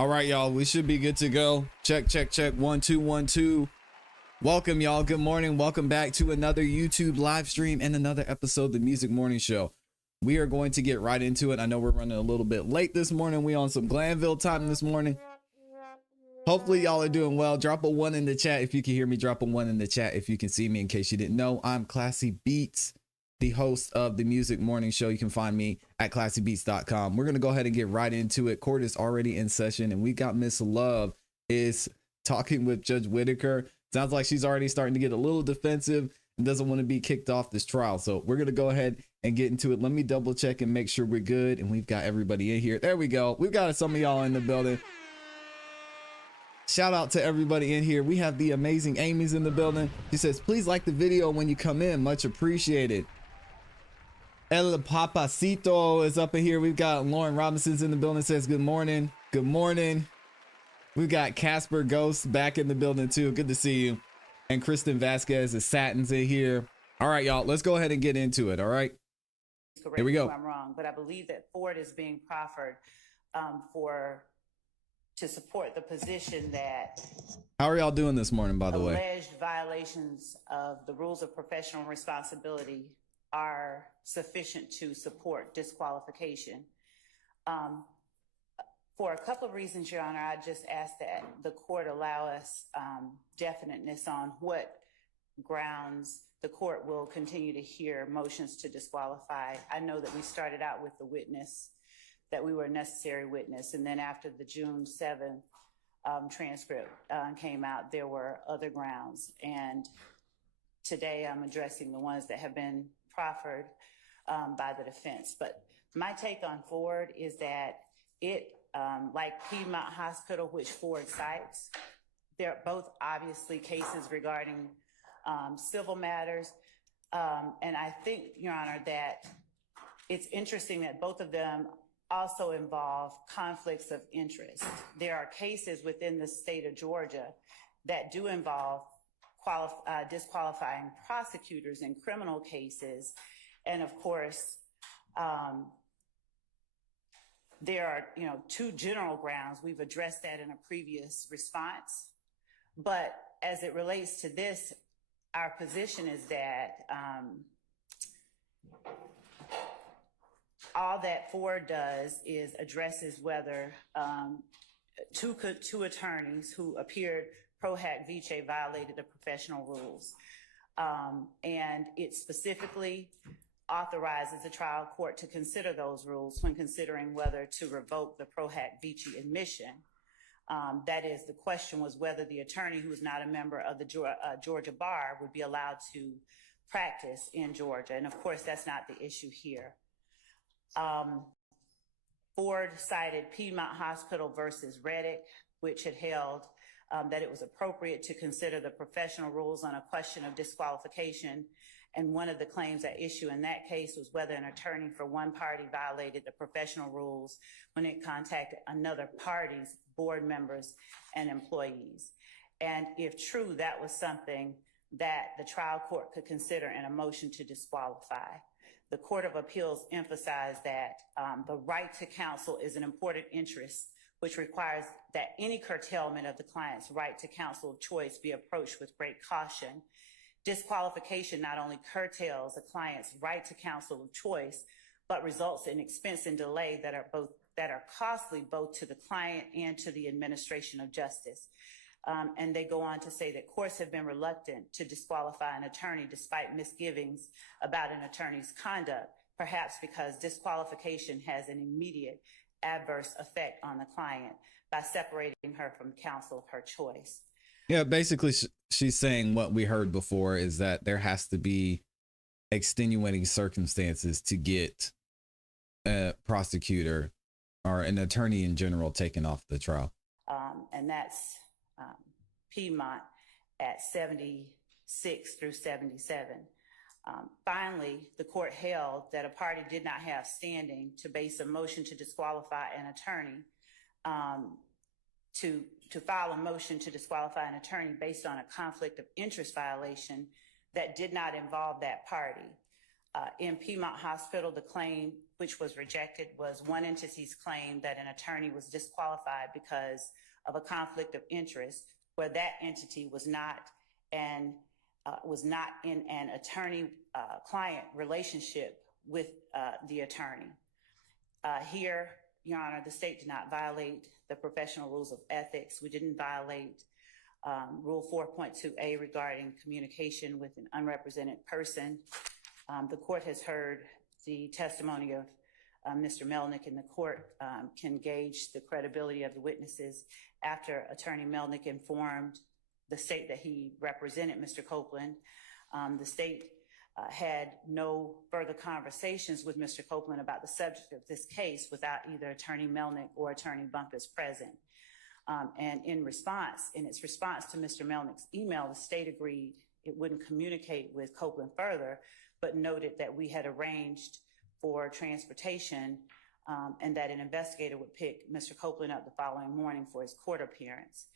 All right, y'all, we should be good to go. Check, check, check. 1 2 1 2. Welcome, y'all. Good morning. Welcome back to another YouTube live stream and another episode of the Music Morning Show. We are going to get right into it. I know we're running a little bit late this morning. We on some Glanville time this morning. Hopefully y'all are doing well. Drop a 1 in the chat if you can hear me. Drop a 1 in the chat if you can see me. In case you didn't know, I'm ClassE Beats, the host of the Music Morning Show. You can find me at ClassEbeats.com. We're going to go ahead and get right into it. Court is already in session, and we got Miss Love is talking with Judge Whitaker. Sounds like she's already starting to get a little defensive and doesn't want to be kicked off this trial. So we're going to go ahead and get into it. Let me double check and make sure we're good. And we've got everybody in here. There we go. We've got some of y'all in the building. Shout out to everybody in here. We have the amazing Amy's in the building. She says, please like the video when you come in. Much appreciated. El Papacito is up in here. We've got Lauren Robinson's in the building. Says good morning. Good morning. We've got Casper Ghost back in the building too. Good to see you. And Kristen Vasquez is Satin's in here. All right, y'all. Let's go ahead and get into it. All right. Correct Here we go. If I'm wrong, but I believe that Ford is being proffered to support the position that How are y'all doing this morning, by the way? alleged violations of the rules of professional responsibility are sufficient to support disqualification. For a couple of reasons, Your Honor, I just ask that the court allow us definiteness on what grounds the court will continue to hear motions to disqualify. I know that we started out with the witness, that we were a necessary witness, and then after the June 7th transcript came out, there were other grounds. And today I'm addressing the ones that have been proffered by the defense. But my take on Ford is that it, like Piedmont Hospital, which Ford cites, they're both obviously cases regarding civil matters. And I think, Your Honor, that it's interesting that both of them also involve conflicts of interest. There are cases within the state of Georgia that do involve disqualifying prosecutors in criminal cases. And of course, there are, two general grounds. We've addressed that in a previous response. But as it relates to this, our position is that all that Ford does is addresses whether two attorneys who appeared pro hac vice violated the professional rules. And it specifically authorizes the trial court to consider those rules when considering whether to revoke the pro hac vice admission. That is, the question was whether the attorney who is not a member of the Georgia bar would be allowed to practice in Georgia. And of course, that's not the issue here. Ford cited Piedmont Hospital versus Redaction, which had held that it was appropriate to consider the professional rules on a question of disqualification. And one of the claims at issue in that case was whether an attorney for one party violated the professional rules when it contacted another party's board members and employees. And if true, that was something that the trial court could consider in a motion to disqualify. The Court of Appeals emphasized that the right to counsel is an important interest, which requires that any curtailment of the client's right to counsel of choice be approached with great caution. Disqualification not only curtails a client's right to counsel of choice, but results in expense and delay that are costly both to the client and to the administration of justice. And they go on to say that courts have been reluctant to disqualify an attorney despite misgivings about an attorney's conduct, perhaps because disqualification has an immediate adverse effect on the client by separating her from counsel of her choice. Yeah, basically she's saying what we heard before is that there has to be extenuating circumstances to get a prosecutor or an attorney in general taken off the trial. And that's Piedmont at 76 through 77. Finally, the court held that a party did not have standing to base a motion to disqualify an attorney, to file a motion to disqualify an attorney based on a conflict of interest violation that did not involve that party. In Piedmont Hospital, the claim which was rejected, was one entity's claim that an attorney was disqualified because of a conflict of interest, where that entity was not in an attorney-client relationship with the attorney. Here, Your Honor, the state did not violate the professional rules of ethics. We didn't violate Rule 4.2A regarding communication with an unrepresented person. The court has heard the testimony of Mr. Melnick, and the court can gauge the credibility of the witnesses after Attorney Melnick informed the state that he represented Mr. Copeland. The state had no further conversations with Mr. Copeland about the subject of this case without either Attorney Melnick or Attorney Bumpus present. And in its response to Mr. Melnick's email, the state agreed it wouldn't communicate with Copeland further, but noted that we had arranged for transportation and that an investigator would pick Mr. Copeland up the following morning for his court appearance.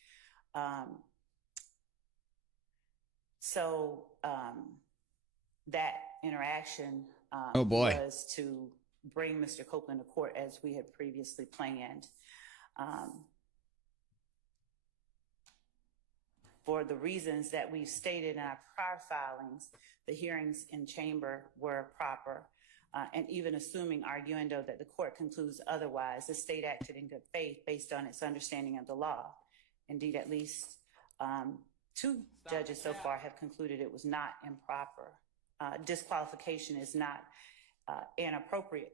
So that interaction was to bring Mr. Copeland to court as we had previously planned. For the reasons that we've stated in our prior filings, the hearings in chamber were proper. And even assuming arguendo that the court concludes otherwise, the state acted in good faith based on its understanding of the law. Indeed, at least 2 judges so far have concluded it was not improper. Disqualification is not an appropriate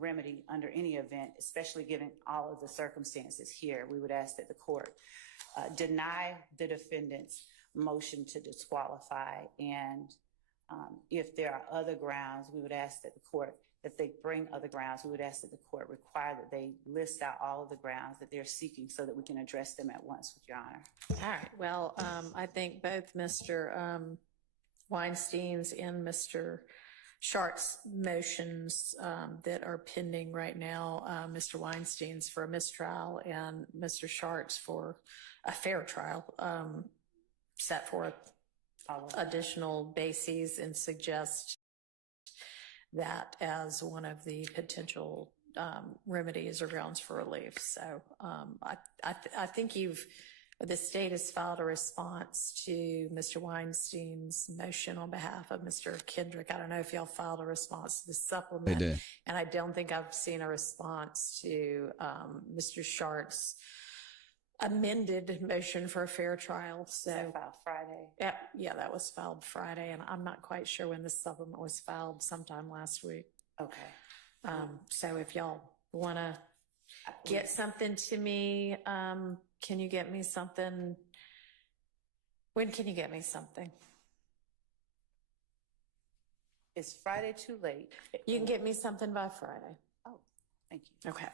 remedy under any event, especially given all of the circumstances here. We would ask that the court deny the defendant's motion to disqualify, and if there are other grounds, we would ask that the court, if they bring other grounds, we would ask that the court require that they list out all of the grounds that they're seeking so that we can address them at once, with Your Honor. All right. Well, I think both Mr. Weinstein's and Mr. Shart's motions that are pending right now, Mr. Weinstein's for a mistrial and Mr. Shart's for a fair trial, set forth additional bases and suggest that as one of the potential remedies or grounds for relief. So I think the state has filed a response to Mr. Weinstein's motion on behalf of Mr. Kendrick. I don't know if y'all filed a response to the supplement. They did. And I don't think I've seen a response to Mr. Shart's amended motion for a fair trial. So Filed Friday. yeah, that was filed Friday, and I'm not quite sure when the supplement was filed, sometime last week. Okay. So if y'all want to get something to me, can you get me something? When can you get me something? Is Friday too late? You can get me something by Friday. Oh, thank you. Okay.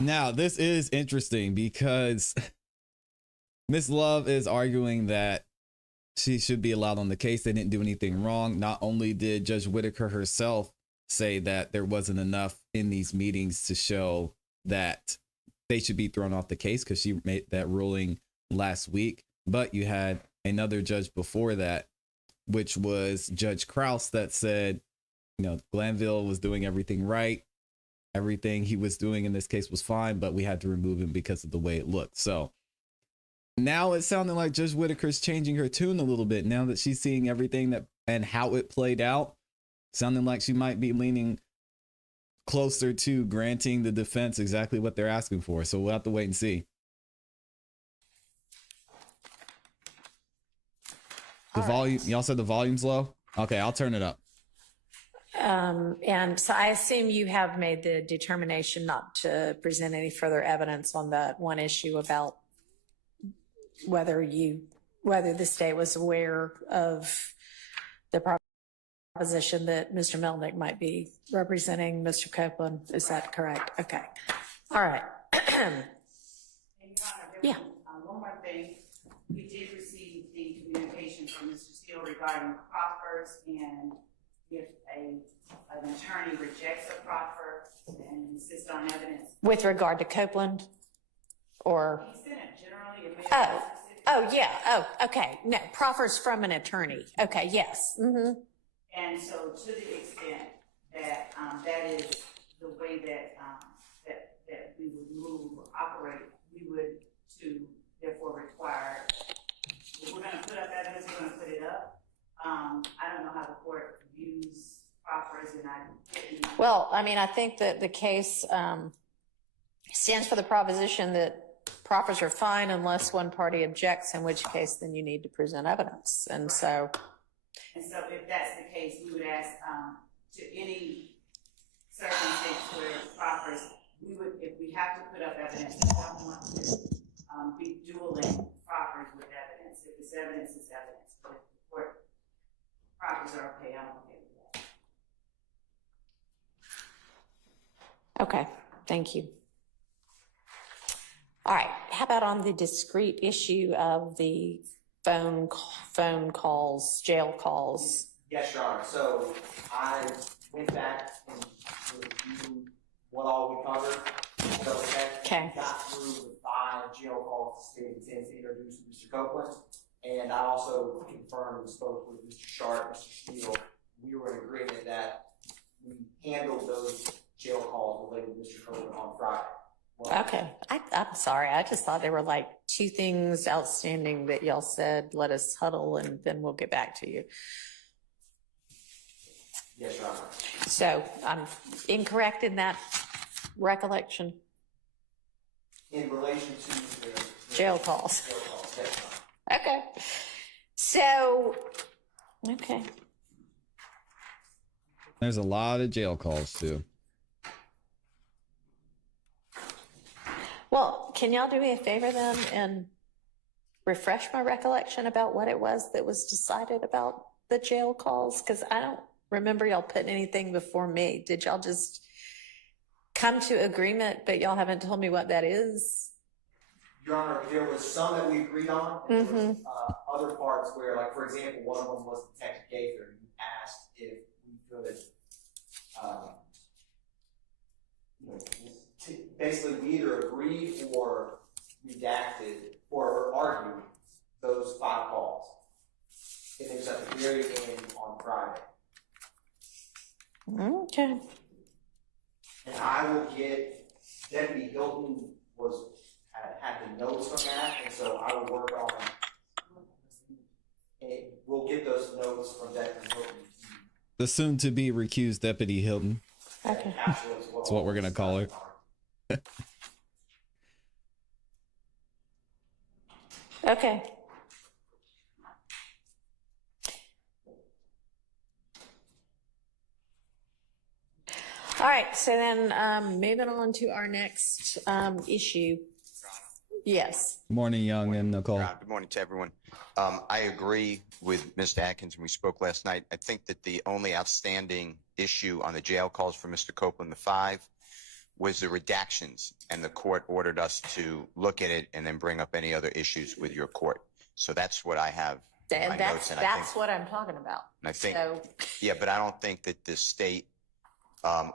Now, this is interesting because Ms. Love is arguing that she should be allowed on the case. They didn't do anything wrong. Not only did Judge Whitaker herself say that there wasn't enough in these meetings to show that they should be thrown off the case because she made that ruling last week, but you had another judge before that, which was Judge Krause, that said, Glanville was doing everything right. Everything he was doing in this case was fine, but we had to remove him because of the way it looked. So now it's sounding like Judge Whitaker's changing her tune a little bit now that she's seeing everything that and how it played out, sounding like she might be leaning closer to granting the defense exactly what they're asking for. So we'll have to wait and see. The volume, y'all said the volume's low? Okay, I'll turn it up. And so I assume you have made the determination not to present any further evidence on that one issue about whether the state was aware of the proposition that Mr. Melnick might be representing Mr. Copeland. Is that correct? Okay. All right. Yeah. One more thing. We did receive the communication from Mr. Steele regarding proffers, and if an attorney rejects a proffer and insists on evidence. With regard to Copeland? Or? He sent it generally. It may be Oh, yeah. Oh, okay. No, proffers from an attorney. Okay, yes. Mm-hmm. And so to the extent that that is the way that that we would move or operate, we would to therefore require, if we're going to put up evidence, we're going to put it up. I don't know how the court views proffers, and I didn't. Well, I mean, I think that the case stands for the proposition that proffers are fine unless one party objects, in which case then you need to present evidence. And so if that's the case, we would ask to any circumstance where proffers, we would, if we have to put up evidence, we don't want to be dueling proffers with evidence. If it's evidence, it's evidence. But if the court proffers are okay, I'm okay with that. okay, thank you. All right, how about on the discrete issue of the phone calls, jail calls? Yes, Your Honor. So I went back and reviewed what all we covered. So Okay. got through the 5 jail calls the state intends to introduce Mr. Copeland. And I also confirmed and spoke with Mr. Sharp, Mr. Steele. We were in agreement that we handled those jail calls related to Mr. Copeland on Friday. Okay, I'm sorry. I just thought there were like 2 things outstanding that y'all said, let us huddle and then we'll get back to you. Yes, Your Honor. So I'm incorrect in that recollection. In relation to the Jail calls. jail calls, yes, Your Honor. Okay. So, okay. There's a lot of jail calls too. Well, can y'all do me a favor then and refresh my recollection about what it was that was decided about the jail calls? Because I don't remember y'all putting anything before me. Did y'all just come to agreement, but y'all haven't told me what that is? Your Honor, there was some that we agreed on, and there was other parts where, like, for example, one of them was Detective Gaither. He asked if we could, basically we either agreed or redacted or argued those 5 calls. And it was at the very end on Friday. Okay. And I will get, Deputy Hilton had the notes from that, and so I will work on, and we'll get those notes from Deputy Hilton. The soon to be recused Deputy Hilton. Okay. That's what we're going to call her. Okay. All right, so then moving on to our next issue. Yes. Morning, Young and Nicole. Good morning to everyone. I agree with Mr. Atkins, and we spoke last night. I think that the only outstanding issue on the jail calls for Mr. Copeland, the 5, was the redactions, and the court ordered us to look at it and then bring up any other issues with your court. So that's what I have in my notes. And that's what I'm talking about. And I think, So, yeah, but I don't think that the state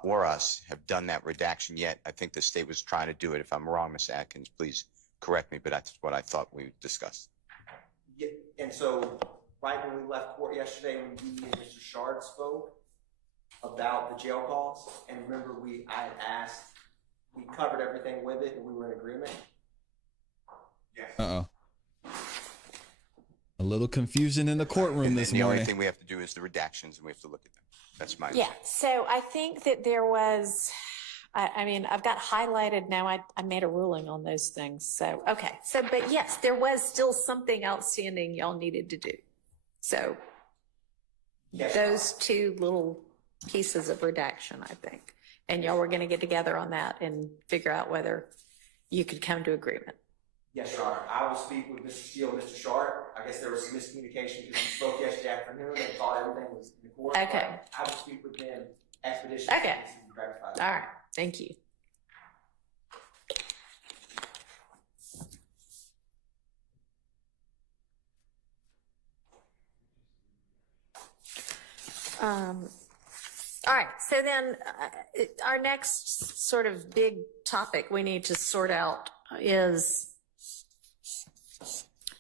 or us have done that redaction yet. I think the state was trying to do it. If I'm wrong, Mr. Atkins, please correct me, but that's what I thought we discussed. Yeah, and so right when we left court yesterday, we and Mr. Shard spoke about the jail calls, and remember I had asked, we covered everything with it, and we were in agreement. Yes. Uh-oh. A little confusion in the courtroom And this the morning. only thing we have to do is the redactions, and we have to look at them. That's my yeah, so I think that there was, I mean, I've got highlighted now, I made a ruling on those things. So, okay. So, but yes, there was still something outstanding y'all needed to do. So Yes. those 2 little pieces of redaction, I think. And y'all were going to get together on that and figure out whether you could come to agreement. Yes, Your Honor. I will speak with Mr. Steele and Mr. Sharp. I guess there was some miscommunication because we spoke yesterday afternoon and thought everything was in the court. Okay. I will speak with them expeditiously. Okay. To rectify that. All right. Thank you. All right, so then our next sort of big topic we need to sort out is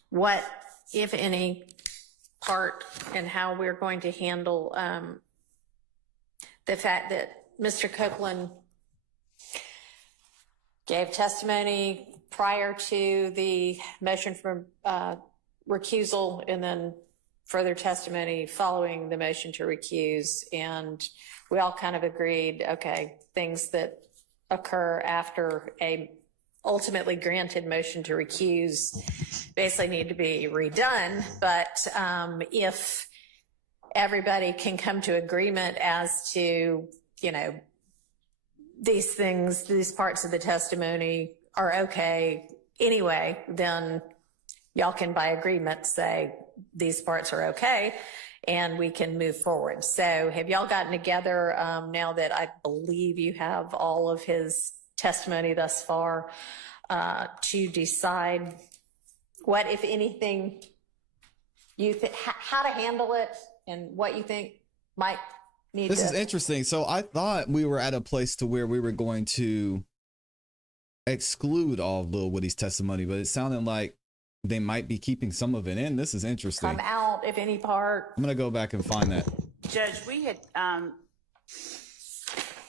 what, if any, part and how we're going to handle the fact that Mr. Copeland gave testimony prior to the motion for recusal, and then further testimony following the motion to recuse. And we all kind of agreed, okay, things that occur after a ultimately granted motion to recuse basically need to be redone. But if everybody can come to agreement as to, you know, these things, these parts of the testimony are okay anyway, then y'all can by agreement say these parts are okay and we can move forward. So have y'all gotten together now that I believe you have all of his testimony thus far to decide what, if anything, you think, how to handle it and what you think might need This is interesting. So I thought we were at a place to where we were going to exclude all of Lil Woody's testimony, but it sounded like they might be keeping some of it in. This is interesting. come out, if any part. I'm going to go back and find that. Judge, we had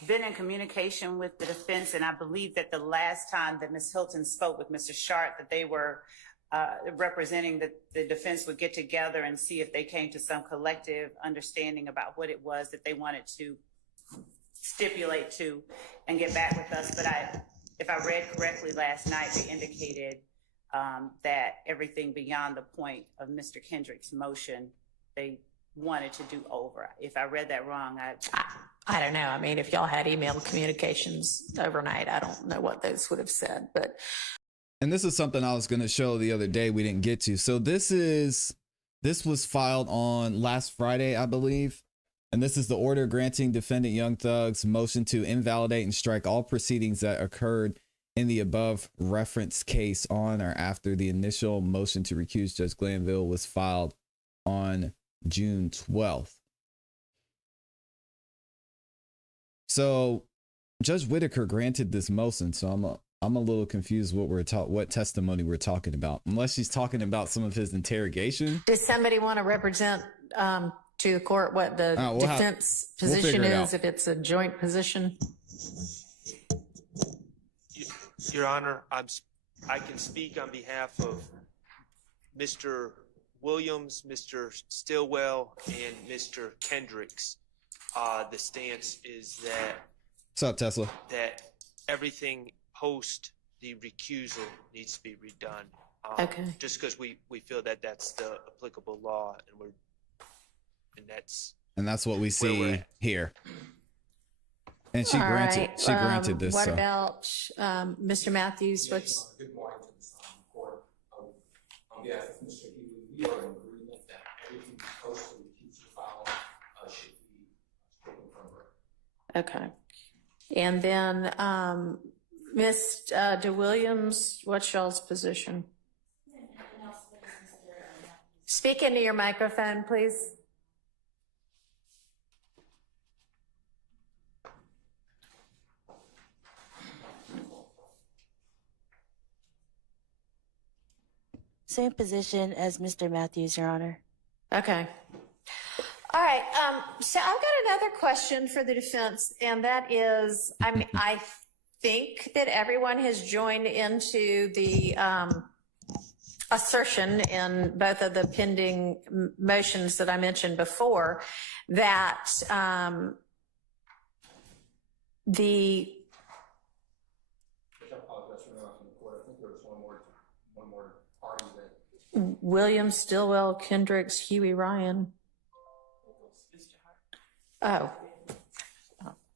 been in communication with the defense, and I believe that the last time that Ms. Hilton spoke with Mr. Sharp, that they were representing that the defense would get together and see if they came to some collective understanding about what it was that they wanted to stipulate to and get back with us. But if I read correctly last night, they indicated that everything beyond the point of Mr. Kendrick's motion, they wanted to do over. If I read that wrong, I don't know. I mean, if y'all had email communications overnight, I don't know what those would have said, but. And this is something I was going to show the other day we didn't get to. So this was filed on last Friday, I believe. And this is the order granting defendant Young Thug's motion to invalidate and strike all proceedings that occurred in the above referenced case on or after the initial motion to recuse Judge Glanville was filed on June 12th. So Judge Whitaker granted this motion. So I'm a little confused what testimony we're talking about, unless she's talking about some of his interrogation. Does somebody want to represent to the court what the defense position is, if it's a joint position? Your Honor, I can speak on behalf of Mr. Williams, Mr. Stillwell, and Mr. Kendricks. The stance is that. What's up, Tesla? That everything post the recusal needs to be redone. Okay. Just because we feel that that's the applicable law, and that's what we see here. And she All granted right. she granted this. What so. about Mr. Matthews? What's Good morning to the court. On behalf of Mr. Healy, we are in agreement that everything post the recusal file should be taken from her. okay? And then Ms. DeWilliams, what's y'all's position? Speak into your microphone, please. Same position as Mr. Matthews, Your Honor. Okay. All right. So I've got another question for the defense, and that is, I mean, I think that everyone has joined into the assertion in both of the pending motions that I mentioned before that the Williams, Stillwell, Kendricks, Huey, Ryan. Oh,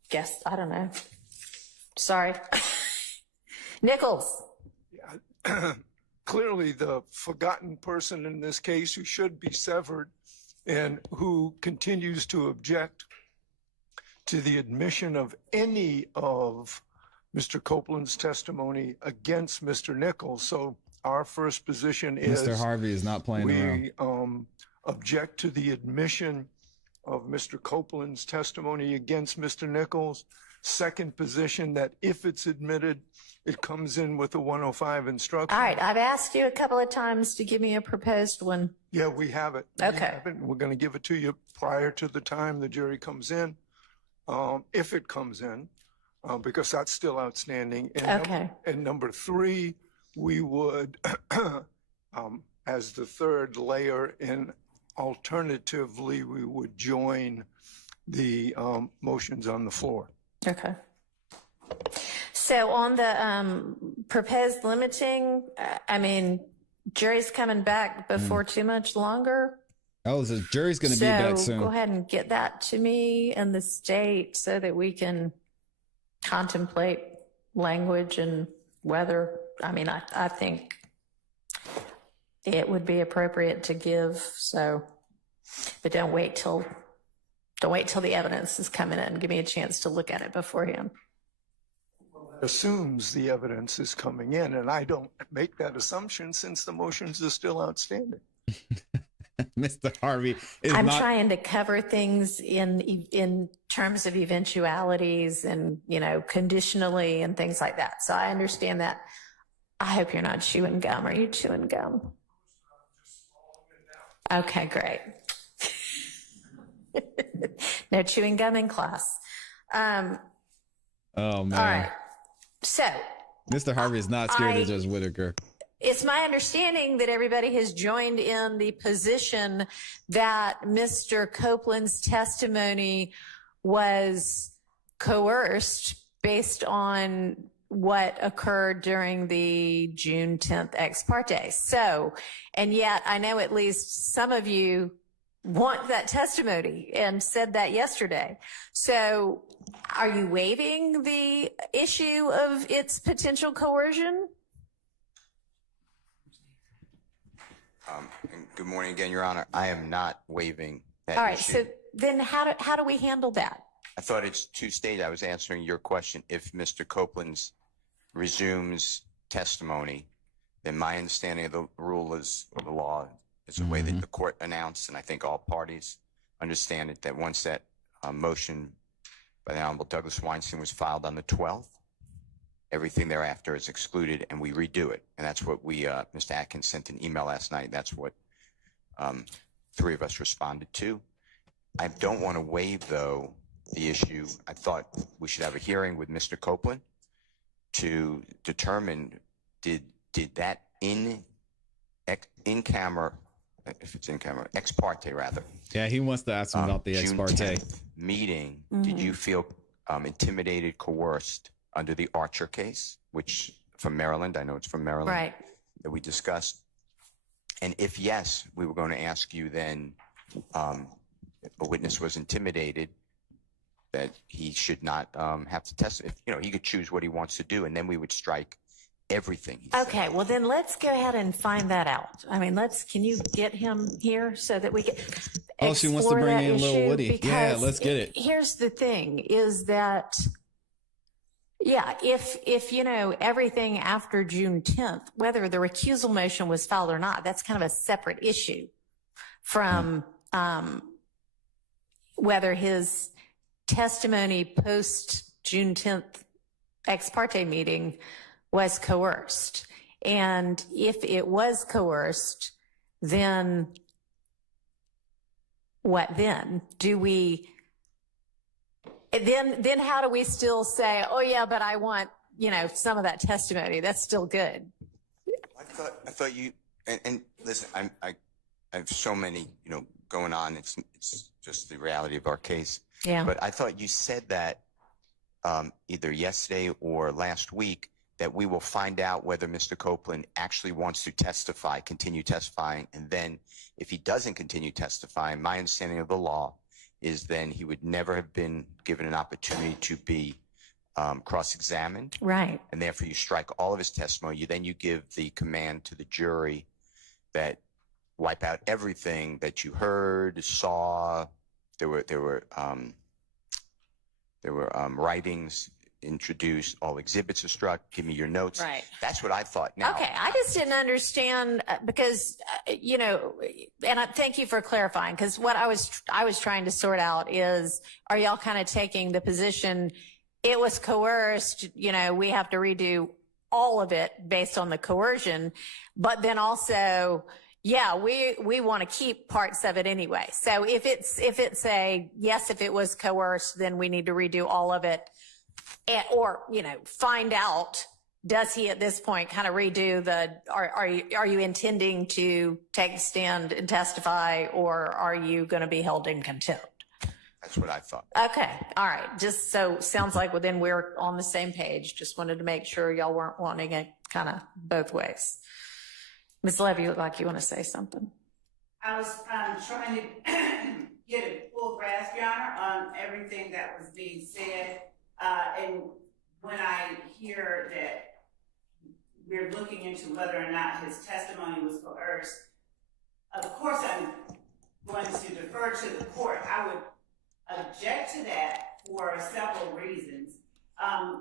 guess, I don't know. Sorry. Nichols. Yeah. Clearly the forgotten person in this case who should be severed and who continues to object to the admission of any of Mr. Copeland's testimony against Mr. Nichols. So our first position is Mr. Harvey is not playing around. We object to the admission of Mr. Copeland's testimony against Mr. Nichols. Second position, that if it's admitted, it comes in with a 105 instruction. All right, I've asked you a couple of times to give me a proposed one. Yeah, we have it. Okay. We have it. We're going to give it to you prior to the time the jury comes in, if it comes in, because that's still outstanding. And Okay. And number three, we would, as the third layer, and alternatively, we would join the motions on the floor. Okay. So on the proposed limiting, I mean, jury's coming back before too much longer. Oh, so the jury's going to be back So soon. go ahead and get that to me and the state so that we can contemplate language and whether, I mean, I think it would be appropriate to give, so, but don't wait till the evidence is coming in. Give me a chance to look at it beforehand. Assumes the evidence is coming in, and I don't make that assumption since the motions are still outstanding. Mr. Harvey is I'm not. trying to cover things in terms of eventualities and, you know, conditionally and things like that. So I understand that. I hope you're not chewing gum. Are you chewing gum? Okay, great. No chewing gum in class. Oh, man. All right. So Mr. Harvey is not scared of Judge Whitaker. it's my understanding that everybody has joined in the position that Mr. Copeland's testimony was coerced based on what occurred during the June 10th ex parte. So, and yet I know at least some of you want that testimony and said that yesterday. So are you waiving the issue of its potential coercion? And good morning again, Your Honor. I am not waiving that All right. issue. So then how do we handle that? I thought it's two-stage. I was answering your question. If Mr. Copeland's resumes testimony, then my understanding of the rule is, or the law, is the way that the court announced, and I think all parties understand it, that once that motion by the Honorable Douglas Weinstein was filed on the 12th, everything thereafter is excluded, and we redo it. And that's what we, Mr. Atkins sent an email last night. That's what three of us responded to. I don't want to waive, though, the issue. I thought we should have a hearing with Mr. Copeland to determine did that in-camera, if it's in camera, ex parte rather. Yeah, he wants to ask him about the ex June parte 10th meeting. Did you feel intimidated, coerced under the Archer case, which from Maryland, I know it's from Maryland, Right. that we discussed? And if yes, we were going to ask you then, a witness was intimidated, that he should not have to testify. You know, he could choose what he wants to do, and then we would strike everything he said. Okay, well then let's go ahead and find that out. I mean, can you get him here so that we can Oh, she wants to explore bring that in Lil issue? Woody. Yeah, Because let's get it. Here's the thing is that, yeah, if you know, everything after June 10th, whether the recusal motion was filed or not, that's kind of a separate issue from whether his testimony post June 10th ex parte meeting was coerced. And if it was coerced, then what then? Then how do we still say, oh yeah, but I want, you know, some of that testimony? That's still good. I thought you, and listen, I have so many, you know, going on. It's just the reality of our case. Yeah. But I thought you said that either yesterday or last week, that we will find out whether Mr. Copeland actually wants to testify, continue testifying, and then if he doesn't continue testifying, my understanding of the law is then he would never have been given an opportunity to be cross-examined. Right. And therefore you strike all of his testimony. Then you give the command to the jury that wipe out everything that you heard, saw. There were writings introduce, all exhibits are struck, give me your notes. Right. That's what I thought. Now, Okay, I just didn't understand because, you know, and thank you for clarifying, because what I was trying to sort out is, are y'all kind of taking the position, it was coerced, you know, we have to redo all of it based on the coercion, but then also, yeah, we want to keep parts of it anyway. So if it's a, yes, if it was coerced, then we need to redo all of it. Or, you know, find out, does he at this point kind of redo are you intending to take the stand and testify, or are you going to be held in contempt? that's what I thought. Okay. All right. Just so sounds like then we're on the same page. Just wanted to make sure y'all weren't wanting it kind of both ways. Ms. Levy, you look like you want to say something. I was trying to get a full grasp, Your Honor, on everything that was being said. And when I hear that we're looking into whether or not his testimony was coerced, of course I'm going to defer to the court. I would object to that for several reasons.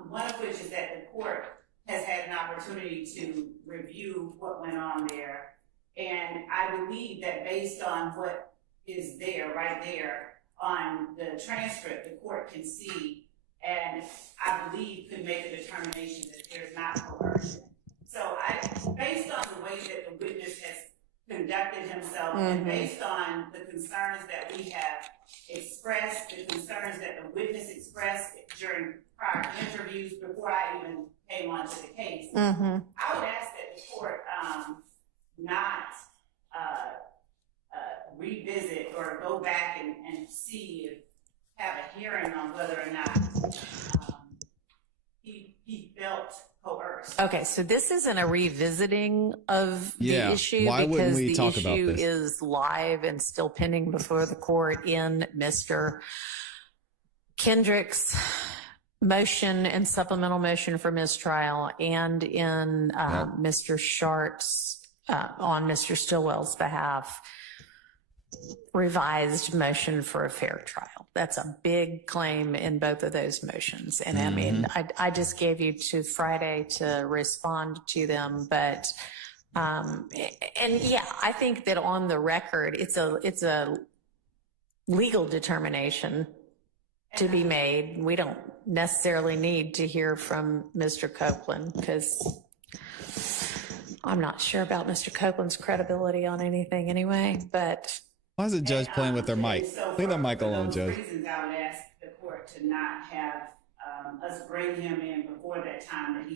One of which is that the court has had an opportunity to review what went on there. And I believe that based on what is there, right there on the transcript, the court can see, and I believe could make a determination that there's not coercion. So based on the way that the witness has conducted himself, and based on the concerns that we have expressed, the concerns that the witness expressed during prior interviews before I even came onto the case, I would ask that the court not revisit or go back and see if have a hearing on whether or not he felt coerced. Okay, so this isn't a revisiting of the Yeah, issue why wouldn't because we the talk about issue this? is live and still pending before the court in Mr. Kendrick's motion and supplemental motion for mistrial, and in Mr. Shart's on Mr. Stillwell's behalf revised motion for a fair trial. That's a big claim in both of those motions. And I mean, I just gave you to Friday to respond to them, but, and yeah, I think that on the record, it's a legal determination to be made. We don't necessarily need to hear from Mr. Copeland because I'm not sure about Mr. Copeland's credibility on anything anyway, but Why is the judge playing with their mic? So Leave the mic alone, for Judge. those reasons, I would ask the court to not have us bring him in before that time that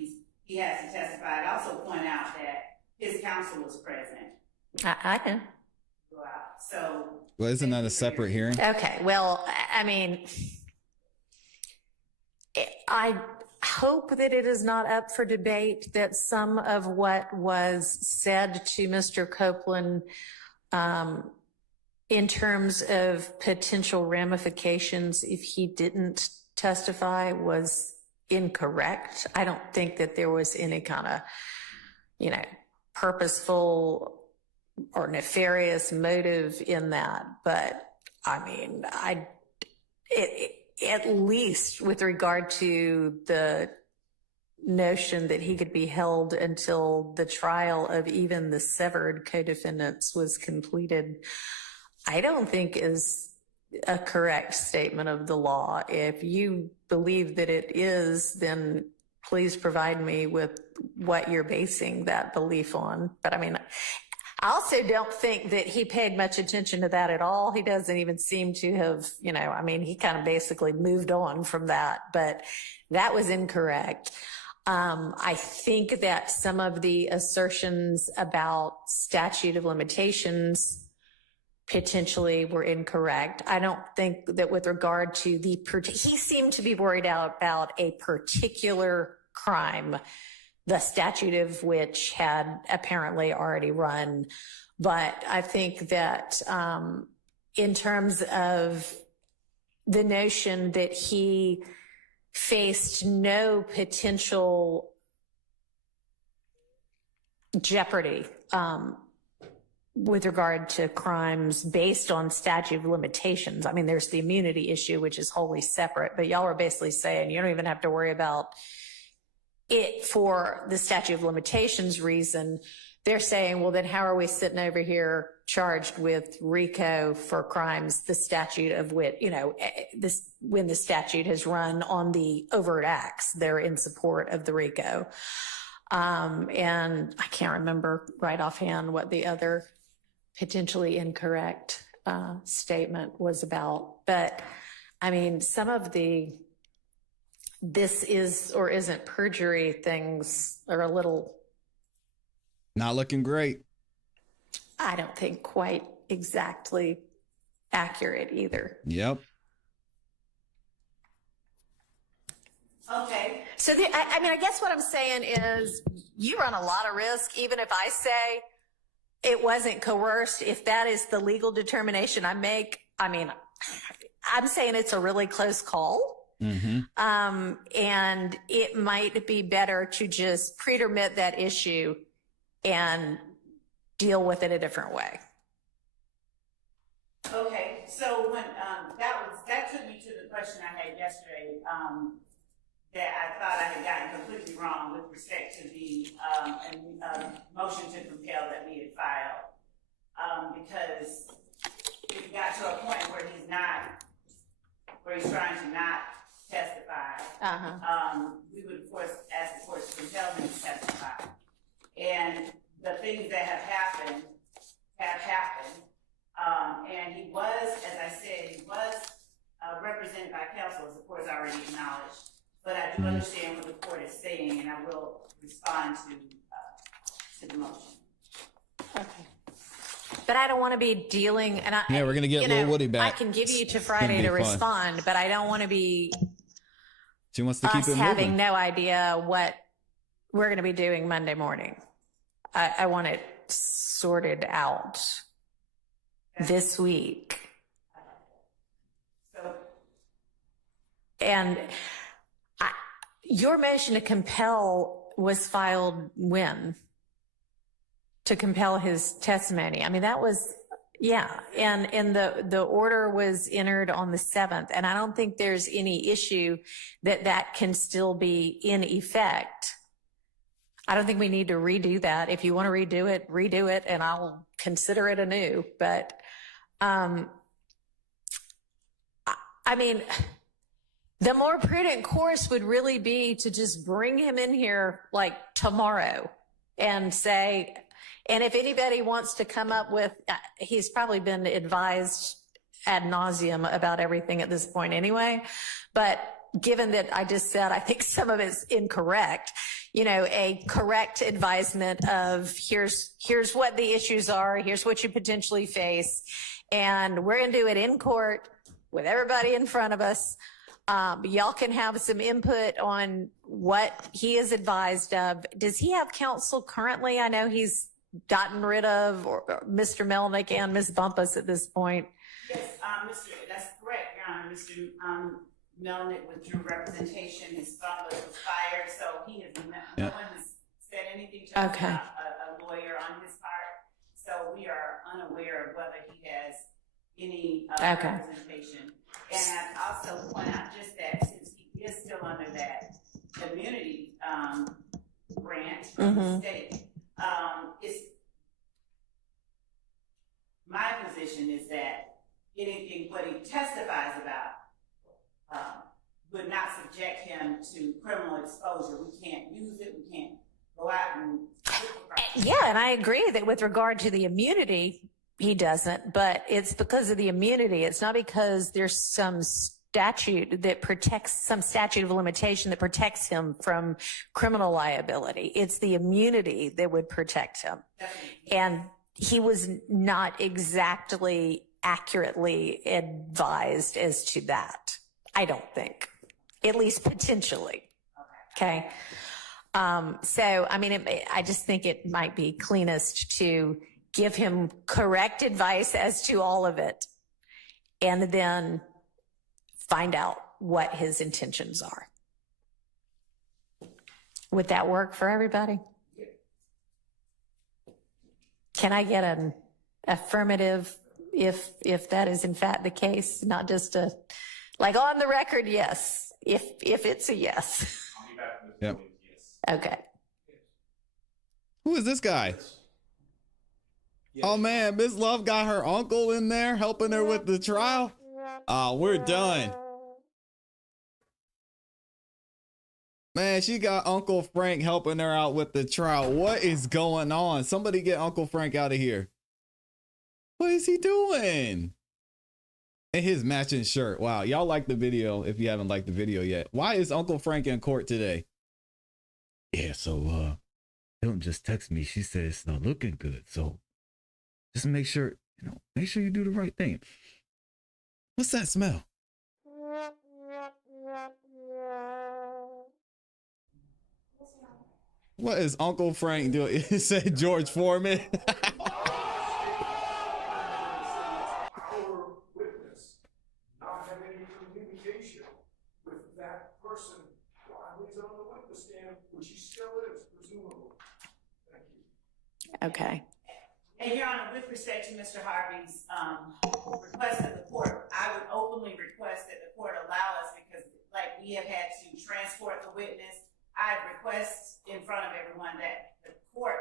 he has to testify. I'd also point out that his counsel was present I know. throughout. So, Well, isn't that a separate hearing? Okay, well, I mean, I hope that it is not up for debate, that some of what was said to Mr. Copeland in terms of potential ramifications if he didn't testify was incorrect. I don't think that there was any kind of, you know, purposeful or nefarious motive in that. But I mean, at least with regard to the notion that he could be held until the trial of even the severed co-defendants was completed, I don't think is a correct statement of the law. If you believe that it is, then please provide me with what you're basing that belief on. But I mean, I also don't think that he paid much attention to that at all. He doesn't even seem to have, you know, I mean, he kind of basically moved on from that, but that was incorrect. I think that some of the assertions about statute of limitations potentially were incorrect. I don't think that with regard to he seemed to be worried about a particular crime, the statute of which had apparently already run. But I think that in terms of the notion that he faced no potential jeopardy, with regard to crimes based on statute of limitations. I mean, there's the immunity issue, which is wholly separate, but y'all are basically saying you don't even have to worry about it for the statute of limitations reason. They're saying, well, then how are we sitting over here charged with RICO for crimes, the statute of which, this, when the statute has run on the overt acts, they're in support of the RICO. And I can't remember right offhand what the other potentially incorrect statement was about. But I mean, some of the this is or isn't perjury things are a little Not looking great. I don't think quite exactly accurate either. Yep. Okay. So I guess what I'm saying is you run a lot of risk, even if I say it wasn't coerced, if that is the legal determination I make. I mean, I'm saying it's a really close call. Mm-hmm. And it might be better to just pretermit that issue and deal with it a different way. Okay, so when that took me to the question I had yesterday, that I thought I had gotten completely wrong with respect to the motion to compel that we had filed, because it got to a point where he's trying to not testify. We would of course ask the court to compel him to testify, and the things that have happened, and he was, as I said, he was represented by counsel, as the court has already acknowledged. But I do understand what the court is saying, and I will respond to the motion. Okay. But I don't want to be dealing, and we're gonna get Lil Woody back. I can give you to Friday to respond, but I don't want to be. She wants to keep it moving. Having no idea what we're going to be doing Monday morning. I want it sorted out this week. And your motion to compel was filed when? To compel his testimony. I mean, that was, yeah. And the order was entered on the 7th. And I don't think there's any issue that can still be in effect. I don't think we need to redo that. If you want to redo it, and I'll consider it anew. But, I mean, the more prudent course would really be to just bring him in here like tomorrow and say, and if anybody wants to come up with, he's probably been advised ad nauseum about everything at this point anyway. But given that I just said, I think some of it's incorrect, a correct advisement of here's what the issues are, here's what you potentially face. And we're going to do it in court with everybody in front of us. Y'all can have some input on what he is advised of. Does he have counsel currently? I know he's gotten rid of Mr. Melnick and Ms. Bumpus at this point. Yes, that's correct, Your Honor. Mr. Melnick withdrew representation. His Bumpus was fired, so he has no one has said anything to us about a lawyer on his part. So we are unaware of whether he has any representation. And I also point out just that since he is still under that immunity grant from the state, it's my position is that anything what he testifies about would not subject him to criminal exposure. We can't use it. We can't go out and yeah, and I agree that with regard to the immunity, he doesn't, but it's because of the immunity. It's not because there's some statute that protects, some statute of limitation that protects him from criminal liability. It's the immunity that would protect him. And he was not exactly accurately advised as to that. I don't think, at least potentially. Okay. So, I mean, I just think it might be cleanest to give him correct advice as to all of it and then find out what his intentions are. Would that work for everybody? Can I get affirmative if that is in fact the case, not just a, like on the record, yes, if it's a yes. Yep. Okay. Who is this guy? Oh man, Miss Love got her uncle in there helping her with the trial. We're done. Man, she got Uncle Frank helping her out with the trial. What is going on? Somebody get Uncle Frank out of here. What is he doing? And his matching shirt. Wow, y'all like the video if you haven't liked the video yet. Why is Uncle Frank in court today? Yeah, so don't just text me. She said it's not looking good. So just make sure, make sure you do the right thing. What's that smell? What is Uncle Frank doing? It said George Foreman. Our witness not have any communication with that person while he's on the witness stand, which he still is, presumably. Thank you. Okay. And Your Honor, with respect to Mr. Harvey's request of the court, I would openly request that the court allow us, because like we have had to transport the witness, I'd request in front of everyone that the court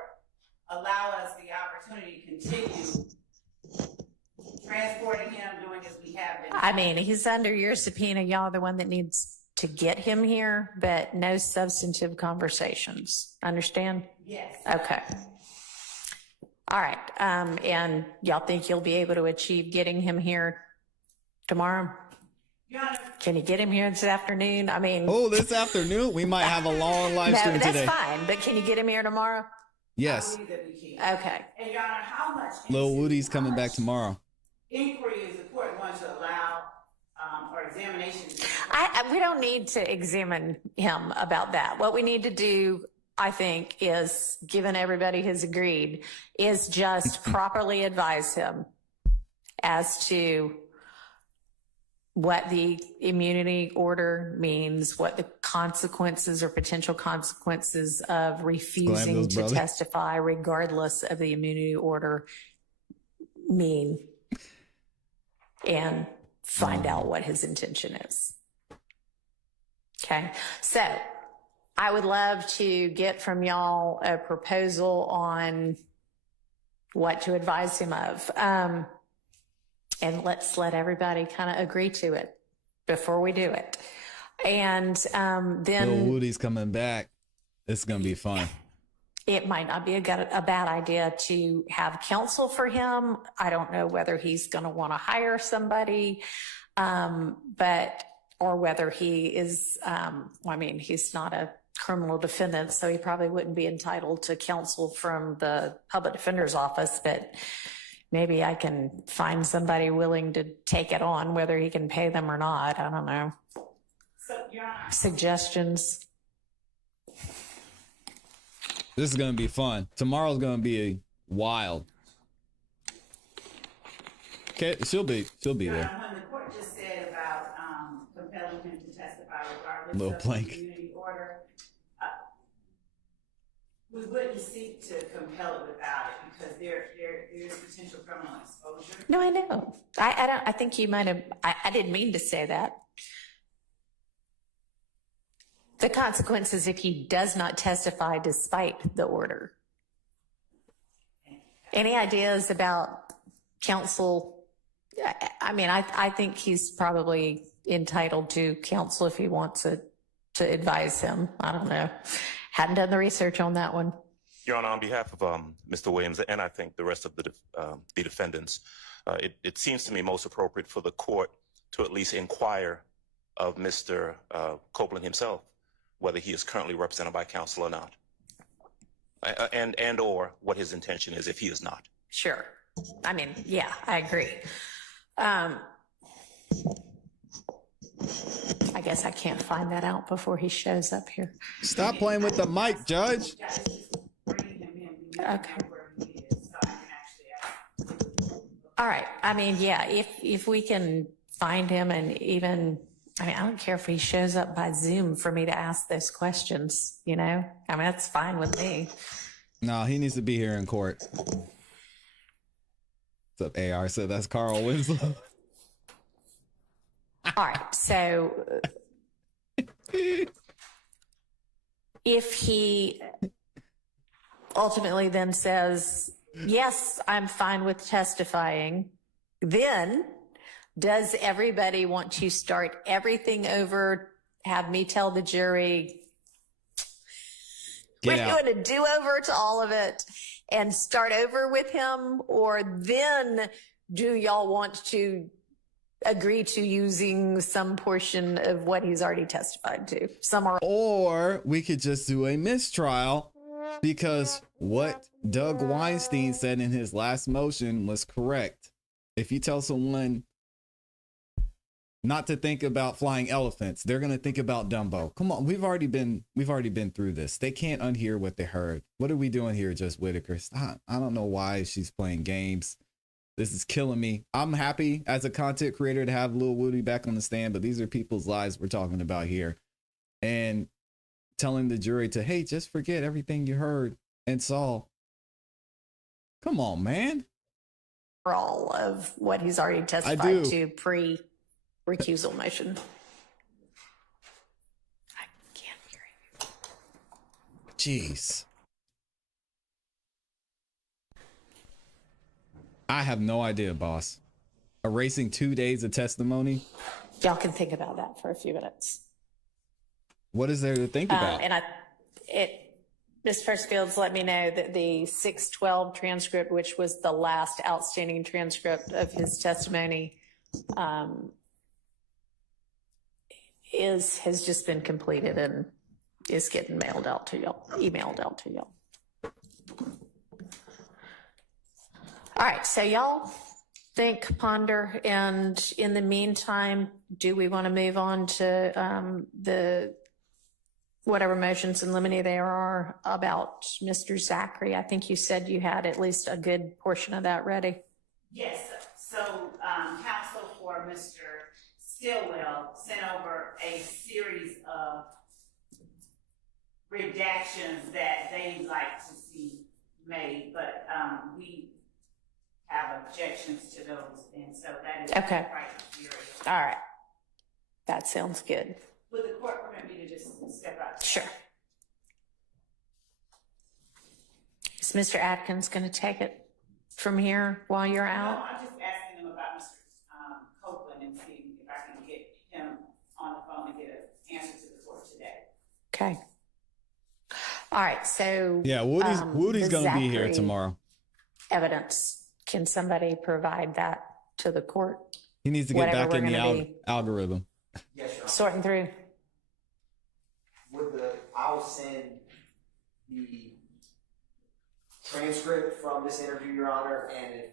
allow us the opportunity to continue transporting him, doing as we have been. I mean, he's under your subpoena. Y'all are the one that needs to get him here, but no substantive conversations. Understand? Yes. Okay. All right. And y'all think you'll be able to achieve getting him here tomorrow? Your Honor, Can you get him here this afternoon? I mean, Oh, this afternoon we might have a long live no, stream that's today. fine. But can you get him here tomorrow? Yes, I believe that we can. Okay. And Your Honor, how much Lil Woody's coming back tomorrow. inquiry is the court going to allow, or examination? We don't need to examine him about that. What we need to do, I think, is, given everybody has agreed, is just properly advise him as to what the immunity order means, what the consequences or potential consequences of refusing those to brother. testify regardless of the immunity order mean, and find out what his intention is. Okay, so I would love to get from y'all a proposal on what to advise him of. And let's let everybody kind of agree to it before we do it. And Lil then Woody's coming back. It's gonna be fun. it might not be a bad idea to have counsel for him. I don't know whether he's going to want to hire somebody, or whether he is, I mean, he's not a criminal defendant, so he probably wouldn't be entitled to counsel from the public defender's office, but maybe I can find somebody willing to take it on, whether he can pay them or not. I don't know. So, Your Honor, Suggestions? This is gonna be fun. Tomorrow's gonna be wild. Okay, she'll be Your there. Honor, when the court just said about compelling him to testify regardless Little of plank. the immunity order, we wouldn't seek to compel it without it, because there is potential criminal exposure. No, I know. I think you might have, I didn't mean to say that. The consequences if he does not testify despite the order. Any ideas about counsel? I mean, I think he's probably entitled to counsel if he wants to advise him. I don't know. Hadn't done the research on that one. Your Honor, on behalf of Mr. Williams and I think the rest of the defendants, it seems to me most appropriate for the court to at least inquire of Mr. Copeland himself whether he is currently represented by counsel or not, and or what his intention is if he is not. Sure. I mean, yeah, I agree. I guess I can't find that out before he shows up here. Stop playing with the mic, Judge. Okay. All right. I mean, yeah, if we can find him, and even, I mean, I don't care if he shows up by Zoom for me to ask those questions, you know? I mean, that's fine with me. No, he needs to be here in court. What's up, AR? So that's Carl Winslow. All right. So if he ultimately then says, yes, I'm fine with testifying, then does everybody want to start everything over, have me tell the jury, we're doing a do-over to all of it and start over with him? Or then do y'all want to agree to using some portion of what he's already testified to? Or we could just do a mistrial, because what Doug Weinstein said in his last motion was correct. If you tell someone not to think about flying elephants, they're going to think about Dumbo. Come on, we've already been through this. They can't unhear what they heard. What are we doing here, Just Whitaker? Stop. I don't know why she's playing games. This is killing me. I'm happy as a content creator to have Lil Woody back on the stand, but these are people's lives we're talking about here. And telling the jury to, hey, just forget everything you heard and saw. Come on, man. All of what he's already testified to pre-recusal motion. I can't hear you. Jeez. I have no idea, boss. Erasing 2 days of testimony. Y'all can think about that for a few minutes. What is there to think about? And Ms. Firstfields let me know that the 612 transcript, which was the last outstanding transcript of his testimony, has just been completed and is getting emailed out to y'all. All right, so y'all think, ponder, and in the meantime, do we want to move on to the whatever motions in limine there are about Mr. Zachary? I think you said you had at least a good portion of that ready. Yes, so counsel for Mr. Stillwell sent over a series of redactions that they'd like to see made, but we have objections to those, and so that is Okay. criteria. All right, that sounds good. Would the court permit me to just step out? Sure. Is Mr. Atkins going to take it from here while you're No, out? I'm just asking them about Mr. Copeland and seeing if I can get him on the phone and get an answer to the court today. Okay. All right, so Yeah, Woody's going to be here Zachary tomorrow. Evidence. Can somebody provide that to the court? He needs to get Whatever back in we're the gonna be algorithm. Yes, Your Honor. sorting through. I'll send the transcript from this interview, Your Honor, and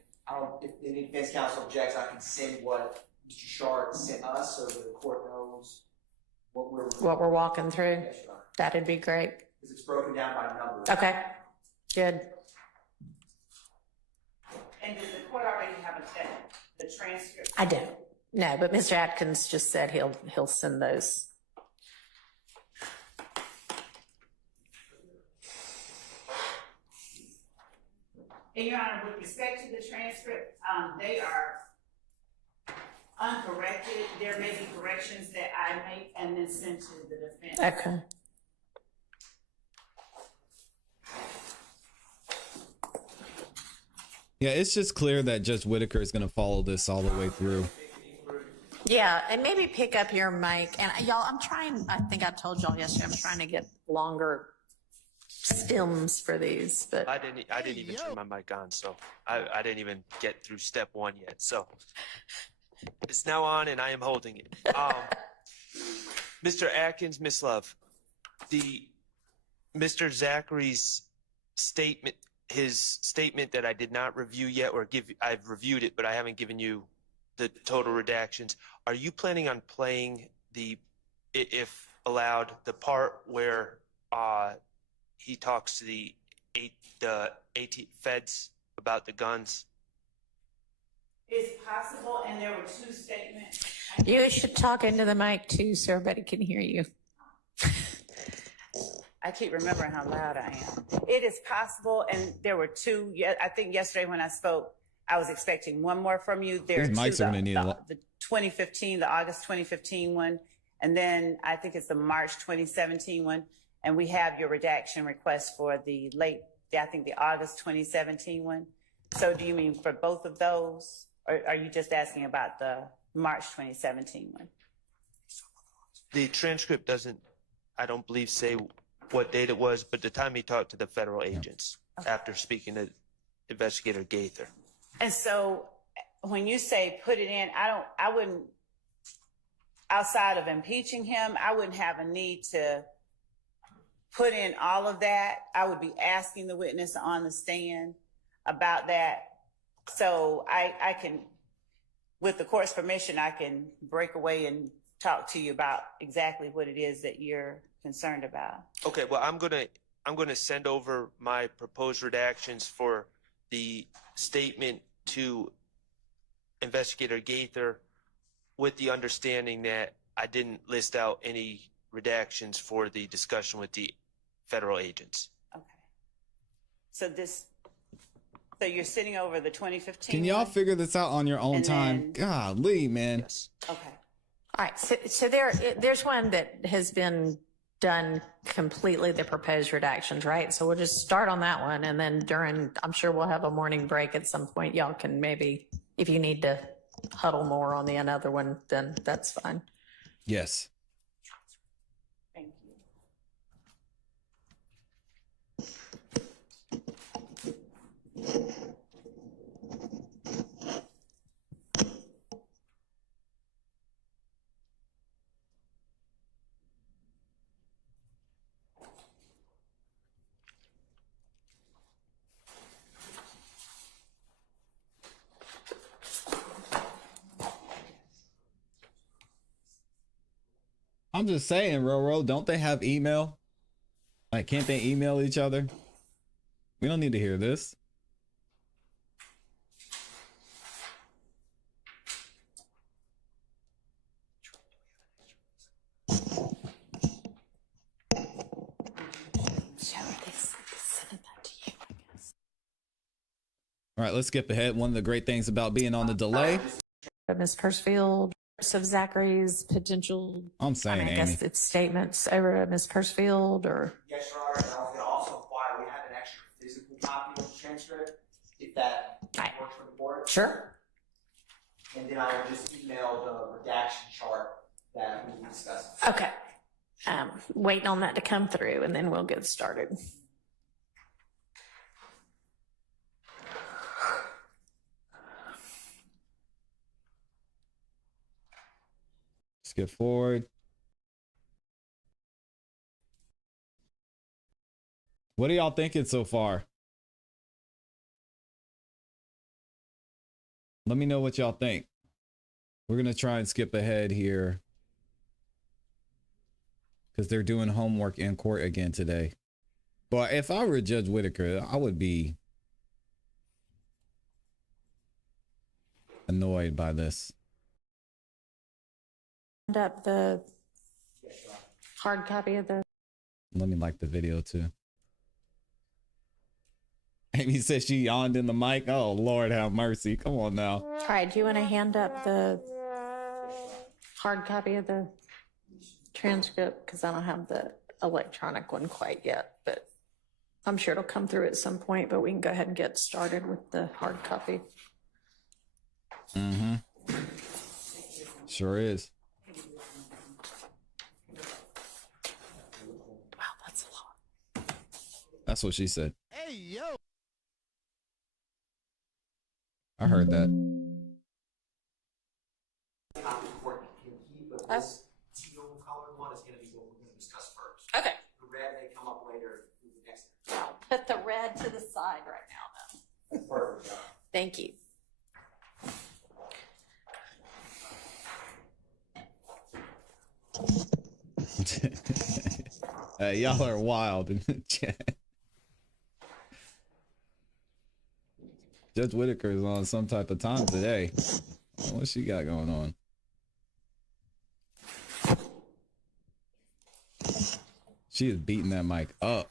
if any defense counsel objects, I can send what Mr. Sharp sent us so that the court knows what we're walking through. Yes, Your Honor. That'd be great. Because it's broken down by numbers. Okay, good. And does the court already have the transcript? I don't. No, but Mr. Atkins just said he'll send those. And Your Honor, with respect to the transcript, they are uncorrected. There may be corrections that I make and then send to the defense. Okay. Yeah, it's just clear that Judge Whitaker is going to follow this all the way through. Yeah, and maybe pick up your mic. And y'all, I think I told y'all yesterday, I'm trying to get longer stems for these, but I didn't even turn my mic on, so I didn't even get through step one yet. So it's now on, and I am holding it. Mr. Atkins, Miss Love, Mr. Zachary's statement, his statement that I did not review yet, or I've reviewed it, but I haven't given you the total redactions. Are you planning on playing if allowed, the part where he talks to the 18 feds about the guns? It's possible, and there were two statements. you should talk into the mic too so everybody can hear you. I keep remembering how loud I am. It is possible, and there were two. I think yesterday when I spoke, I was expecting one more from you. There These are mics two, are gonna need a lot. the 2015, the August 2015 one, and then I think it's the March 2017 one. And we have your redaction request for the I think the August 2017 one. So do you mean for both of those? Or are you just asking about the March 2017 one? The transcript doesn't, I don't believe, say what date it was, but the time he talked to the federal agents after speaking to Investigator Gaither. And so when you say put it in, I wouldn't, outside of impeaching him, I wouldn't have a need to put in all of that. I would be asking the witness on the stand about that. So I can, with the court's permission, I can break away and talk to you about exactly what it is that you're concerned about. Okay, well, I'm gonna send over my proposed redactions for the statement to Investigator Gaither with the understanding that I didn't list out any redactions for the discussion with the federal agents. Okay. So you're sitting over the 2015 Can y'all one? figure this out on your own And time? Golly, man. Yes. Okay. All right, so there's one that has been done completely, the proposed redactions, right? So we'll just start on that one, and then I'm sure we'll have a morning break at some point. Y'all can maybe, if you need to huddle more on the another one, then that's fine. Yes. Thank you. I'm just saying, Roro, don't they have email? Like, can't they email each other? We don't need to hear this. All right, let's skip ahead. One of the great things about being on the delay. Ms. Persfield, of Zachary's potential, I'm saying, I guess Amy. it's statements over at Ms. Persfield, or Yes, Your Honor, and I was going to also inquire, we have an extra physical copy of the transcript, if that Right. works for the board. sure. And then I will just email the redaction chart that we discussed. Okay. Waiting on that to come through, and then we'll get started. Skip forward. What are y'all thinking so far? Let me know what y'all think. We're going to try and skip ahead here because they're doing homework in court again today. But if I were Judge Whitaker, I would be annoyed by this. Send up the hard copy of the. Let me like the video too. Amy says she yawned in the mic. Oh, Lord have mercy. Come on now. All right, do you want to hand up the hard copy of the transcript? Because I don't have the electronic one quite yet, but I'm sure it'll come through at some point, but we can go ahead and get started with the hard copy. Mm-hmm. Sure is. Wow, that's a lot. That's what she said. Hey, yo. I heard that. Copy the court can keep, but this teal colored one is going to be what we're going to discuss first. Okay. The red may come up later in the next. I'll put the red to the side right now, then. That's perfect, Your Honor. Thank you. Y'all are wild in the chat. Judge Whitaker is on some type of time today. What she got going on? She is beating that mic up.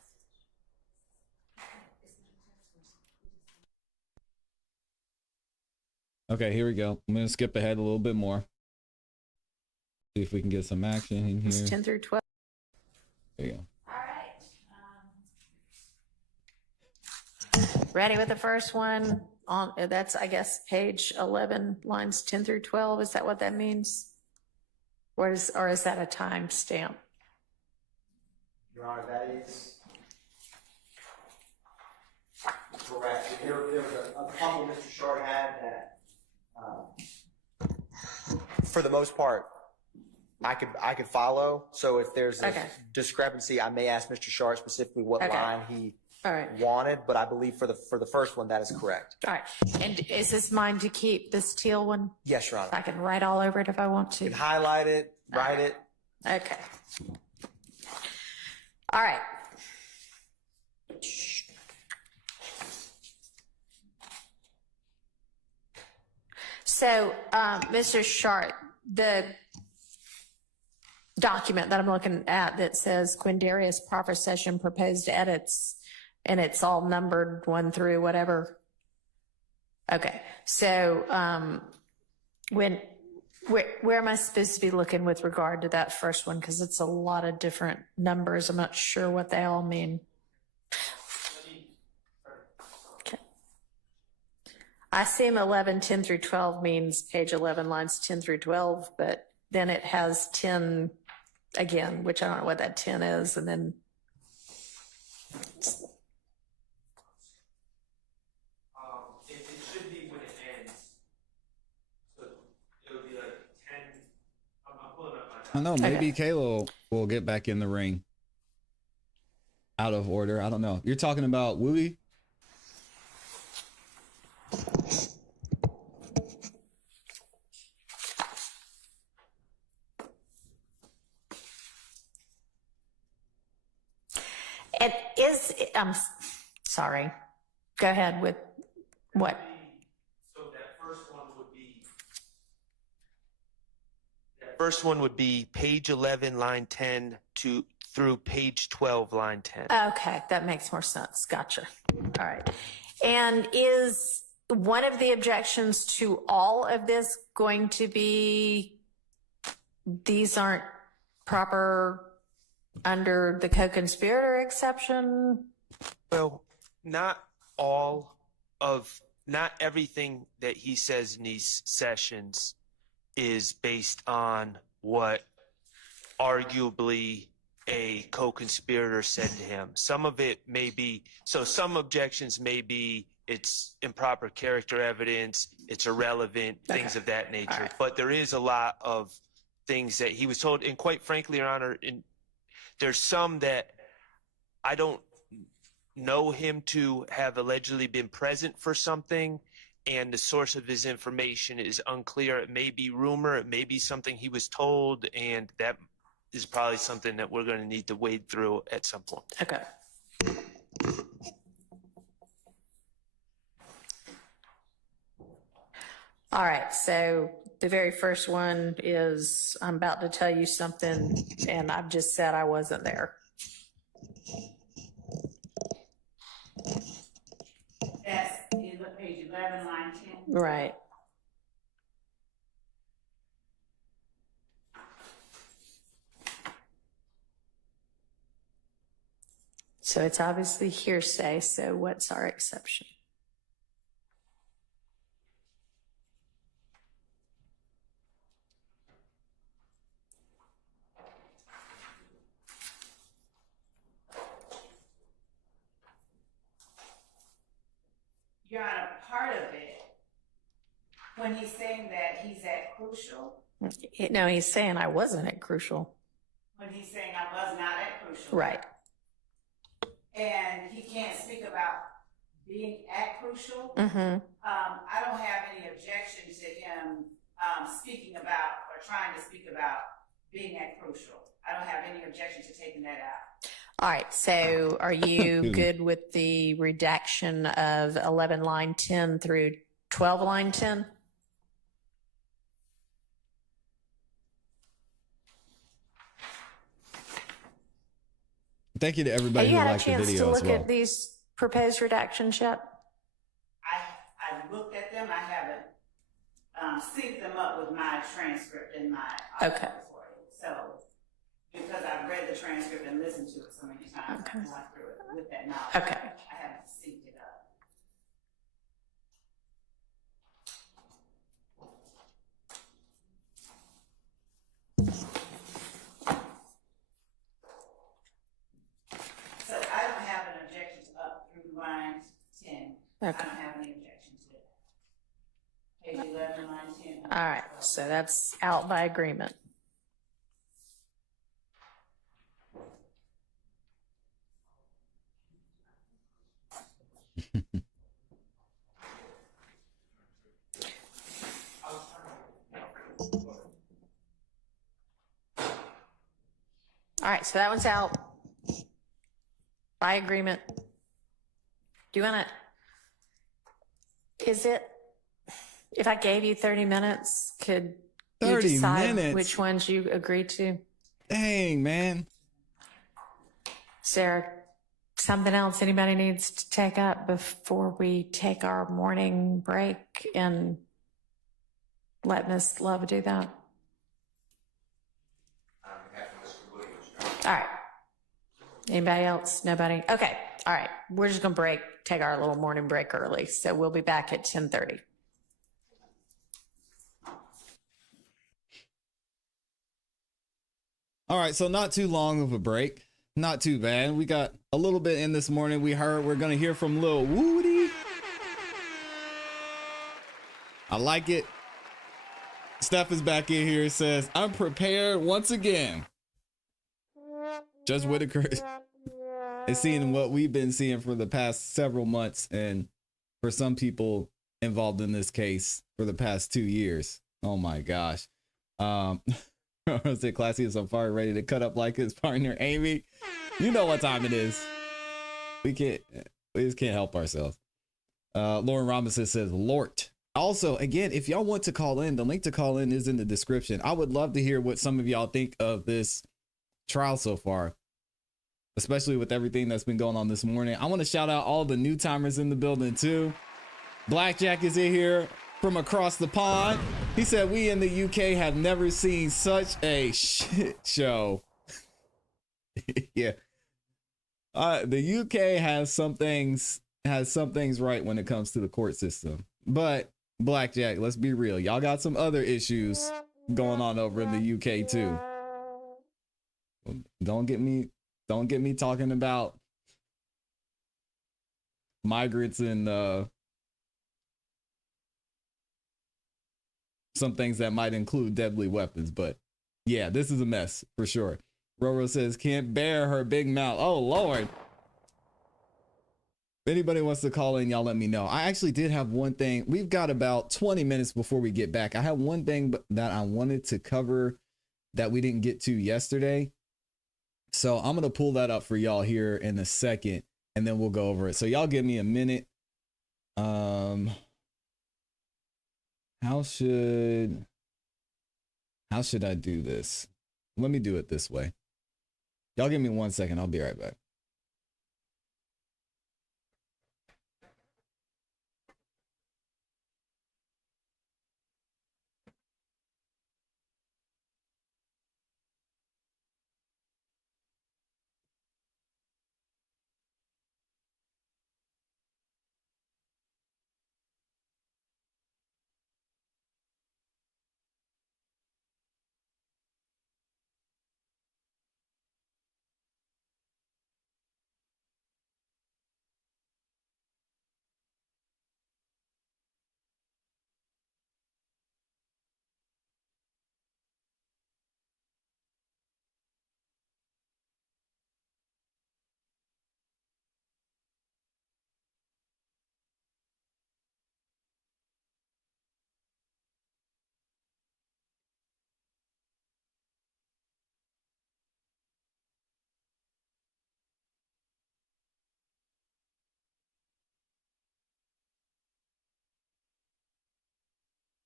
Okay, here we go. I'm going to skip ahead a little bit more. See if we can get some action in It's here. 10 through 12. There you go. All right. Ready with the first one? On that's, I guess, page 11, lines 10 through 12. Is that what that means? Or is that a time stamp? Your Honor, that is correct. There was a couple Mr. Short had that, for the most part, I could follow. So if there's a discrepancy, I may ask Mr. Short specifically what line he wanted, but I believe for the first one, that is correct. All right. And is this mine to keep, this teal one? Yes, Your Honor. I can write all over it if I want to. You can highlight it, write it. Okay. All right. So, Mr. Sharp, the document that I'm looking at that says Quindarius Proffer Session proposed edits, and it's all numbered 1 through whatever. Okay. So, where am I supposed to be looking with regard to that first one? Because it's a lot of different numbers. I'm not sure what they all mean. Okay. I assume 11, 10 through 12 means page 11, lines 10 through 12, but then it has 10 again, which I don't know what that 10 is, and then it should be when it ends. So it would be like 10. I'm pulling up my. I don't know. Maybe Kayla will get back in the ring. Out of order. I don't know. You're talking about Wooey? it is. I'm sorry. Go ahead with what? So that first one would be page 11, line 10 through page 12, line 10. Okay, that makes more sense. Gotcha. All right. And is one of the objections to all of this going to be these aren't proper under the co-conspirator exception? Well, not everything that he says in these sessions is based on what arguably a co-conspirator said to him. Some of it may be, so some objections may be it's improper character evidence, it's irrelevant, things of that nature. Right. But there is a lot of things that he was told, and quite frankly, Your Honor, there's some that I don't know him to have allegedly been present for something, and the source of his information is unclear. It may be rumor, it may be something he was told, and that is probably something that we're going to need to wade through at some point. Okay. All right, so the very first one is, I'm about to tell you something, and I've just said I wasn't there. That's page 11, line 10. Right. So it's obviously hearsay, so what's our exception? Your Honor, part of it, when he's saying that he's at Crucial. No, he's saying I wasn't at Crucial. When he's saying I was not at Crucial. Right. And he can't speak about being at Crucial. Mm-hmm. I don't have any objection to him speaking about or trying to speak about being at Crucial. I don't have any objection to taking that out. All right, so are you good with the redaction of 11 line 10 through 12 line 10? Thank you to everybody who liked the video as well. Have you had a chance to look at these proposed redactions yet? I looked at them. I haven't sync them up with my transcript and my Okay. recording. So, because I've read the transcript and listened to it so many times, Okay. I went through it with that knowledge. Okay. I haven't synced it up. So I don't have an objection to up through line 10. I Okay. don't have any objection to it. Page 11, line 10. All right. So that's out by agreement. All right, so that one's out by agreement. Do you want to, is it, if I gave you 30 minutes, could you 30 decide minutes? which ones you agreed to? Dang, man. Is there something else anybody needs to take up before we take our morning break and let Ms. Love do that? All right. Anybody else? Nobody? Okay. All right. We're just going to take our little morning break early. So we'll be back at 10:30. All right, so not too long of a break. Not too bad. We got a little bit in this morning. We're going to hear from Lil Woody. I like it. Steph is back in here. Says, I'm prepared once again. Judge Whitaker is seeing what we've been seeing for the past several months, and for some people involved in this case for the past 2 years. Oh my gosh. Say ClassE is on fire, ready to cut up like his partner Amy. You know what time it is. We just can't help ourselves. Lauren Robinson says Lort. Also, again, if y'all want to call in, the link to call in is in the description. I would love to hear what some of y'all think of this trial so far, especially with everything that's been going on this morning. I want to shout out all the new timers in the building too. Blackjack is in here from across the pond. He said, we in the UK have never seen such a shit show. Yeah. The UK has some things right when it comes to the court system. But Blackjack, let's be real. Y'all got some other issues going on over in the UK too. Don't get me talking about migrants and some things that might include deadly weapons, but yeah, this is a mess for sure. Roro says can't bear her big mouth. Oh Lord. If anybody wants to call in, y'all let me know. I actually did have one thing. We've got about 20 minutes before we get back. I have one thing that I wanted to cover that we didn't get to yesterday. So I'm going to pull that up for y'all here in a second, and then we'll go over it. So y'all give me a minute. How should I do this? Let me do it this way. Y'all give me 1 second. I'll be right back.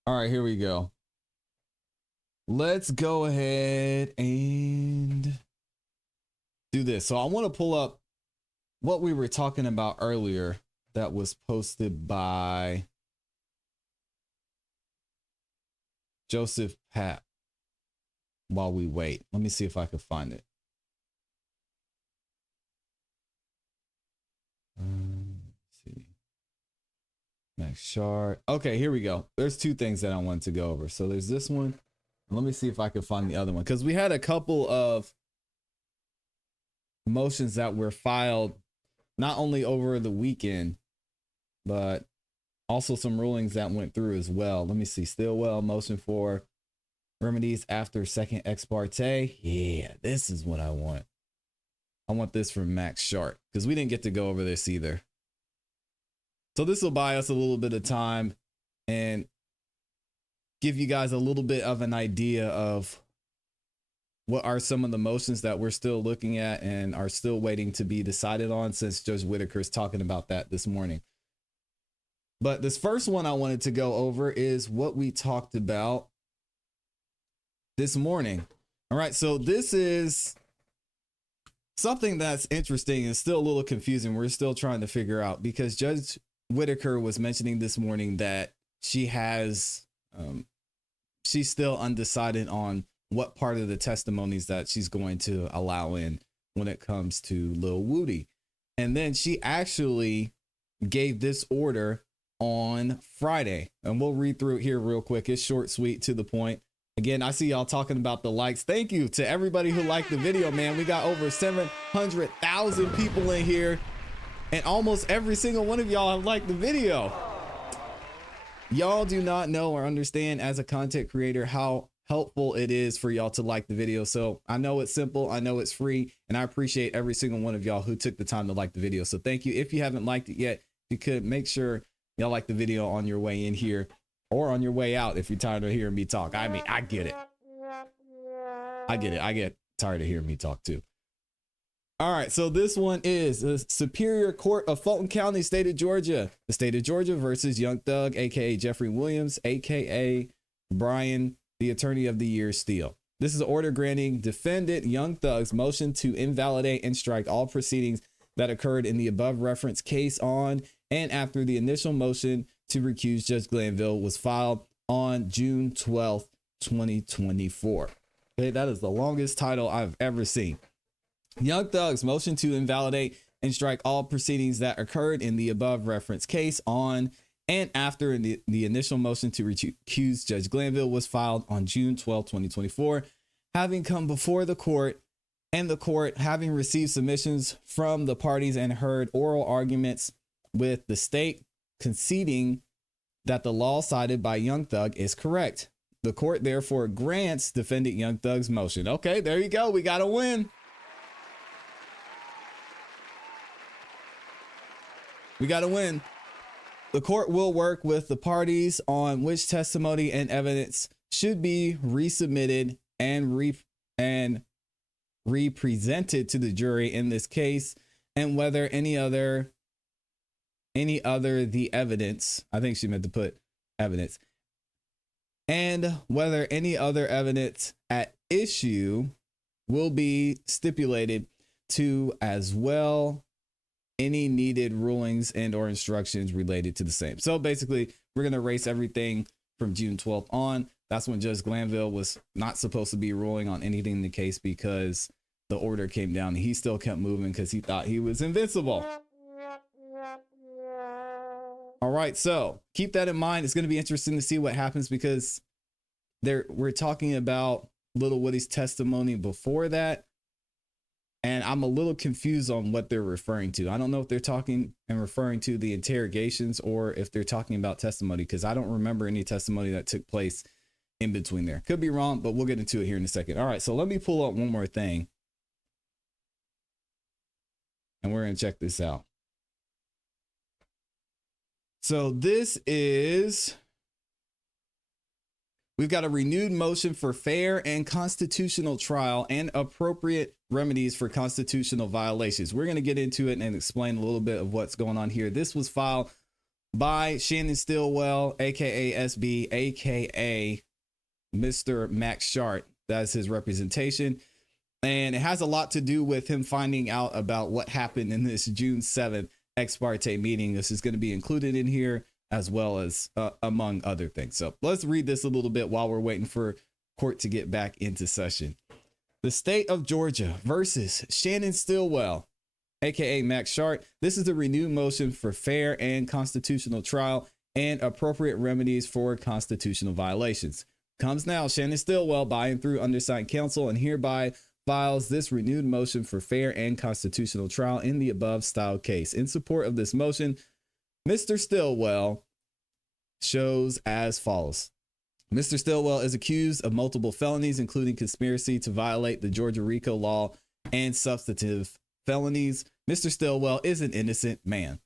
All right, here we go. Let's go ahead and do this. So I want to pull up what we were talking about earlier that was posted by Joseph Pat while we wait. Let me see if I can find it. Let's see. Max Shard. Okay, here we go. There's two things that I wanted to go over. So there's this one. Let me see if I can find the other one, because we had a couple of motions that were filed not only over the weekend, but also some rulings that went through as well. Let me see. Stillwell motion for remedies after second ex parte. Yeah, this is what I want. I want this from Max Sharp, because we didn't get to go over this either. So this will buy us a little bit of time and give you guys a little bit of an idea of what are some of the motions that we're still looking at and are still waiting to be decided on, since Judge Whitaker is talking about that this morning. But this first one I wanted to go over is what we talked about this morning. All right, so this is something that's interesting and still a little confusing. We're still trying to figure out, because Judge Whitaker was mentioning this morning that she has, she's still undecided on what part of the testimonies that she's going to allow in when it comes to Lil Woody. And then she actually gave this order on Friday, and we'll read through it here real quick. It's short, sweet, to the point. Again, I see y'all talking about the likes. Thank you to everybody who liked the video, man. We got over 700,000 people in here, and almost every single one of y'all have liked the video. Y'all do not know or understand as a content creator how helpful it is for y'all to like the video. So I know it's simple, I know it's free, and I appreciate every single one of y'all who took the time to like the video. So thank you. If you haven't liked it yet, you could make sure y'all like the video on your way in here or on your way out if you're tired of hearing me talk. I mean, I get it. I get tired of hearing me talk too. All right, so this one is the Superior Court of Fulton County, State of Georgia. The State of Georgia versus Young Thug, aka Jeffrey Williams, aka Brian, the Attorney of the Year Steele. This is an order granting defendant Young Thug's motion to invalidate and strike all proceedings that occurred in the above referenced case on and after the initial motion to recuse Judge Glanville was filed on June 12th, 2024. Okay, that is the longest title I've ever seen. Young Thug's motion to invalidate and strike all proceedings that occurred in the above referenced case on and after the initial motion to recuse Judge Glanville was filed on June 12, 2024, having come before the court, and the court having received submissions from the parties and heard oral arguments with the state conceding that the law cited by Young Thug is correct. The court therefore grants defendant Young Thug's motion. Okay, there you go. We got a win. We got to win. The court will work with the parties on which testimony and evidence should be resubmitted and represented to the jury in this case, and whether any other the evidence, I think she meant to put evidence, and whether any other evidence at issue will be stipulated to, as well any needed rulings and or instructions related to the same. So basically, we're going to erase everything from June 12th on. That's when Judge Glanville was not supposed to be ruling on anything in the case, because the order came down and he still kept moving because he thought he was invincible. All right, so keep that in mind. It's going to be interesting to see what happens, because we're talking about Little Woody's testimony before that, and I'm a little confused on what they're referring to. I don't know if they're talking and referring to the interrogations or if they're talking about testimony, because I don't remember any testimony that took place in between there. Could be wrong, but we'll get into it here in a second. All right, so let me pull up one more thing, and we're going to check this out. So this is, we've got a renewed motion for fair and constitutional trial and appropriate remedies for constitutional violations. We're going to get into it and explain a little bit of what's going on here. This was filed by Shannon Stillwell, aka SB, aka Mr. Max Sharp. That's his representation. And it has a lot to do with him finding out about what happened in this June 7th ex parte meeting. This is going to be included in here. as well as among other things. So let's read this a little bit while we're waiting for court to get back into session. The state of Georgia versus Shannon Stillwell, aka Max Sharp. This is a renewed motion for fair and constitutional trial and appropriate remedies for constitutional violations. Comes now, Shannon Stillwell, by and through undersigned counsel, and hereby files this renewed motion for fair and constitutional trial in the above style case. In support of this motion, Mr. Stillwell shows as follows. Mr. Stillwell is accused of multiple felonies, including conspiracy to violate the Georgia RICO law and substantive felonies. Mr. Stillwell is an innocent man.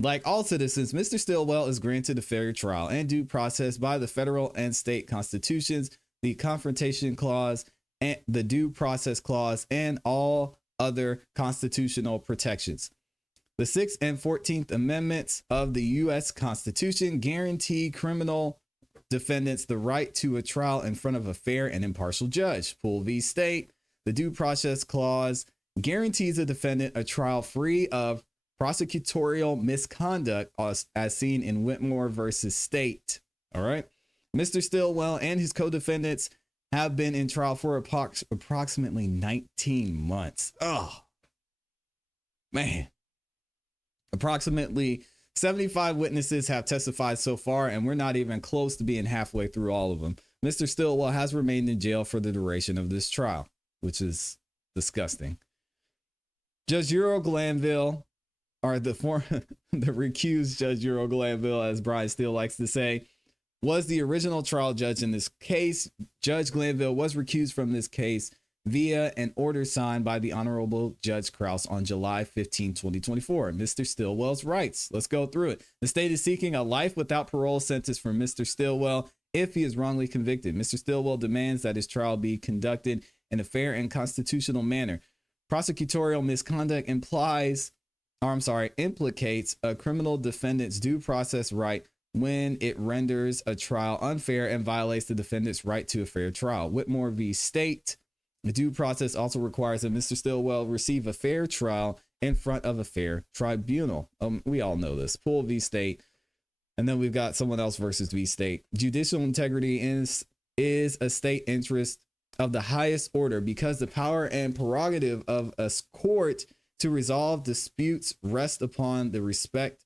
Like all citizens, Mr. Stillwell is granted a fair trial and due process by the federal and state constitutions, the Confrontation Clause, and the Due Process Clause, and all other constitutional protections. The 6th and 14th Amendments of the U.S. Constitution guarantee criminal defendants the right to a trial in front of a fair and impartial judge. Poole v. State. The Due Process Clause guarantees a defendant a trial free of prosecutorial misconduct, as seen in Whitmore versus State. All right. Mr. Stillwell and his co-defendants have been in trial for approximately 19 months. Oh, man. Approximately 75 witnesses have testified so far, and we're not even close to being halfway through all of them. Mr. Stillwell has remained in jail for the duration of this trial, which is disgusting. Judge Euro Glanville, or the recused Judge Euro Glanville, as Brian Steele likes to say, was the original trial judge in this case. Judge Glanville was recused from this case via an order signed by the Honorable Judge Krause on July 15, 2024. Mr. Stillwell's rights. Let's go through it. The state is seeking a life without parole sentence for Mr. Stillwell if he is wrongly convicted. Mr. Stillwell demands that his trial be conducted in a fair and constitutional manner. Prosecutorial misconduct implicates a criminal defendant's due process right when it renders a trial unfair and violates the defendant's right to a fair trial. Whitmore v. State. The due process also requires that Mr. Stillwell receive a fair trial in front of a fair tribunal. We all know this. Poole v. State. And then we've got someone else versus v. State. Judicial integrity is a state interest of the highest order because the power and prerogative of a court to resolve disputes rest upon the respect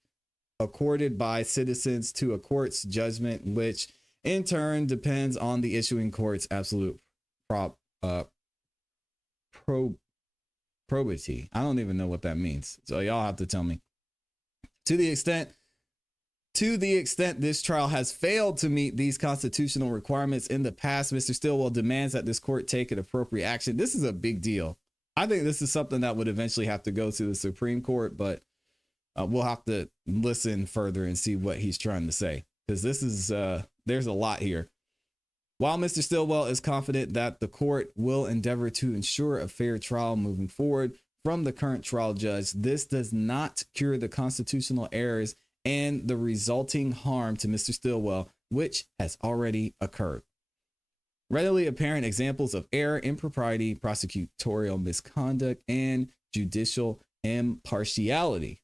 accorded by citizens to a court's judgment, which in turn depends on the issuing court's absolute probity. I don't even know what that means, so y'all have to tell me. To the extent this trial has failed to meet these constitutional requirements in the past, Mr. Stillwell demands that this court take an appropriate action. This is a big deal. I think this is something that would eventually have to go to the Supreme Court, but we'll have to listen further and see what he's trying to say, because this is there's a lot here. While Mr. Stillwell is confident that the court will endeavor to ensure a fair trial moving forward from the current trial judge, this does not cure the constitutional errors and the resulting harm to Mr. Stillwell, which has already occurred. Readily apparent examples of error, impropriety, prosecutorial misconduct, and judicial impartiality.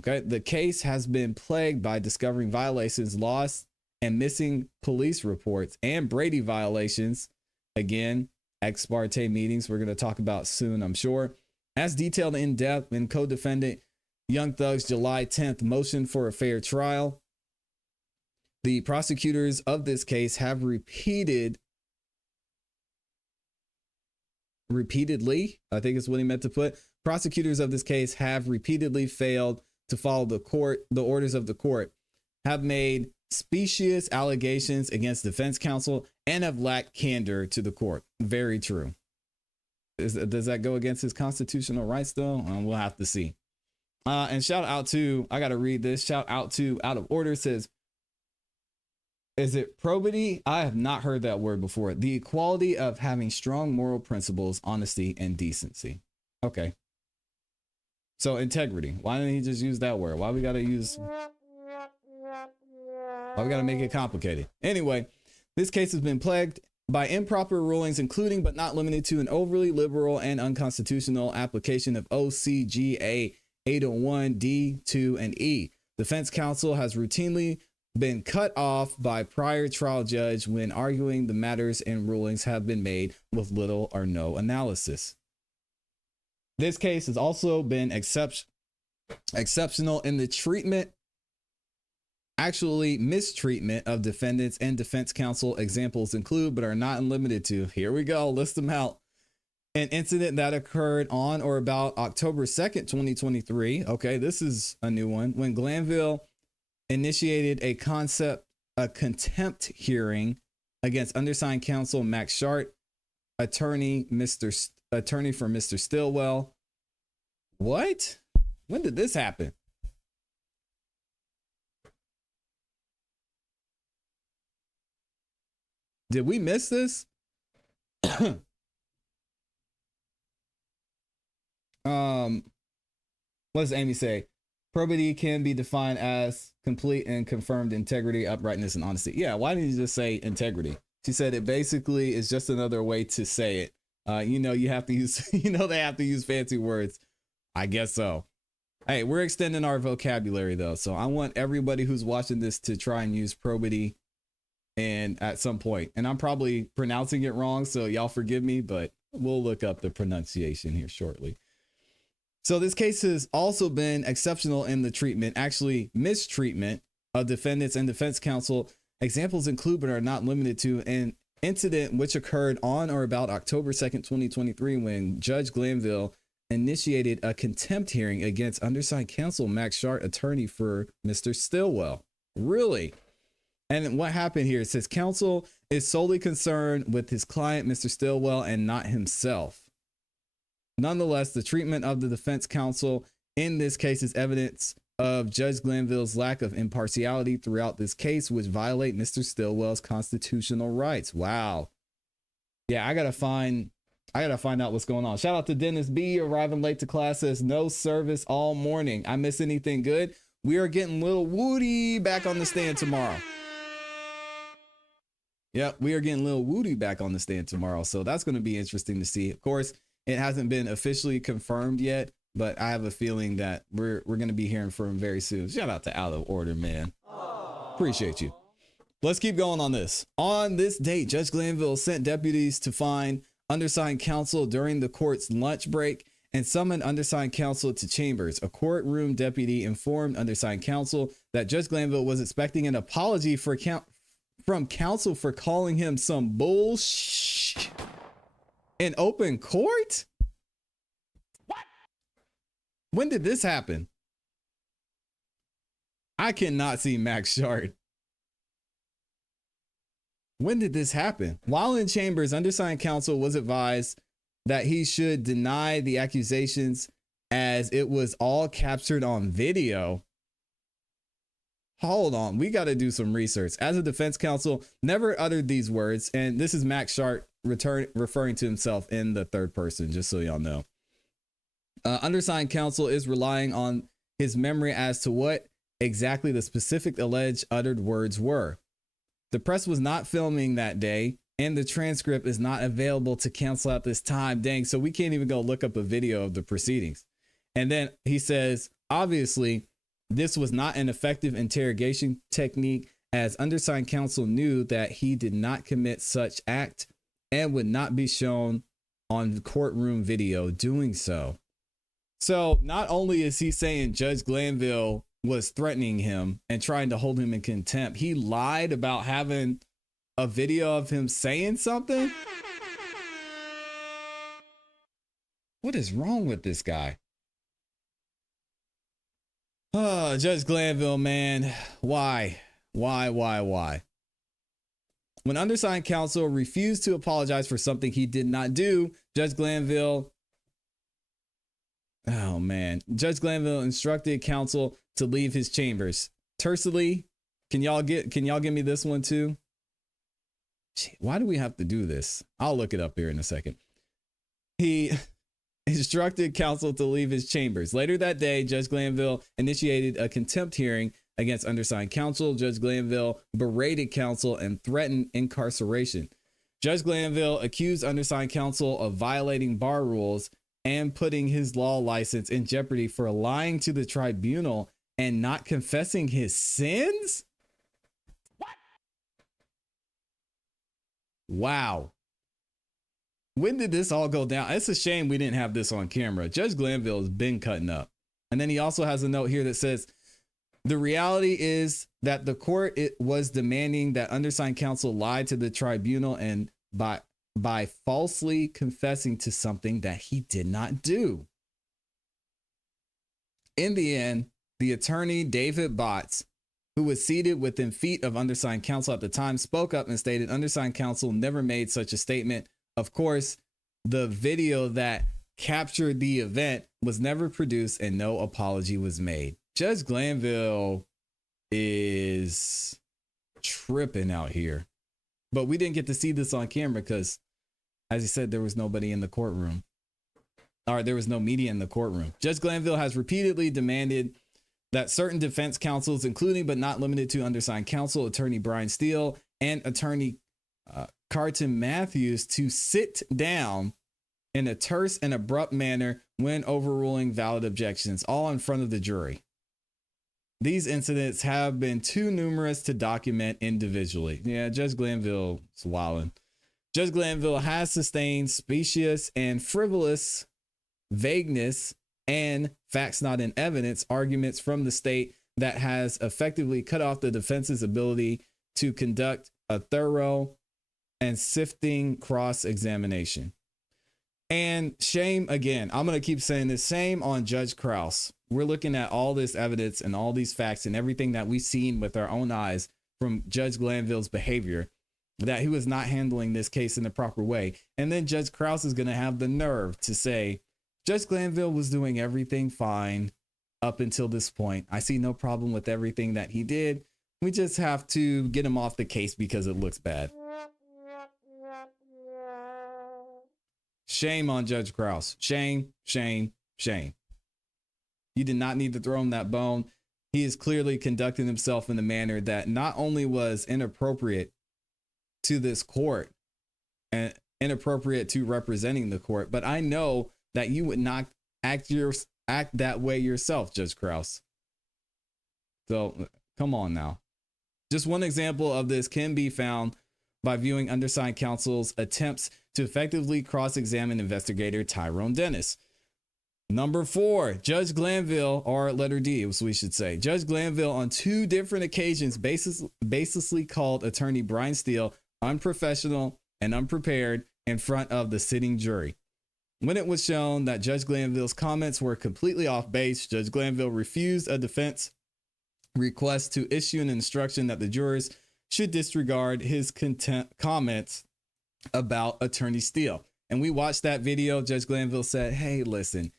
Okay, the case has been plagued by discovering violations, lost and missing police reports, and Brady violations. Again, ex parte meetings we're going to talk about soon, I'm sure. As detailed in depth in co-defendant Young Thug's July 10th motion for a fair trial, the prosecutors of this case have repeatedly, I think is what he meant to put, prosecutors of this case have repeatedly failed to follow the orders of the court, have made specious allegations against defense counsel, and have lacked candor to the court. Very true. Does that go against his constitutional rights though? We'll have to see. And shout out to, I got to read this, shout out to Out of Order says, is it probity? I have not heard that word before. The equality of having strong moral principles, honesty, and decency. Okay. So integrity. Why didn't he just use that word? Why we got to make it complicated? Anyway, this case has been plagued by improper rulings, including but not limited to an overly liberal and unconstitutional application of OCGA 801 D, 2, and E. Defense counsel has routinely been cut off by prior trial judge when arguing the matters and rulings have been made with little or no analysis. This case has also been exceptional in the treatment, actually mistreatment of defendants and defense counsel. Examples include, but are not limited to, here we go, list them out. An incident that occurred on or about October 2nd, 2023. Okay, this is a new one. When Glanville initiated a contempt hearing against undersigned counsel Max Shart, attorney for Mr. Stillwell. What? When did this happen? Did we miss this? What does Amy say? Probity can be defined as complete and confirmed integrity, uprightness, and honesty. Yeah, why didn't you just say integrity? She said it basically is just another way to say it. You have to use, they have to use fancy words. I guess so. Hey, we're extending our vocabulary though. So I want everybody who's watching this to try and use probity and at some point. And I'm probably pronouncing it wrong, so y'all forgive me, but we'll look up the pronunciation here shortly. So this case has also been exceptional in the treatment, actually mistreatment of defendants and defense counsel. Examples include, but are not limited to, an incident which occurred on or about October 2nd, 2023, when Judge Glanville initiated a contempt hearing against undersigned counsel Max Shart, attorney for Mr. Stillwell. Really? And what happened here? It says counsel is solely concerned with his client, Mr. Stillwell, and not himself. Nonetheless, the treatment of the defense counsel in this case is evidence of Judge Glanville's lack of impartiality throughout this case, which violate Mr. Stillwell's constitutional rights. Wow. Yeah, I gotta find out what's going on. Shout out to Dennis B, arriving late to class, says no service all morning. I miss anything good? We are getting Lil Woody back on the stand tomorrow. Yep, we are getting Lil Woody back on the stand tomorrow. So that's going to be interesting to see. Of course, it hasn't been officially confirmed yet, but I have a feeling that we're going to be hearing from him very soon. Shout out to Out of Order, man. Appreciate you. Let's keep going on this. On this date, Judge Glanville sent deputies to find undersigned counsel during the court's lunch break and summoned undersigned counsel to chambers. A courtroom deputy informed undersigned counsel that Judge Glanville was expecting an apology from counsel for calling him some bullshit in open court. What? When did this happen? I cannot see Max Shart. When did this happen? While in chambers, undersigned counsel was advised that he should deny the accusations as it was all captured on video. Hold on, we got to do some research. As a defense counsel, never uttered these words, and this is Max Shart referring to himself in the third person, just so y'all know. Undersigned counsel is relying on his memory as to what exactly the specific alleged uttered words were. The press was not filming that day, and the transcript is not available to counsel at this time. Dang, so we can't even go look up a video of the proceedings. And then he says, obviously, this was not an effective interrogation technique, as undersigned counsel knew that he did not commit such act and would not be shown on courtroom video doing so. So not only is he saying Judge Glanville was threatening him and trying to hold him in contempt, he lied about having a video of him saying something. What is wrong with this guy? Oh, Judge Glanville, man. Why? When undersigned counsel refused to apologize for something he did not do, Judge Glanville instructed counsel to leave his chambers. Tersely, can y'all give me this one too? Why do we have to do this? I'll look it up here in a second. He instructed counsel to leave his chambers. Later that day, Judge Glanville initiated a contempt hearing against undersigned counsel. Judge Glanville berated counsel and threatened incarceration. Judge Glanville accused undersigned counsel of violating bar rules and putting his law license in jeopardy for lying to the tribunal and not confessing his sins? What? Wow. When did this all go down? It's a shame we didn't have this on camera. Judge Glanville has been cutting up. And then he also has a note here that says, the reality is that the court was demanding that undersigned counsel lie to the tribunal and by falsely confessing to something that he did not do. In the end, the attorney David Botts, who was seated within feet of undersigned counsel at the time, spoke up and stated undersigned counsel never made such a statement. Of course, the video that captured the event was never produced and no apology was made. Judge Glanville is tripping out here. But we didn't get to see this on camera because, as he said, there was nobody in the courtroom. Or there was no media in the courtroom. Judge Glanville has repeatedly demanded that certain defense counsels, including but not limited to undersigned counsel, attorney Brian Steele, and attorney Carton Matthews, to sit down in a terse and abrupt manner when overruling valid objections, all in front of the jury. These incidents have been too numerous to document individually. Yeah, Judge Glanville is wilding. Judge Glanville has sustained specious and frivolous vagueness and facts not in evidence arguments from the state that has effectively cut off the defense's ability to conduct a thorough and sifting cross-examination. And shame, again, I'm going to keep saying this, shame on Judge Krause. We're looking at all this evidence and all these facts and everything that we've seen with our own eyes from Judge Glanville's behavior, that he was not handling this case in the proper way. And then Judge Krause is going to have the nerve to say, Judge Glanville was doing everything fine up until this point. I see no problem with everything that he did. We just have to get him off the case because it looks bad. Shame on Judge Krause. Shame, shame, shame. You did not need to throw him that bone. He is clearly conducting himself in a manner that not only was inappropriate to this court and inappropriate to representing the court, but I know that you would not act that way yourself, Judge Krause. So come on now. Just one example of this can be found by viewing undersigned counsel's attempts to effectively cross-examine investigator Tyrone Dennis. Number 4, Judge Glanville, or letter D, as we should say. Judge Glanville on 2 different occasions baselessly called attorney Brian Steele unprofessional and unprepared in front of the sitting jury. When it was shown that Judge Glanville's comments were completely off base, Judge Glanville refused a defense request to issue an instruction that the jurors should disregard his comments about attorney Steele. And we watched that video. Judge Glanville said, hey, listen,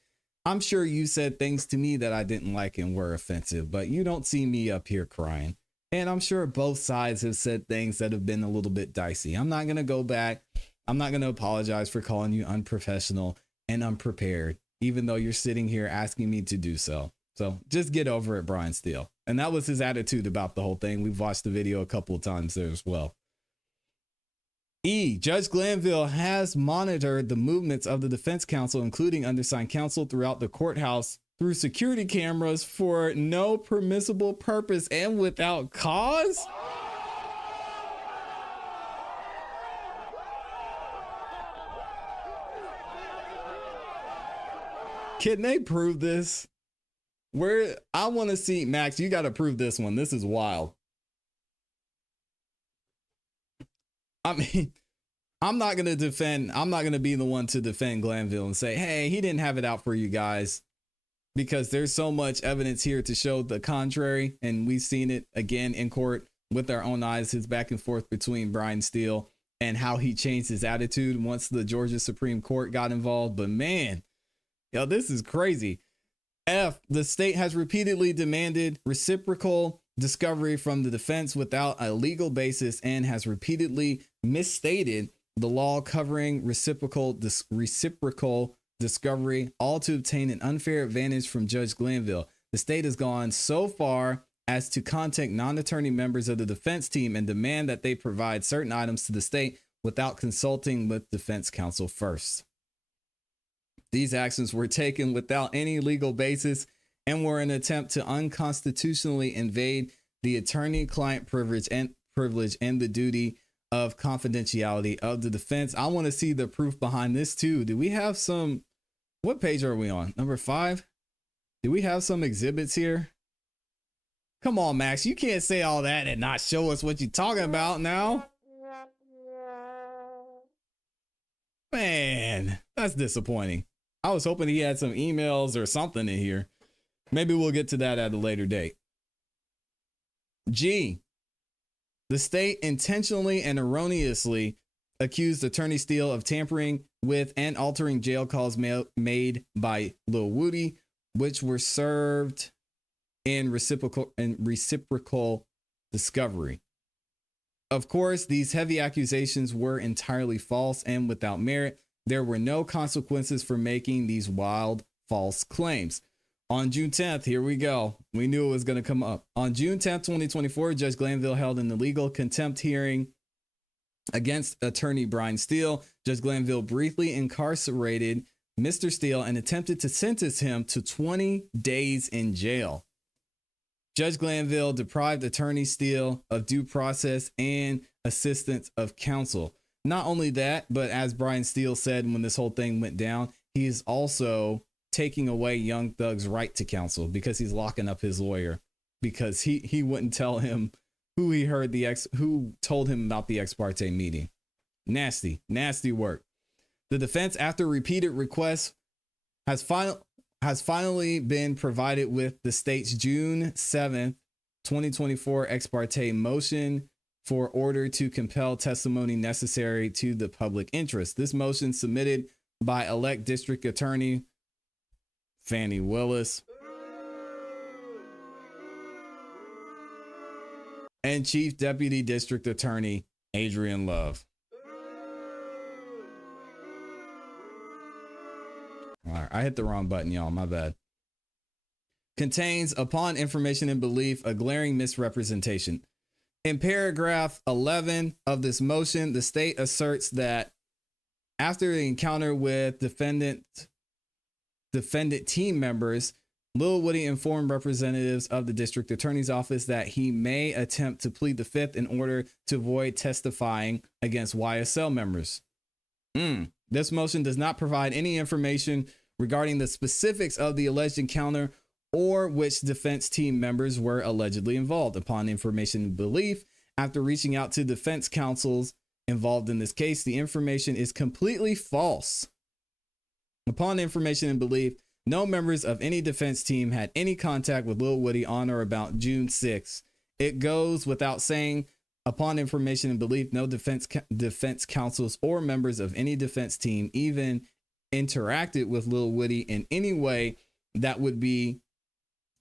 I'm sure you said things to me that I didn't like and were offensive, but you don't see me up here crying. And I'm sure both sides have said things that have been a little bit dicey. I'm not going to go back. I'm not going to apologize for calling you unprofessional and unprepared, even though you're sitting here asking me to do so. So just get over it, Brian Steele. And that was his attitude about the whole thing. We've watched the video a couple of times there as well. E, Judge Glanville has monitored the movements of the defense counsel, including undersigned counsel, throughout the courthouse through security cameras for no permissible purpose and without cause. Can they prove this? I want to see, Max, you got to prove this one. This is wild. I mean, I'm not going to be the one to defend Glanville and say, hey, he didn't have it out for you guys, because there's so much evidence here to show the contrary. And we've seen it again in court with our own eyes, his back and forth between Brian Steele and how he changed his attitude once the Georgia Supreme Court got involved. But man, yo, this is crazy. F, the state has repeatedly demanded reciprocal discovery from the defense without a legal basis and has repeatedly misstated the law covering reciprocal discovery, all to obtain an unfair advantage from Judge Glanville. The state has gone so far as to contact non-attorney members of the defense team and demand that they provide certain items to the state without consulting with defense counsel first. These actions were taken without any legal basis and were an attempt to unconstitutionally invade the attorney-client privilege and the duty of confidentiality of the defense. I want to see the proof behind this too. Do we have some? What page are we on? Number 5? Do we have some exhibits here? Come on, Max. You can't say all that and not show us what you're talking about now. Man, that's disappointing. I was hoping he had some emails or something in here. Maybe we'll get to that at a later date. G. The state intentionally and erroneously accused Attorney Steele of tampering with and altering jail calls made by Lil Woody, which were served in reciprocal discovery. Of course, these heavy accusations were entirely false and without merit. There were no consequences for making these wild, false claims. On June 10th, here we go. We knew it was going to come up. On June 10th, 2024, Judge Glanville held an illegal contempt hearing against attorney Brian Steele. Judge Glanville briefly incarcerated Mr. Steele and attempted to sentence him to 20 days in jail. Judge Glanville deprived attorney Steele of due process and assistance of counsel. Not only that, but as Brian Steele said when this whole thing went down, he is also taking away Young Thug's right to counsel because he's locking up his lawyer because he wouldn't tell him who he heard who told him about the ex parte meeting. Nasty work. The defense, after repeated requests, has finally been provided with the state's June 7th, 2024 ex parte motion for order to compel testimony necessary to the public interest. This motion, submitted by elect District Attorney Fannie Willis and Chief Deputy District Attorney Adrian Love. All right, I hit the wrong button, y'all. My bad. Contains, upon information and belief, a glaring misrepresentation. In paragraph 11 of this motion, the state asserts that after the encounter with defendant team members, Lil Woody informed representatives of the district attorney's office that he may attempt to plead the fifth in order to avoid testifying against YSL members. This motion does not provide any information regarding the specifics of the alleged encounter or which defense team members were allegedly involved. Upon information and belief, after reaching out to defense counsels involved in this case, the information is completely false. Upon information and belief, no members of any defense team had any contact with Lil Woody on or about June 6th. It goes without saying, upon information and belief, no defense counsels or members of any defense team even interacted with Lil Woody in any way that would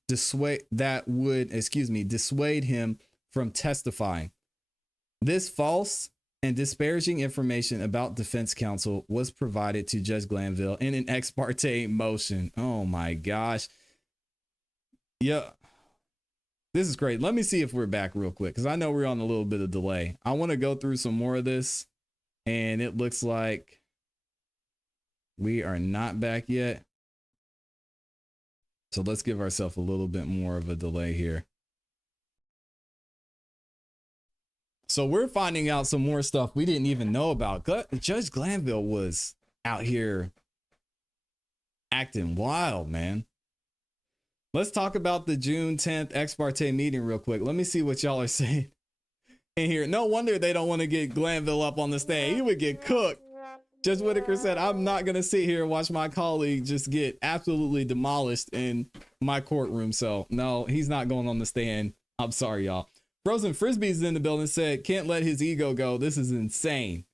dissuade him from testifying. This false and disparaging information about defense counsel was provided to Judge Glanville in an ex parte motion. Oh my gosh. Yeah. This is great. Let me see if we're back real quick because I know we're on a little bit of delay. I want to go through some more of this and it looks like we are not back yet. So let's give ourselves a little bit more of a delay here. So we're finding out some more stuff we didn't even know about. Judge Glanville was out here acting wild, man. Let's talk about the June 10th ex parte meeting real quick. Let me see what y'all are saying in here. No wonder they don't want to get Glanville up on the stage. He would get cooked. Judge Whitaker said, I'm not going to sit here and watch my colleague just get absolutely demolished in my courtroom. So no, he's not going on the stand. I'm sorry, y'all. Frozen Frisbee's in the building, said, can't let his ego go. This is insane.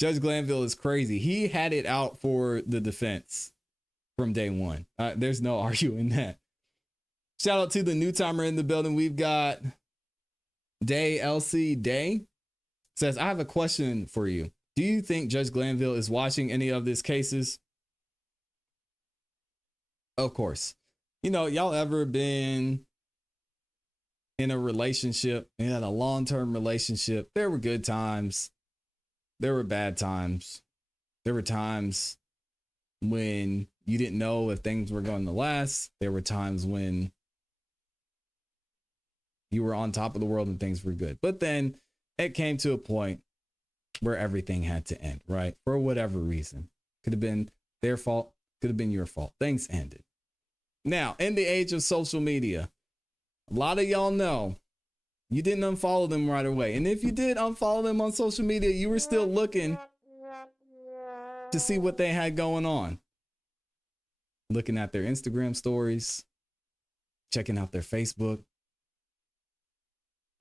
Judge Glanville is crazy. He had it out for the defense from day one. There's no arguing that. Shout out to the new timer in the building. We've got Day LC Day says, I have a question for you. Do you think Judge Glanville is watching any of these cases? Of course. You know, y'all ever been in a relationship, and had a long-term relationship? There were good times. There were bad times. There were times when you didn't know if things were going to last. There were times when you were on top of the world and things were good. But then it came to a point where everything had to end, right? For whatever reason. Could have been their fault, could have been your fault. Things ended. Now, in the age of social media, a lot of y'all know you didn't unfollow them right away. And if you did unfollow them on social media, you were still looking to see what they had going on. Looking at their Instagram stories, checking out their Facebook,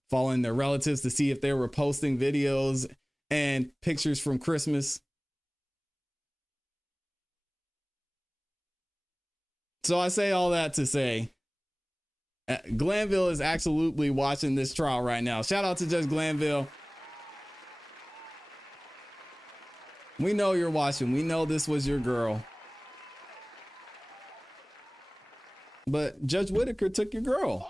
following their relatives to see if they were posting videos and pictures from Christmas. So I say all that to say, Glanville is absolutely watching this trial right now. Shout out to Judge Glanville. We know you're watching. We know this was your girl. But Judge Whitaker took your girl.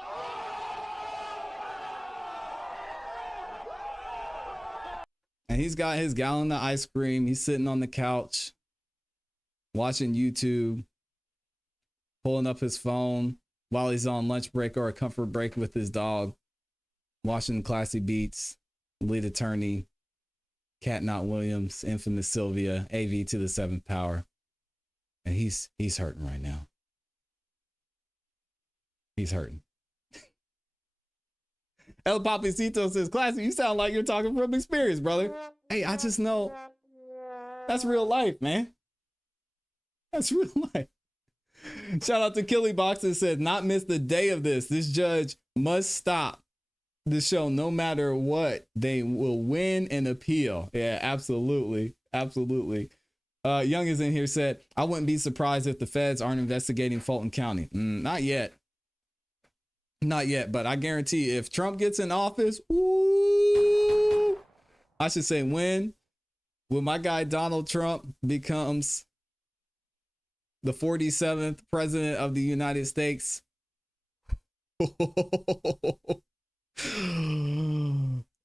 And he's got his gallon of ice cream. He's sitting on the couch, watching YouTube, pulling up his phone while he's on lunch break or a comfort break with his dog, watching ClassE Beats, lead attorney, Cat Not Williams, infamous Sylvia, AV to the 7th power. And he's hurting right now. He's hurting. El Papacito says, ClassE, you sound like you're talking from experience, brother. Hey, I just know that's real life, man. That's real life. Shout out to Killy Box that said, not miss the day of this. This judge must stop the show no matter what. They will win an appeal. Yeah, absolutely. Absolutely. Young is in here said, I wouldn't be surprised if the feds aren't investigating Fulton County. Not yet. Not yet, but I guarantee if Trump gets in office, ooh, I should say when my guy Donald Trump becomes the 47th president of the United States.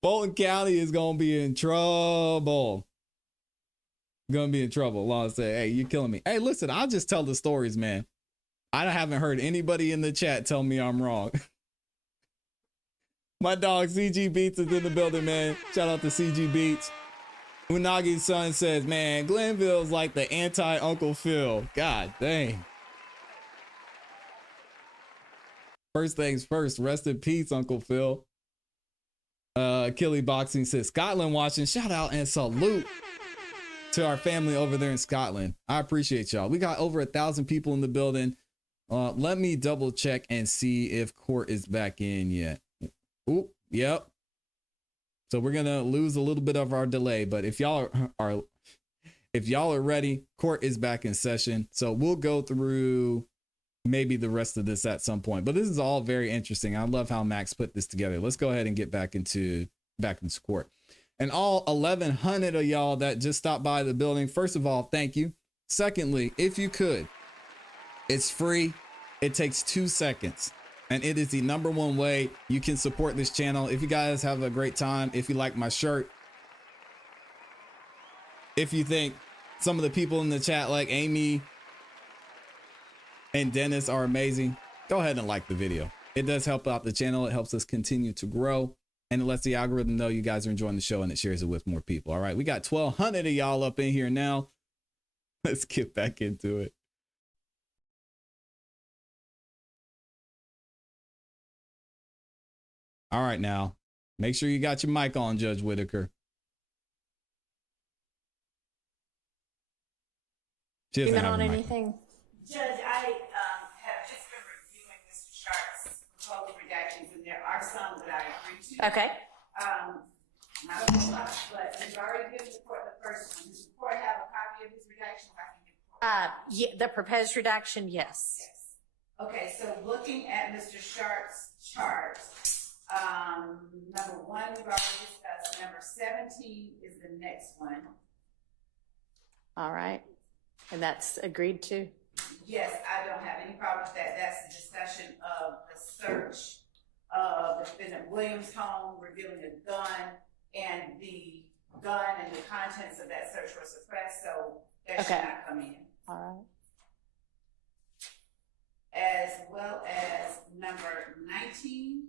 Fulton County is going to be in trouble. Going to be in trouble. Law say, hey, you're killing me. Hey, listen, I'll just tell the stories, man. I haven't heard anybody in the chat tell me I'm wrong. My dog CG Beats is in the building, man. Shout out to CG Beats. Unagi's son says, man, Glenville's like the anti-Uncle Phil. God dang. First things first, rest in peace, Uncle Phil. Killy Boxing says, Scotland watching. Shout out and salute to our family over there in Scotland. I appreciate y'all. We got over 1,000 people in the building. Let me double check and see if court is back in yet. Oop, yep. So we're gonna lose a little bit of our delay, but if y'all are ready, court is back in session. So we'll go through maybe the rest of this at some point. But this is all very interesting. I love how Max put this together. Let's go ahead and get back into court. And all 1,100 of y'all that just stopped by the building, first of all, thank you. Secondly, if you could, it's free. It takes 2 seconds. And it is the #1 way you can support this channel. If you guys have a great time, if you like my shirt, if you think some of the people in the chat like Amy and Dennis are amazing, go ahead and like the video. It does help out the channel. It helps us continue to grow. And it lets the algorithm know you guys are enjoying the show and it shares it with more people. All right, we got 1,200 of y'all up in here now. Let's get back into it. All right, now, make sure you got your mic on, Judge Whitaker. She doesn't have on a mic. anything? Judge, I have just been reviewing Mr. Sharp's proposed redactions, and there are some that I agree to. Okay. Not a whole lot, but we've already given the court the first one. Does the court have a copy of his redaction? I can give the court. Yeah, the proposed redaction, yes. Yes. Okay, so looking at Mr. Sharp's chart, number 1 we've already discussed. Number 17 is the next one. All right. And that's agreed to? Yes, I don't have any problem with that. That's the discussion of the search of defendant Williams' home, revealing a gun, and the gun and the contents of that search were suppressed, so that should not come in. All right. well as number 19,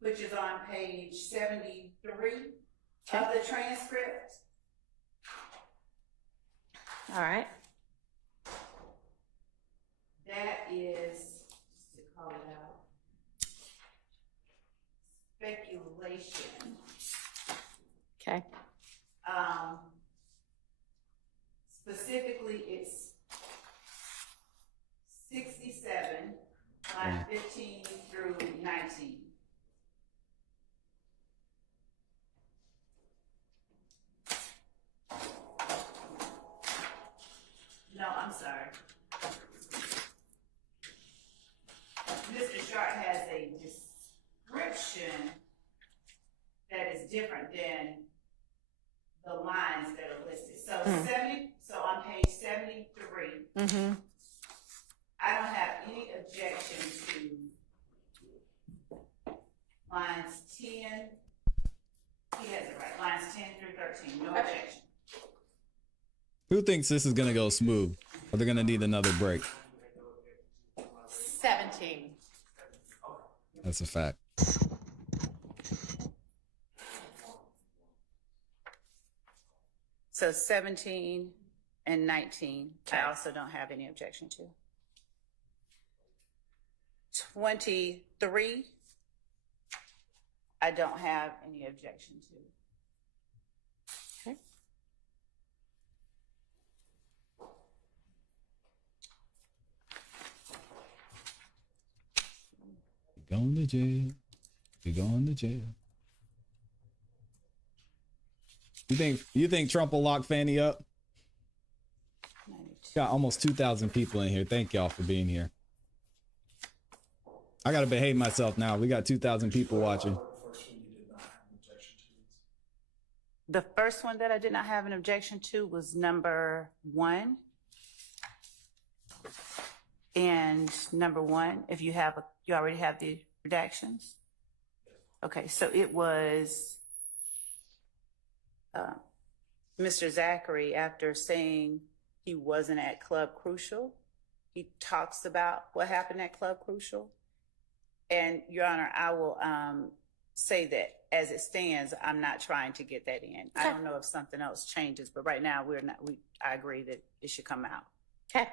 which is on page 73 of the transcript. All right. That is, just to call it out, speculation. Okay. Specifically, it's 67, line 15 through 19. No, I'm sorry. Mr. Sharp has a description that is different than the lines that are listed. So 70, so on page 73, I don't have any objection to lines 10, he has it right, lines 10 through 13, no objection. Who thinks this is gonna go smooth? Or they're gonna need another break? 17. That's a fact. So 17 and 19, I also don't have any objection to. 23, I don't have any objection to. Okay. You're going to jail. You're going to jail. You think Trump will lock Fannie up? 92. Got almost 2,000 people in here. Thank y'all for being here. I gotta behave myself now. We got 2,000 people watching. The first one that I did not have an objection to was number 1. And number 1, if you have you already have the redactions. Okay, so it was Mr. Zachary, after saying he wasn't at Club Crucial, he talks about what happened at Club Crucial. And Your Honor, I will say that as it stands, I'm not trying to get that in. I don't know if something else changes, but right now I agree that it should come out. Okay.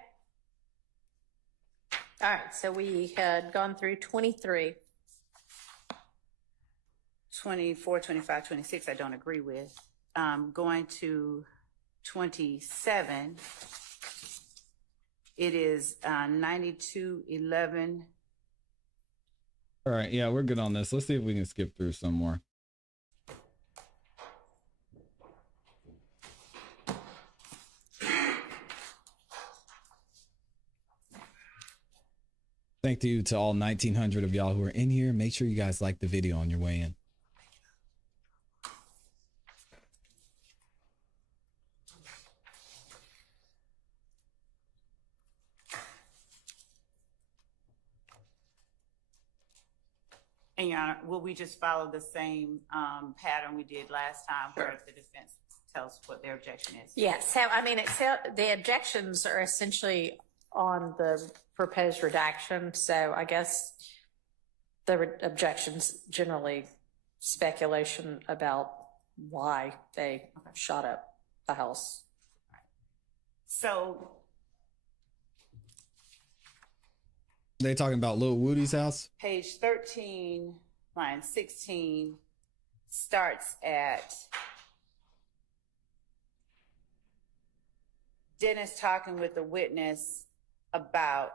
All right, so we had gone through 23. 24, 25, 26, I don't agree with. Going to 27, it is 9211. All right, yeah, we're good on this. Let's see if we can skip through some more. Thank you to all 1,900 of y'all who are in here. Make sure you guys like the video on your way in. And Your Honor, will we just follow the same pattern we did last time where the defense tells what their objection is? Yes, so I mean, except the objections are essentially on the proposed redaction. So I guess the objections generally speculation about why they shot up the house. So They talking about Lil Woody's house? page 13, line 16 starts at Dennis talking with the witness about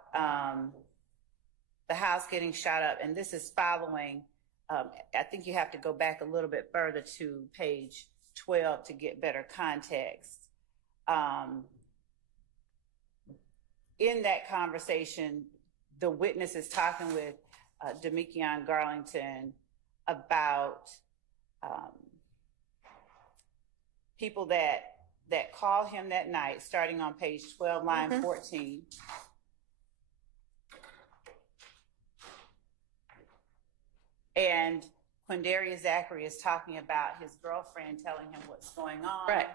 the house getting shot up. And this is following, I think you have to go back a little bit further to page 12 to get better context. In that conversation, the witness is talking with Demikion Garlington about people that call him that night, starting on page 12, line 14. And Quindarius Zachary is talking about his girlfriend telling him what's going on. Right.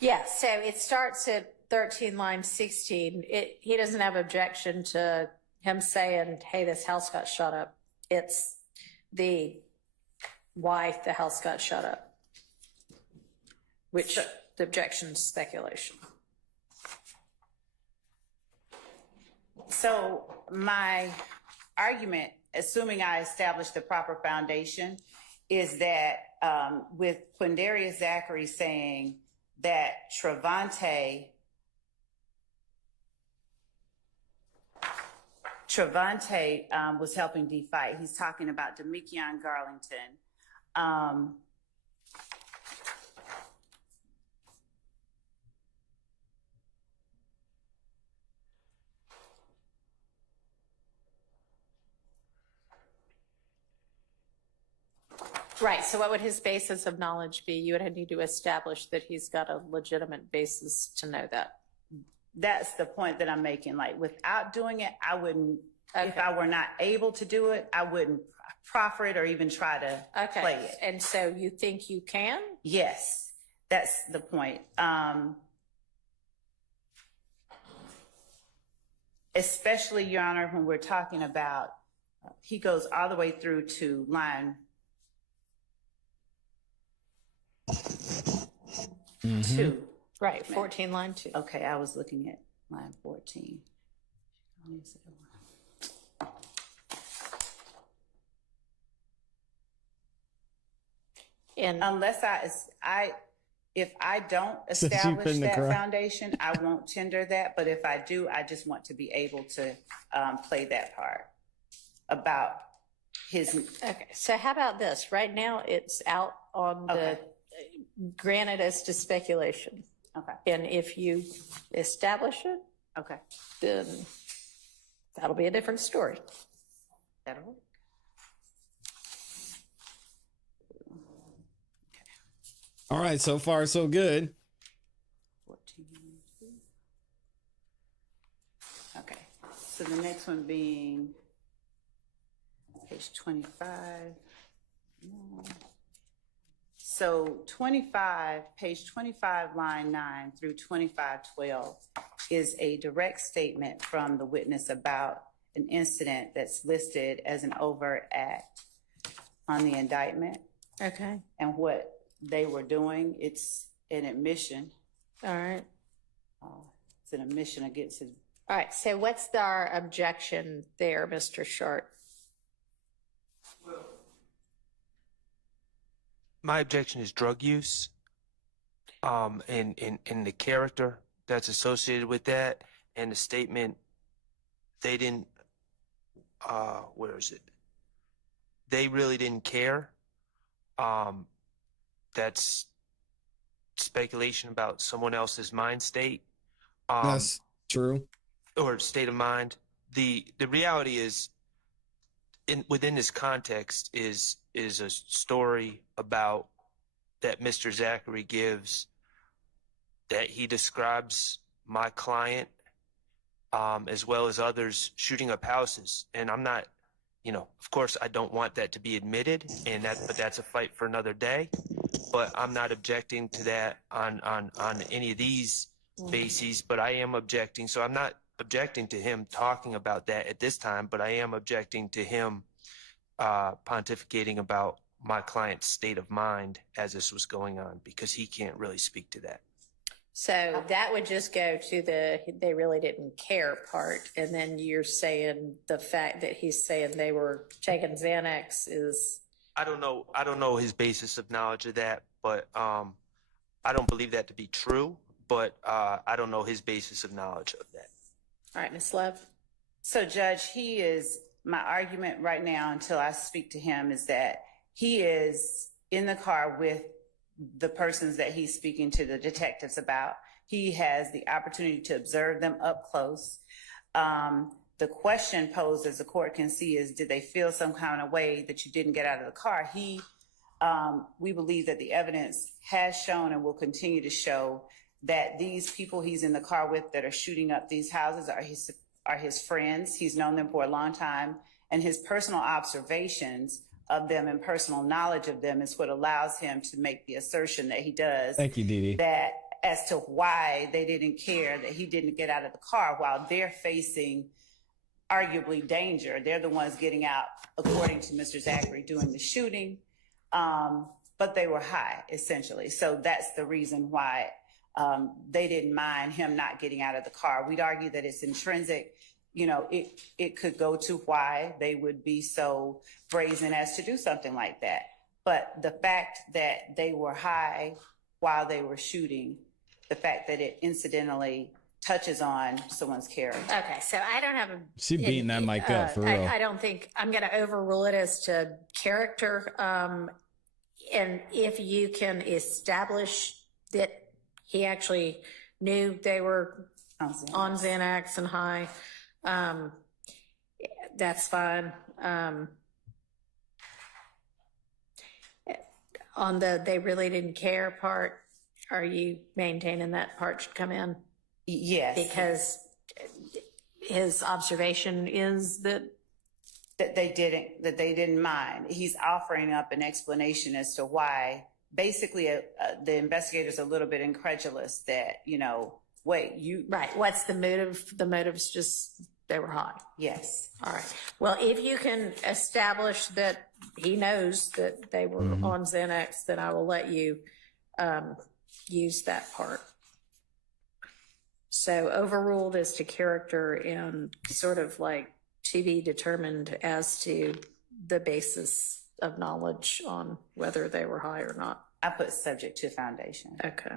Yeah, so it starts at 13, line 16. He doesn't have objection to him saying, hey, this house got shut up. It's why the house got shut up, which the objection is speculation. So my argument, assuming I established the proper foundation, is that with Quindarius Zachary saying that Trevante was helping D-fight. He's talking about Demikion Garlington. Right, so what would his basis of knowledge be? You would need to establish that he's got a legitimate basis to know that. That's the point that I'm making. Like, without doing it, I wouldn't, Okay. if I were not able to do it, I wouldn't proffer it or even try to play it. And so you think you can? Yes, that's the point. Especially, Your Honor, when we're talking about, he goes all the way through to line 2. Right, 14, line 2. Okay, I was looking at line 14. And unless if I don't establish that foundation, I won't tender that. But if I do, I just want to be able to play that part about his. Okay, so how about this? Right now, it's out on the, granted as to speculation. Okay. And if you establish it, Okay. then that'll be a different story. That'll work. All right, so far so good. 14. Okay, so the next one being page 25. So 25, page 25, line 9 through 2512 is a direct statement from the witness about an incident that's listed as an overt act on the indictment. Okay. And what they were doing, it's an admission. All right. It's an admission against his. All right, so what's our objection there, Mr. Short? My objection is drug use, and the character that's associated with that, and the statement they didn't, where is it? They really didn't care. That's speculation about someone else's mind state. That's true. Or state of mind. The reality is, within this context is a story about that Mr. Zachary gives, that he describes my client as well as others shooting up houses. And I'm not, of course I don't want that to be admitted, but that's a fight for another day. But I'm not objecting to that on any of these bases, but I am objecting. So I'm not objecting to him talking about that at this time, but I am objecting to him pontificating about my client's state of mind as this was going on, because he can't really speak to that. So that would just go to they really didn't care part. And then you're saying the fact that he's saying they were taking Xanax is. I don't know his basis of knowledge of that, but I don't believe that to be true, but I don't know his basis of knowledge of that. All right, Ms. Love. So Judge, my argument right now until I speak to him is that he is in the car with the persons that he's speaking to the detectives about. He has the opportunity to observe them up close. The question posed, as the court can see, is did they feel some kind of way that you didn't get out of the car? We believe that the evidence has shown and will continue to show that these people he's in the car with that are shooting up these houses are his friends. He's known them for a long time, and his personal observations of them and personal knowledge of them is what allows him to make the assertion that he does. Thank you, Dee Dee. That as to why they didn't care that he didn't get out of the car while they're facing arguably danger. They're the ones getting out, according to Mr. Zachary, doing the shooting. But they were high, essentially. So that's the reason why they didn't mind him not getting out of the car. We'd argue that it's intrinsic. You know, it could go to why they would be so brazen as to do something like that. But the fact that they were high while they were shooting, the fact that it incidentally touches on someone's character. Okay, so I don't have a... She beating that mic up, for real. I don't think I'm going to overrule it as to character. And if you can establish that he actually knew they were on Xanax and high, that's fine. On the they really didn't care part, are you maintaining that part should come in? Yes. Because his observation is that they didn't mind. He's offering up an explanation as to why. Basically, the investigator's a little bit incredulous that, you know, wait, you... Right. What's the motive? The motive's just they were high. Yes. All right. Well, if you can establish that he knows that they were on Xanax, then I will let you use that part. So overruled as to character and sort of like to be determined as to the basis of knowledge on whether they were high or not. I put subject to foundation. Okay.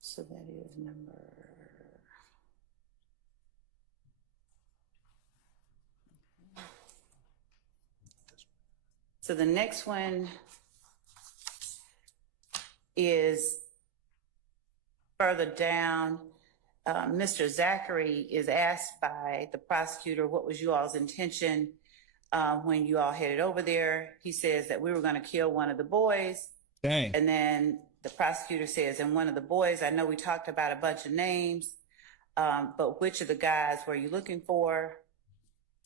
So that is number... So the next one is further down. Mr. Zachary is asked by the prosecutor, what was you all's intention when you all headed over there? He says that we were going to kill one of the boys. Dang. And then the prosecutor says, and one of the boys, I know we talked about a bunch of names, but which of the guys were you looking for?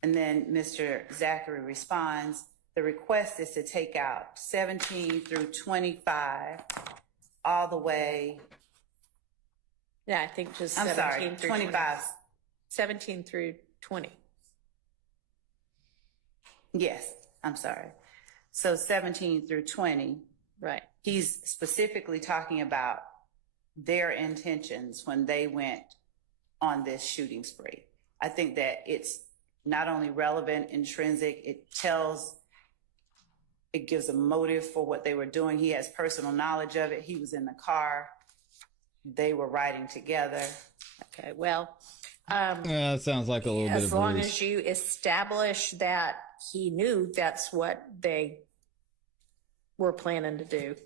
And then Mr. Zachary responds, the request is to take out 17 through 25 all the way. Yeah, I think just I'm 17 sorry, through 25. 17 through 20. Yes, I'm sorry. So 17 through 20. Right. He's specifically talking about their intentions when they went on this shooting spree. I think that it's not only relevant, intrinsic, it gives a motive for what they were doing. He has personal knowledge of it. He was in the car. They were riding together. Okay, well, Yeah, that sounds like a little bit of as a long ruse. as you establish that he knew that's what they were planning to do.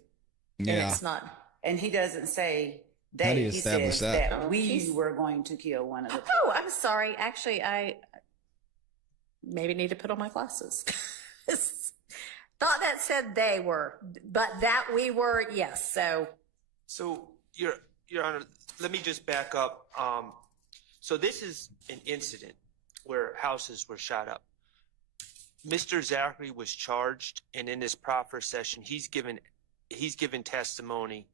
And Yeah. it's not. And he doesn't say How do they. you He establish says that? that Oh, we he's- were going to kill one of the. Oh, I'm sorry. Actually, I maybe need to put on my glasses. Thought that said they were, but that we were, yes. So, Your Honor, let me just back up. So this is an incident where houses were shot up. Mr. Zachary was charged, and in this proffer session, he's given testimony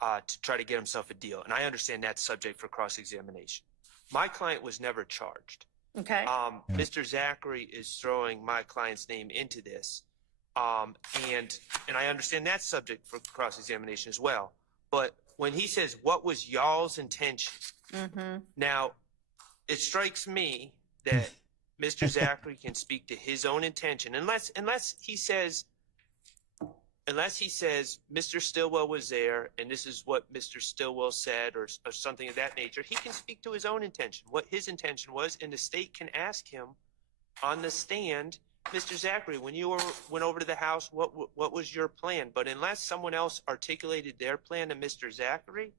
to try to get himself a deal. And I understand that's subject for cross-examination. My client was never charged. Okay. Mr. Zachary is throwing my client's name into this. And I understand that's subject for cross-examination as well. But when he says, what was y'all's intention? Now, it strikes me that Mr. Zachary can speak to his own intention, unless he says Mr. Stillwell was there and this is what Mr. Stillwell said or something of that nature. He can speak to his own intention, what his intention was, and the state can ask him on the stand, Mr. Zachary, when you went over to the house, what was your plan? But unless someone else articulated their plan to Mr. Zachary,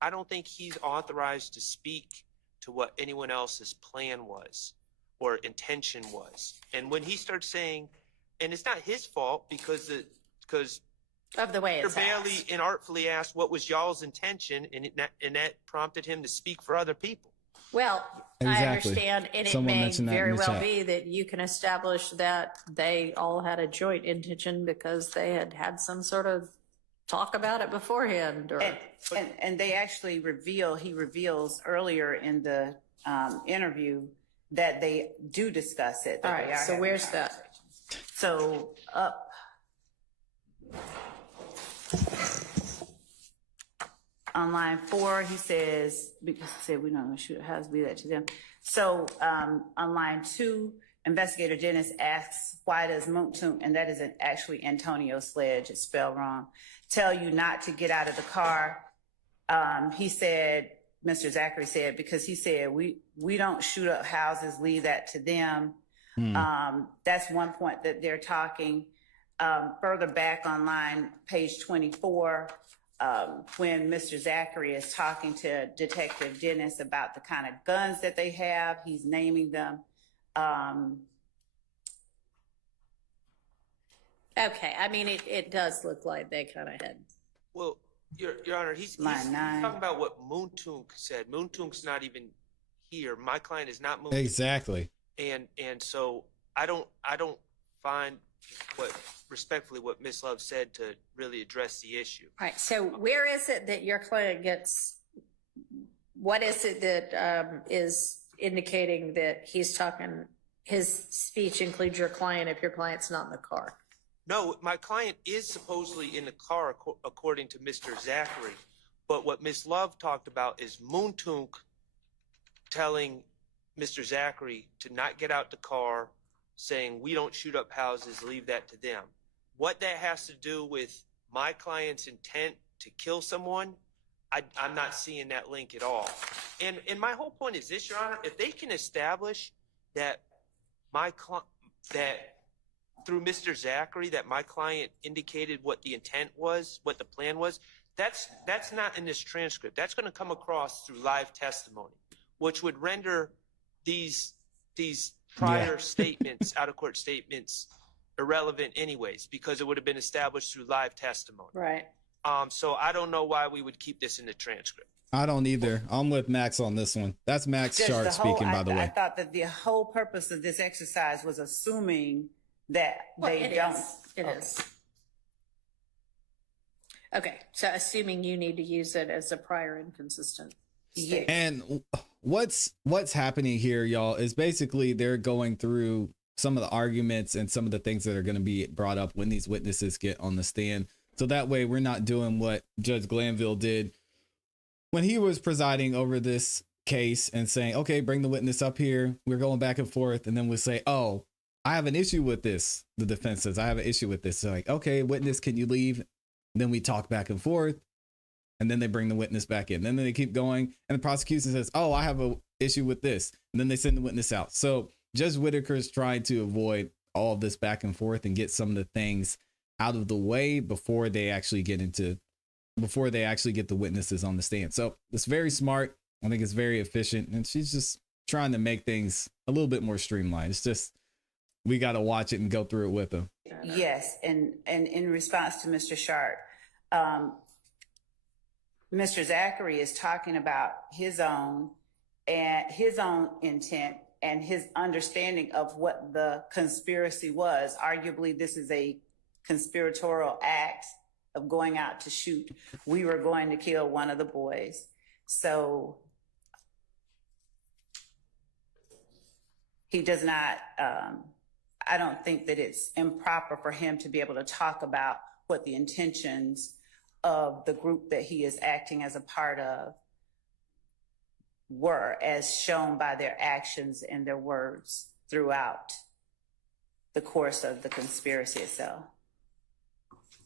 I don't think he's authorized to speak to what anyone else's plan was or intention was. And when he starts saying, and it's not his fault because Of the way Mr. it's Bailey asked. inartfully asked what was y'all's intention, and that prompted him to speak for other people. Well, I Exactly. understand, and it Someone may mentioned that in very the well chat. be that you can establish that they all had a joint intention because they had some sort of talk about it beforehand, or And they actually he reveals earlier in the interview that they do discuss it. all right. So where's that? So up. On line 4, he says, because he said we're not going to shoot, how to be that to them. So on line 2, Investigator Dennis asks, why does Muntung, and that is actually Antonio Sledge, it's spelled wrong, tell you not to get out of the car? He said, Mr. Zachary said, because he said, we don't shoot up houses, leave that to them. That's one point that they're talking. Further back on line, page 24, when Mr. Zachary is talking to Detective Dennis about the kind of guns that they have, he's naming them. Okay, I mean, it does look like they kind of had. Well, Your Honor, he's Line 9. talking about what Muntung said. Muntung's not even here. My client is not Muntung. Exactly. And so I don't find respectfully what Ms. Love said to really address the issue. All right, so where is it that your client gets, what is it that is indicating that he's talking, his speech includes your client if your client's not in the car? No, my client is supposedly in the car according to Mr. Zachary, but what Ms. Love talked about is Muntung telling Mr. Zachary to not get out the car, saying we don't shoot up houses, leave that to them. What that has to do with my client's intent to kill someone, I'm not seeing that link at all. And my whole point is this, Your Honor, if they can establish that that through Mr. Zachary, that my client indicated what the intent was, what the plan was, that's not in this transcript. That's going to come across through live testimony, which would render these prior statements, out-of-court statements, irrelevant anyways, because it would have been established through live testimony. Right. So I don't know why we would keep this in the transcript. I don't either. I'm with Max on this one. That's Max Sharp speaking, by the way. I thought that the whole purpose of this exercise was assuming that they don't. It is. Okay, so assuming you need to use it as a prior inconsistent statement. And what's happening here, y'all, is basically they're going through some of the arguments and some of the things that are going to be brought up when these witnesses get on the stand. So that way we're not doing what Judge Glanville did when he was presiding over this case and saying, okay, bring the witness up here. We're going back and forth. And then we'll say, oh, I have an issue with this. The defense says, I have an issue with this. So like, okay, witness, can you leave? Then we talk back and forth. And then they bring the witness back in. And then they keep going. And the prosecution says, oh, I have an issue with this. And then they send the witness out. So Judge Whitaker is trying to avoid all of this back and forth and get some of the things out of the way before they actually get the witnesses on the stand. So it's very smart. I think it's very efficient. And she's just trying to make things a little bit more streamlined. It's just, we got to watch it and go through it with them. Yes. And in response to Mr. Sharp, Mr. Zachary is talking about his own intent and his understanding of what the conspiracy was. Arguably, this is a conspiratorial act of going out to shoot. We were going to kill one of the boys. So he does not, I don't think that it's improper for him to be able to talk about what the intentions of the group that he is acting as a part of were, as shown by their actions and their words throughout the course of the conspiracy itself.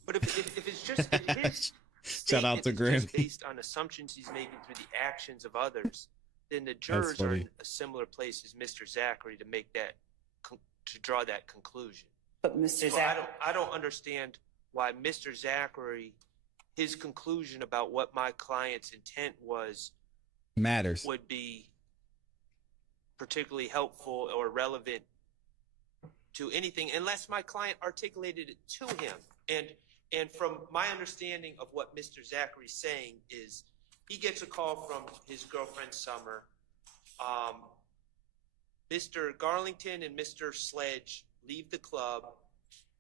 But if it's just if his Shout out to statement Graham. is just based on assumptions he's making through the actions of others, then the jurors are in a similar place as Mr. Zachary to make that to draw that conclusion. But Mr. So Zachary, I don't understand why Mr. Zachary, his conclusion about what my client's intent was Matters. would be particularly helpful or relevant to anything unless my client articulated it to him. And from my understanding of what Mr. Zachary's saying is he gets a call from his girlfriend Summer. Mr. Garlington and Mr. Sledge leave the club.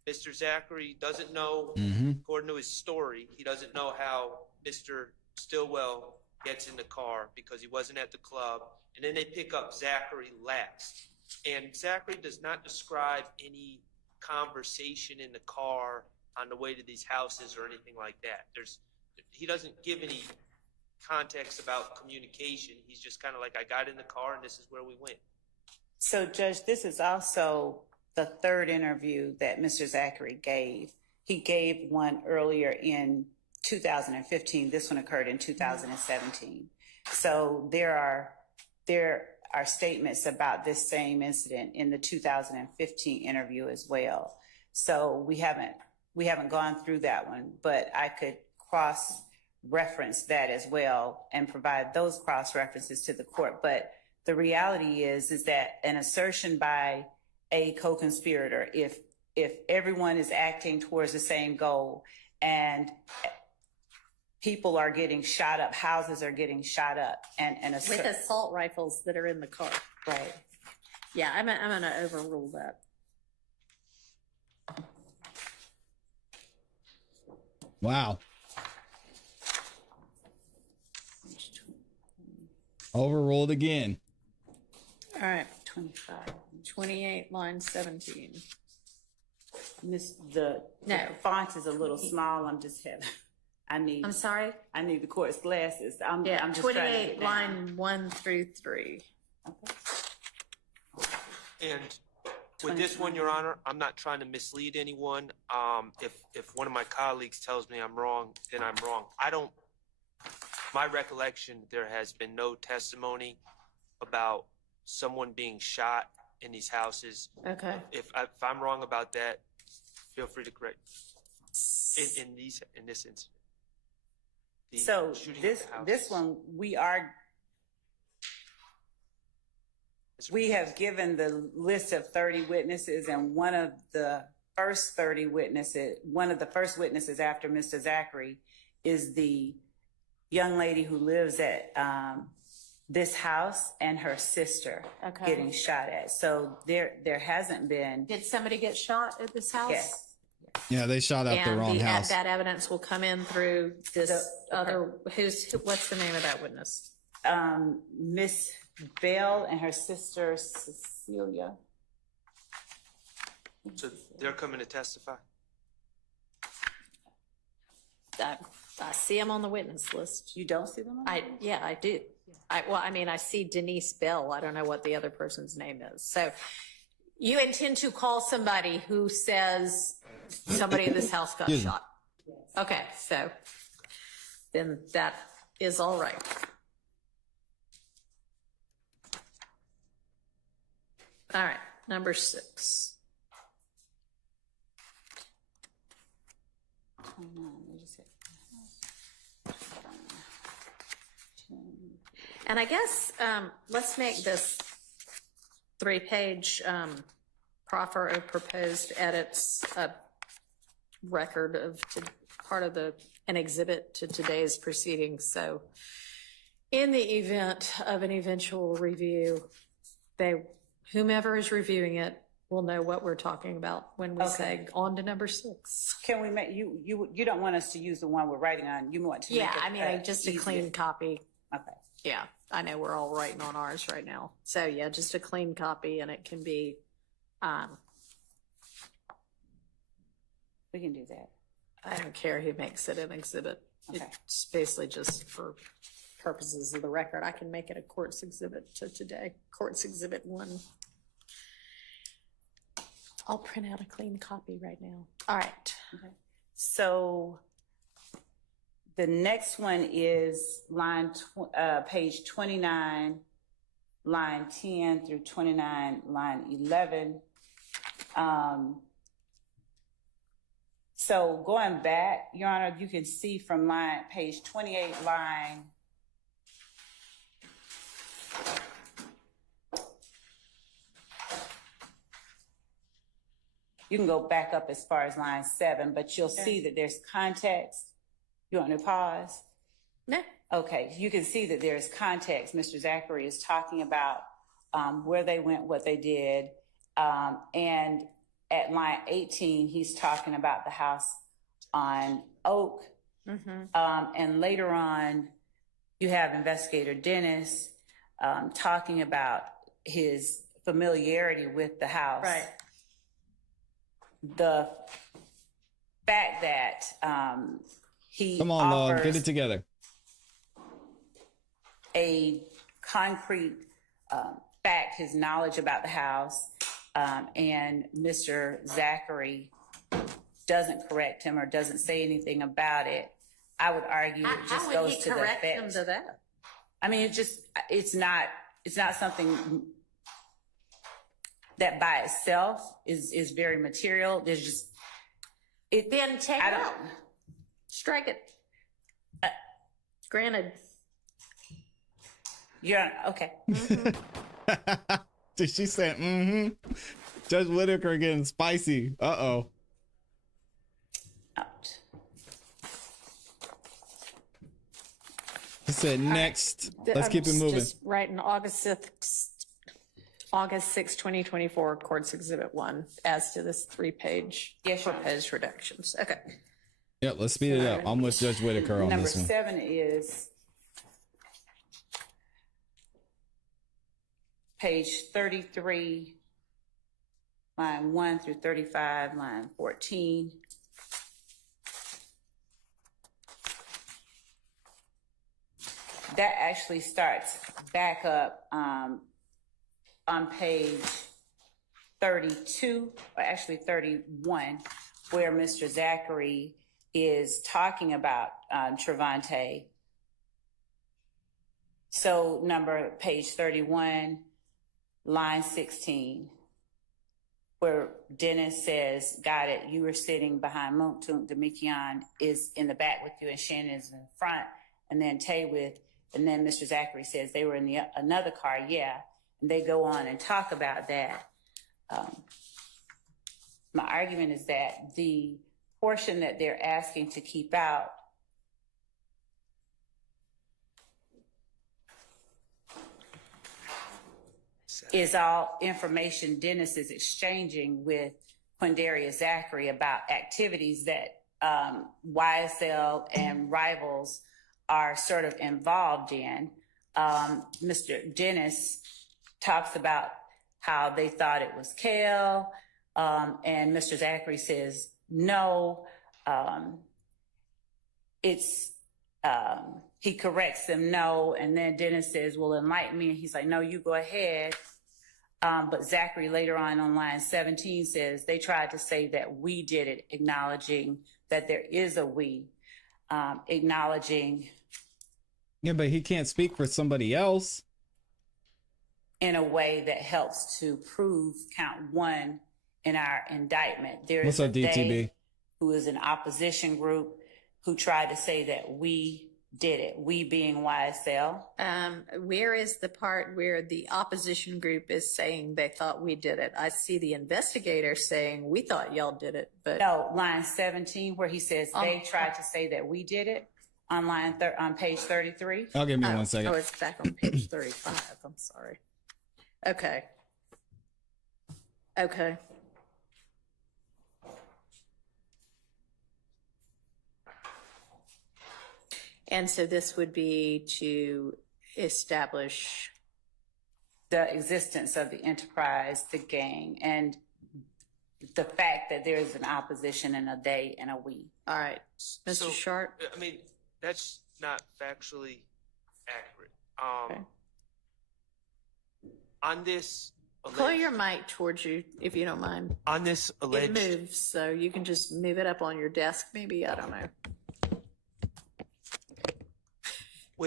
Mr. Zachary doesn't know, according to his story, he doesn't know how Mr. Stillwell gets in the car because he wasn't at the club. And then they pick up Zachary last. And Zachary does not describe any conversation in the car on the way to these houses or anything like that. He doesn't give any context about communication. He's just kind of like, I got in the car and this is where we went. So, Judge, this is also the third interview that Mr. Zachary gave. He gave one earlier in 2015. This one occurred in 2017. So there are statements about this same incident in the 2015 interview as well. So we haven't gone through that one, but I could cross-reference that as well and provide those cross-references to the court. But the reality is that an assertion by a co-conspirator, if everyone is acting towards the same goal and people are getting shot up, houses are getting shot up, and With assault rifles that are in the car. right. Yeah, I'm going to overrule that. Wow. Overruled again. All right. 25. 28, line 17. The No. font is a little small. I'm just having. I'm sorry? I need the court's glasses. I'm just 28, trying to get down. line 1 through 3. And with this one, Your Honor, I'm not trying to mislead anyone. If one of my colleagues tells me I'm wrong, then I'm wrong. My recollection, there has been no testimony about someone being shot in these houses. Okay. If I'm wrong about that, feel free to correct in this incident. The So shooting at this the houses. this one we have given the list of 30 witnesses, and one of the first witnesses after Mr. Zachary is the young lady who lives at this house and her sister Okay. getting shot at. So there hasn't been. Did somebody get shot at this house? Yes. Yeah, they shot up the wrong house. That evidence will come in through this what's the name of that witness? Miss Bell and her sister Cecilia. So they're coming to testify? I see him on the witness list. You don't see them? I do. I see Denise Bell. I don't know what the other person's name is. So you intend to call somebody who says somebody in this house got shot. Okay, so then that is all right. All right, number 6. And I guess let's make this 3-page proffer of proposed edits a record of part of an exhibit to today's proceedings. So in the event of an eventual review, whomever is reviewing it will know what we're talking about when we say on to number 6. Can we make you don't want us to use the one we're writing on? You want to? Yeah, make it, just a easier. clean copy. Okay. Yeah, I know we're all writing on ours right now. So yeah, just a clean copy, and it can be. We can do that. I don't care who makes it an exhibit. Okay. It's basically just for purposes of the record. I can make it a court's exhibit to today. Court's exhibit 1. I'll print out a clean copy right now. All right. Okay. So the next one is page 29, line 10 through 29, line 11. So going back, Your Honor, you can see from page 28, line. You can go back up as far as line 7, but you'll see that there's context. You want me to pause? No. Okay, you can see that there's context. Mr. Zachary is talking about where they went, what they did, and at line 18, he's talking about the house on Oak. And later on, you have Investigator Dennis talking about his familiarity with the house. Right. The fact that he Come on, Lord, offers get it together. a concrete fact, his knowledge about the house, and Mr. Zachary doesn't correct him or doesn't say anything about it, I would argue it just How would goes he to the correct him effect. to that? I mean, it's not something that by itself is very material. There's just Then take I it don't. out. Strike it. Granted. You're okay. Did she say, Judge Whitaker getting spicy. Uh-oh. Out. He said, next. Let's I'm keep it moving. Just writing August 6, 2024, Courts Exhibit 1, as to this 3-page Yes, Your Honor. proposed redactions. Okay. Yep, let's speed it up. I'm with Judge Whitaker on Number this one. 7 is page 33, line 1 through 35, line 14. That actually starts back up on page 32, or actually 31, where Mr. Zachary is talking about Trevante. So page 31, line 16, where Dennis says, got it, you were sitting behind Munktunk, Demikian is in the back with you and Shannon is in front, and then and then Mr. Zachary says they were in another car, yeah, and they go on and talk about that. My argument is that the portion that they're asking to keep out is all information Dennis is exchanging with Quindaria Zachary about activities that YSL and Rivals are sort of involved in. Mr. Dennis talks about how they thought it was Kale, and Mr. Zachary says, no, he corrects them, no, and then Dennis says, well, enlighten me, and he's like, no, you go ahead. But Zachary later on line 17 says they tried to say that we did it, acknowledging that there is a we, acknowledging. Yeah, but he can't speak for somebody else. In a way that helps to prove count 1 in our indictment. There What's is up, DTB? Who is an opposition group who tried to say that we did it, we being YSL. Where is the part where the opposition group is saying they thought we did it? I see the investigator saying we thought y'all did it, but no, line 17 where he says they tried to say that we did it on on page 33. I'll give me 1 second. Oh, it's back on page 35. I'm sorry. Okay. Okay. And so this would be to establish the existence of the enterprise, the gang, and the fact that there is an opposition and a they and a we. All right. Mr. So, Sharp? I mean, that's not factually accurate. Okay. On this Pull your mic towards you, if you don't mind. On this alleged, it moves, so you can just move it up on your desk, maybe. I don't know.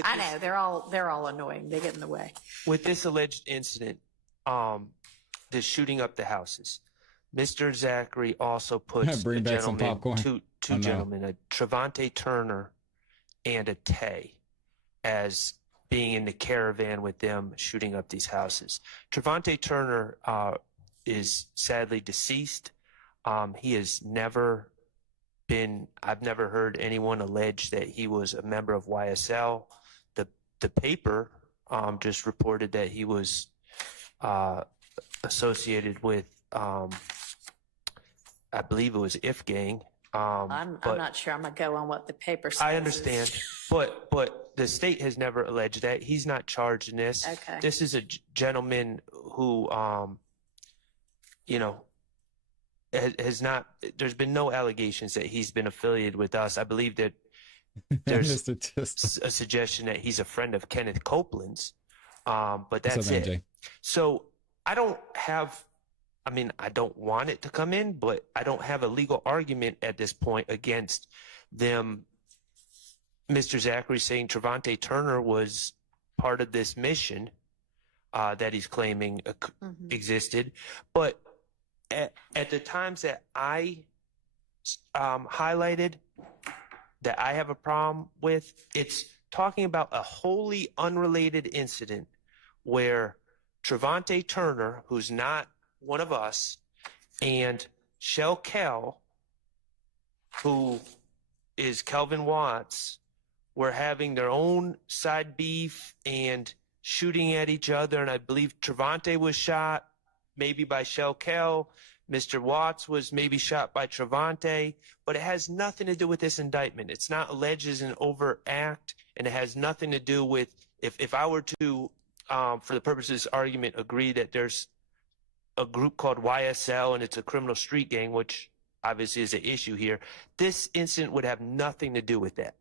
I know they're all annoying. They get in the way. With this alleged incident, the shooting up the houses, Mr. Zachary also puts Bring back some gentlemen, popcorn. two gentlemen, a Trevante Turner and a Tay, as being in the caravan with them shooting up these houses. Trevante Turner is sadly deceased. He has never been, I've never heard anyone allege that he was a member of YSL. The paper just reported that he was associated with I believe it was If Gang. I'm but not sure I'm gonna go on what the paper says. I understand, but the state has never alleged that. He's not charged in this. Okay. This is a gentleman who, you know, has not. There's been no allegations that he's been affiliated with us. I believe that there's a suggestion that he's a friend of Kenneth Copeland's, but that's it. MJ? So I don't have. I mean, I don't want it to come in, but I don't have a legal argument at this point against them. Mr. Zachary saying Trevante Turner was part of this mission that he's claiming existed. But at the times that I highlighted that I have a problem with, it's talking about a wholly unrelated incident where Trevante Turner, who's not one of us, and Shell Kell, who is Kelvin Watts, were having their own side beef and shooting at each other. And I believe Trevante was shot maybe by Shell Kell. Mr. Watts was maybe shot by Trevante, but it has nothing to do with this indictment. It's not alleged as an overt act, and it has nothing to do with, if I were to, for the purposes of this argument, agree that there's a group called YSL and it's a criminal street gang, which obviously is an issue here, this incident would have nothing to do with that.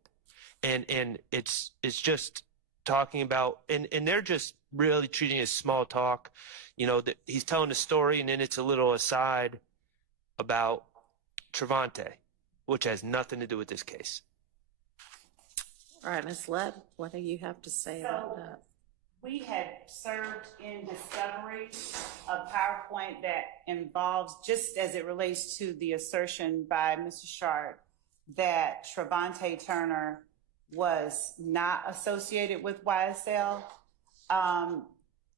And it's just talking about, and they're just really treating it as small talk. You know, that he's telling a story and then it's a little aside about Trevante, which has nothing to do with this case. All right, Ms. Lett, what do you have to say about that? We had served in discovery a PowerPoint that involves, just as it relates to the assertion by Mr. Sharp that Trevante Turner was not associated with YSL.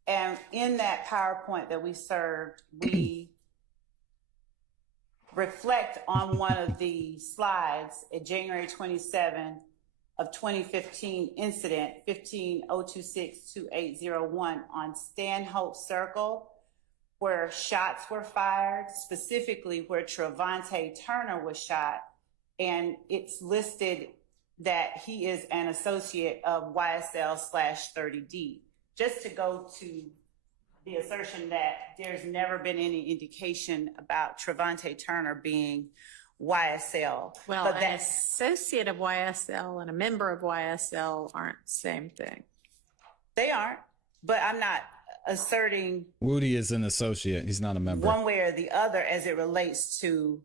And in that PowerPoint that we served, we reflect on one of the slides at January 27 of 2015 incident 150262801 on Stanhope Circle, where shots were fired, specifically where Trevante Turner was shot. And it's listed that he is an associate of YSL/30D. Just to go to the assertion that there's never been any indication about Trevante Turner being YSL. Well, but an associate of YSL and a member of YSL aren't the same thing. They aren't, but I'm not asserting Woody is an associate. He's not a member. one way or the other as it relates to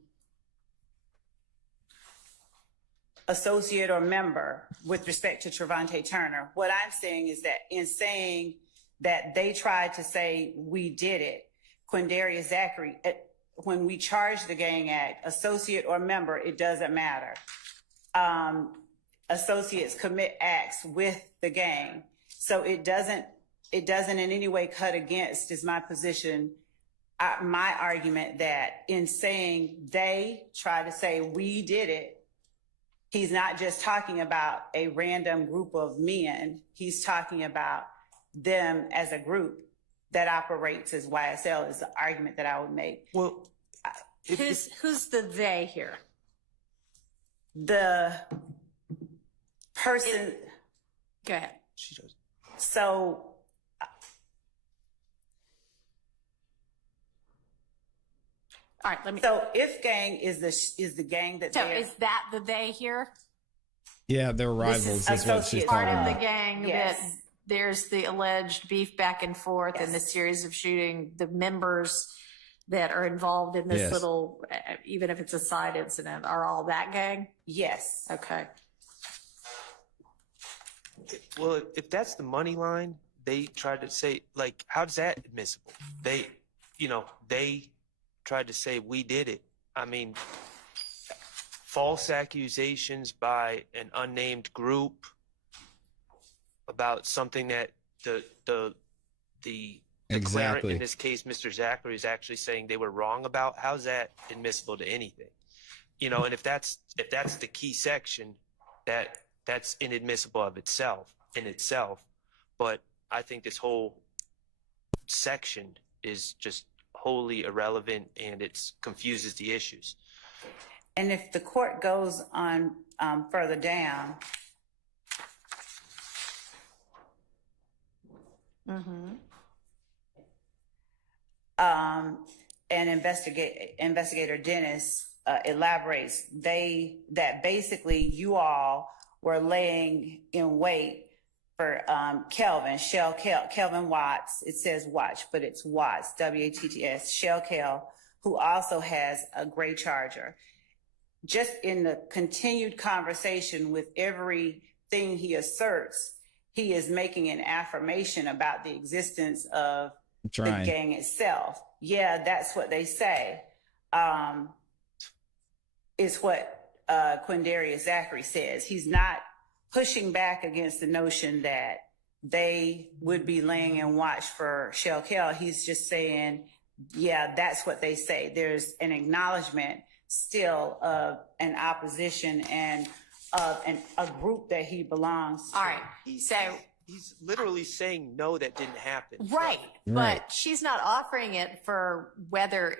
associate or member with respect to Trevante Turner. What I'm saying is that in saying that they tried to say we did it, Quindarius Zachary, when we charge the gang act, associate or member, it doesn't matter. Associates commit acts with the gang. So it doesn't in any way cut against, is my position, my argument that in saying they try to say we did it, he's not just talking about a random group of men. He's talking about them as a group that operates as YSL is the argument that I would make. Well, Who's the they here? The person. Go ahead. she does. So All right, let me. so if gang is the gang that So they're is that the they here? Yeah, they're rivals. is Is what she's associate. Part talking of the about. gang Yes. that there's the alleged beef back and forth and the Yes. series of shooting, the members that are involved in this Yes. little, even if it's a side incident, are all that gang? Yes. Okay. Well, if that's the money line, they tried to say, like, how's that admissible? They tried to say we did it. I mean, false accusations by an unnamed group about something that the declarant, Exactly. in this case, Mr. Zachary, is actually saying they were wrong about. How's that admissible to anything? You know, and if that's the key section, that's inadmissible of itself in itself. But I think this whole section is just wholly irrelevant and it confuses the issues. And if the court goes on further down, and investigator Dennis elaborates that basically you all were laying in wait for Kelvin Watts. It says Watch, but it's Watts, W-A-T-T-S, Shell Kel, who also has a gray Charger. Just in the continued conversation with everything he asserts, he is making an affirmation about the existence of the gang itself. Yeah, that's what they say. Is what Quindarius Zachary says. He's not pushing back against the notion that they would be laying in watch for Shell Kel. He's just saying, yeah, that's what they say. There's an acknowledgement still of an opposition and of a group that he belongs to. All right. So He's literally saying, no, that didn't happen. right, Right. but she's not offering it for whether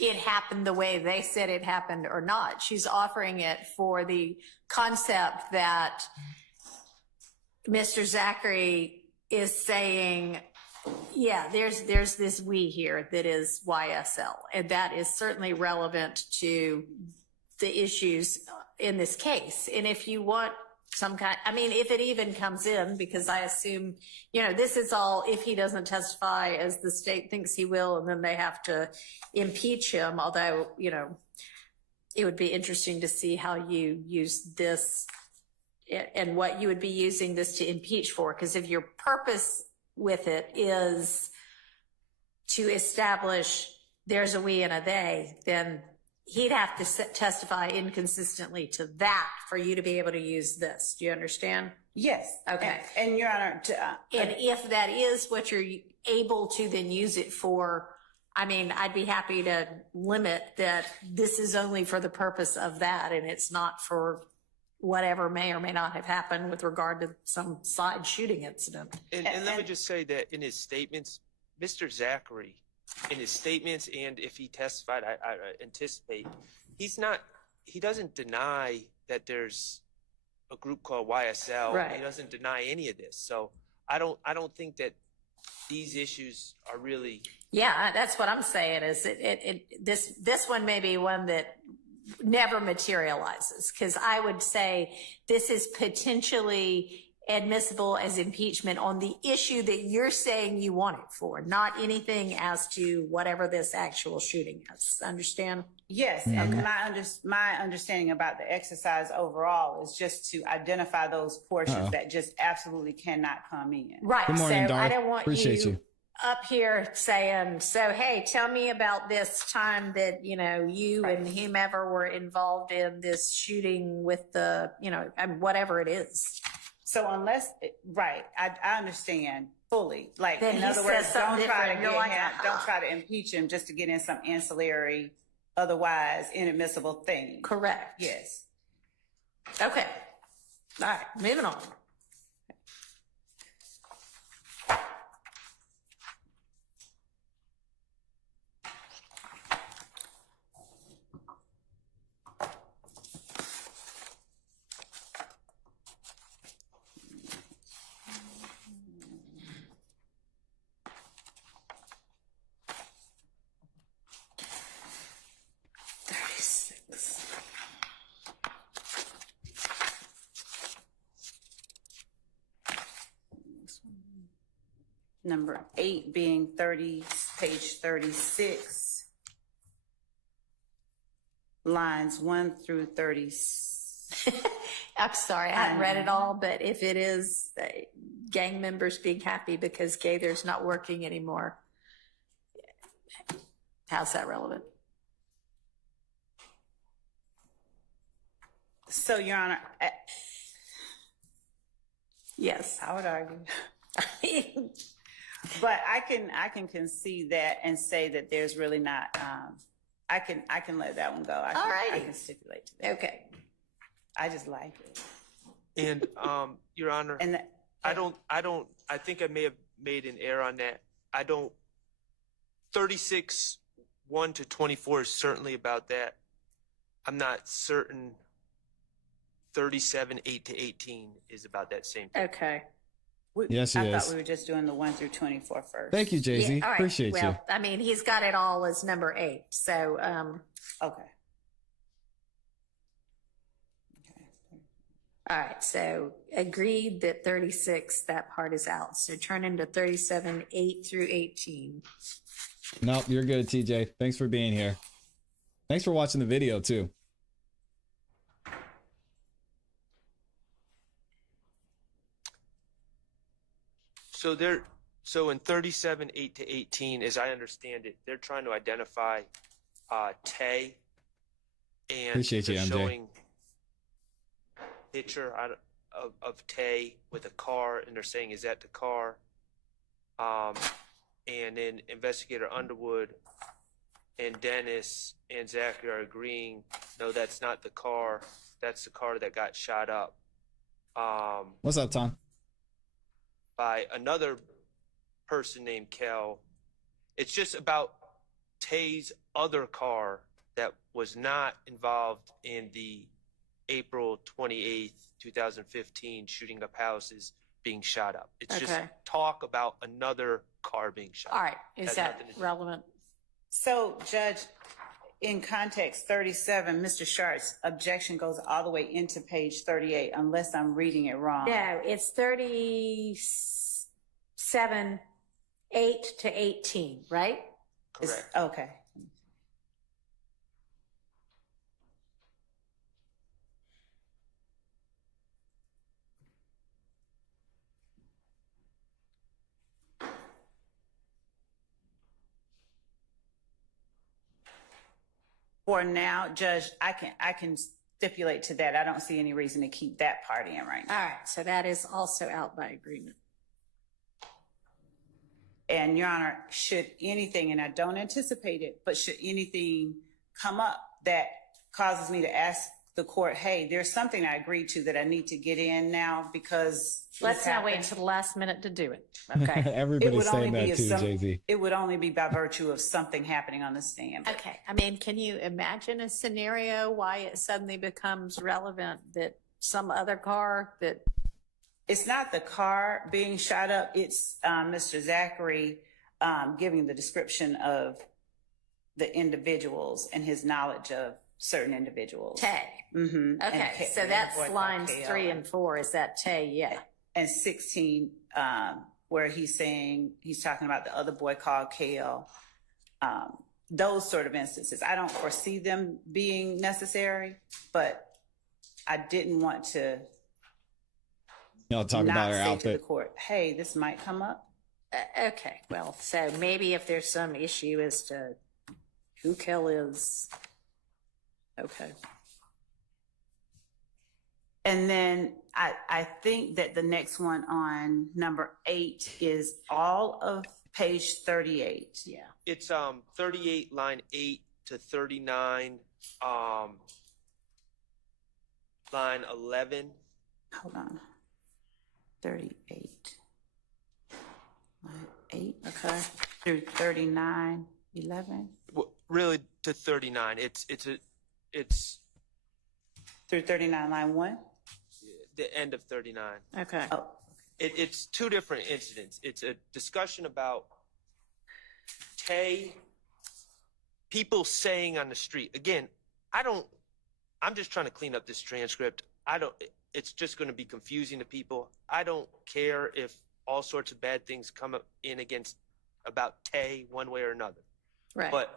it happened the way they said it happened or not. She's offering it for the concept that Mr. Zachary is saying, yeah, there's this we here that is YSL, and that is certainly relevant to the issues in this case. And if you want some kind, I mean, if it even comes in, because I assume, this is all if he doesn't testify as the state thinks he will, and then they have to impeach him. Although, it would be interesting to see how you use this and what you would be using this to impeach for. Because if your purpose with it is to establish there's a we and a they, then he'd have to testify inconsistently to that for you to be able to use this. Do you understand? Yes. Okay. And Your Honor, And if that is what you're able to then use it for, I mean, I'd be happy to limit that this is only for the purpose of that, and it's not for whatever may or may not have happened with regard to some side shooting incident. And let me just say that in his statements, Mr. Zachary, in his statements, and if he testified, I anticipate, he doesn't deny that there's a group called YSL. Right. He doesn't deny any of this. So I don't think that these issues are really. Yeah, that's what I'm saying is this one may be one that never materializes, because I would say this is potentially admissible as impeachment on the issue that you're saying you want it for, not anything as to whatever this actual shooting is. Understand? yes, and my understanding about the exercise overall is just to identify those portions that just absolutely cannot come in. Right. Good morning, so Darth. I don't want Appreciate you. up here saying, so, hey, tell me about this time that, you and whomever were involved in this shooting with the, whatever it is. So unless, right, I understand fully. Like, Then in he other words, says something don't try to different, you're get like, him, don't try to impeach him just to get in some ancillary, otherwise inadmissible thing. Correct. Yes. Okay. All right. Moving on. Number 8 being page 36, lines 1 through 30. I'm sorry, I haven't read it all, but if it is gang members being happy because Gaither's not working anymore, how's that relevant? So, Your Honor, Yes. I would argue. But I can concede that and say that there's really not. I can let that one go. I Alrighty. can stipulate to that. Okay. I just like it. And Your Honor, And I think I may have made an error on that. 36, 1 to 24 is certainly about that. I'm not certain. 37, 8 to 18 is about that same thing. Okay. Yes, he I is. thought we were just doing the 1 through 24 first. Thank you, Jay-Z. Yeah, all right. Appreciate well, you. I mean, he's got it all as number 8. So, Okay. all right. So agreed that 36, that part is out. So turn into 37, 8 through 18. Nope, you're good, TJ. Thanks for being here. Thanks for watching the video too. So in 37, 8 to 18, as I understand it, they're trying to identify Tay, and Appreciate you, they're MJ. showing picture of Tay with a car, and they're saying, is that the car? And then Investigator Underwood and Dennis and Zachary are agreeing, no, that's not the car. That's the car that got shot up. What's up, Tom? By another person named Kel. It's just about Tay's other car that was not involved in the April 28th, 2015 shooting up houses being shot up. It's just Okay. talk about another car being shot All up. right. Is Has that nothing to do- relevant? So, Judge, in context 37, Mr. Sharp's objection goes all the way into page 38, unless I'm reading it wrong. No, it's 37, 8 to 18, right? Correct. Okay. For now, Judge, I can stipulate to that. I don't see any reason to keep that part in right now. All right. So that is also out by agreement. And Your Honor, should anything, and I don't anticipate it, but should anything come up that causes me to ask the court, hey, there's something I agreed to that I need to get in now because Let's this not wait happened. until the last minute to do it. Okay. It Everybody's would only saying be that if too, some- Jay-Z. It would only be by virtue of something happening on the stand. Okay. I mean, can you imagine a scenario why it suddenly becomes relevant that some other car that It's not the car being shot up. It's Mr. Zachary giving the description of the individuals and his knowledge of certain individuals. Tay? Mm-hmm. Okay. So that's lines 3 and 4. Is that Tay? Yeah. And 16, where he's talking about the other boy called Kale. Those sort of instances. I don't foresee them being necessary, but I didn't want to Y'all talk not about her say to the outfit. court, hey, this might come up. Okay. Well, so maybe if there's some issue as to who Kel is. Okay. And then I think that the next one on number 8 is all of page 38. Yeah. It's 38, line 8 to 39, line 11. Hold on. 38. Line 8. Okay. Through 39, 11. Really to 39. It's Through 39, line 1. the end of 39. Okay. Oh, It's two different incidents. It's a discussion about Tay, people saying on the street. Again, I'm just trying to clean up this transcript. It's just going to be confusing to people. I don't care if all sorts of bad things come up in about Tay one way or another. Right. But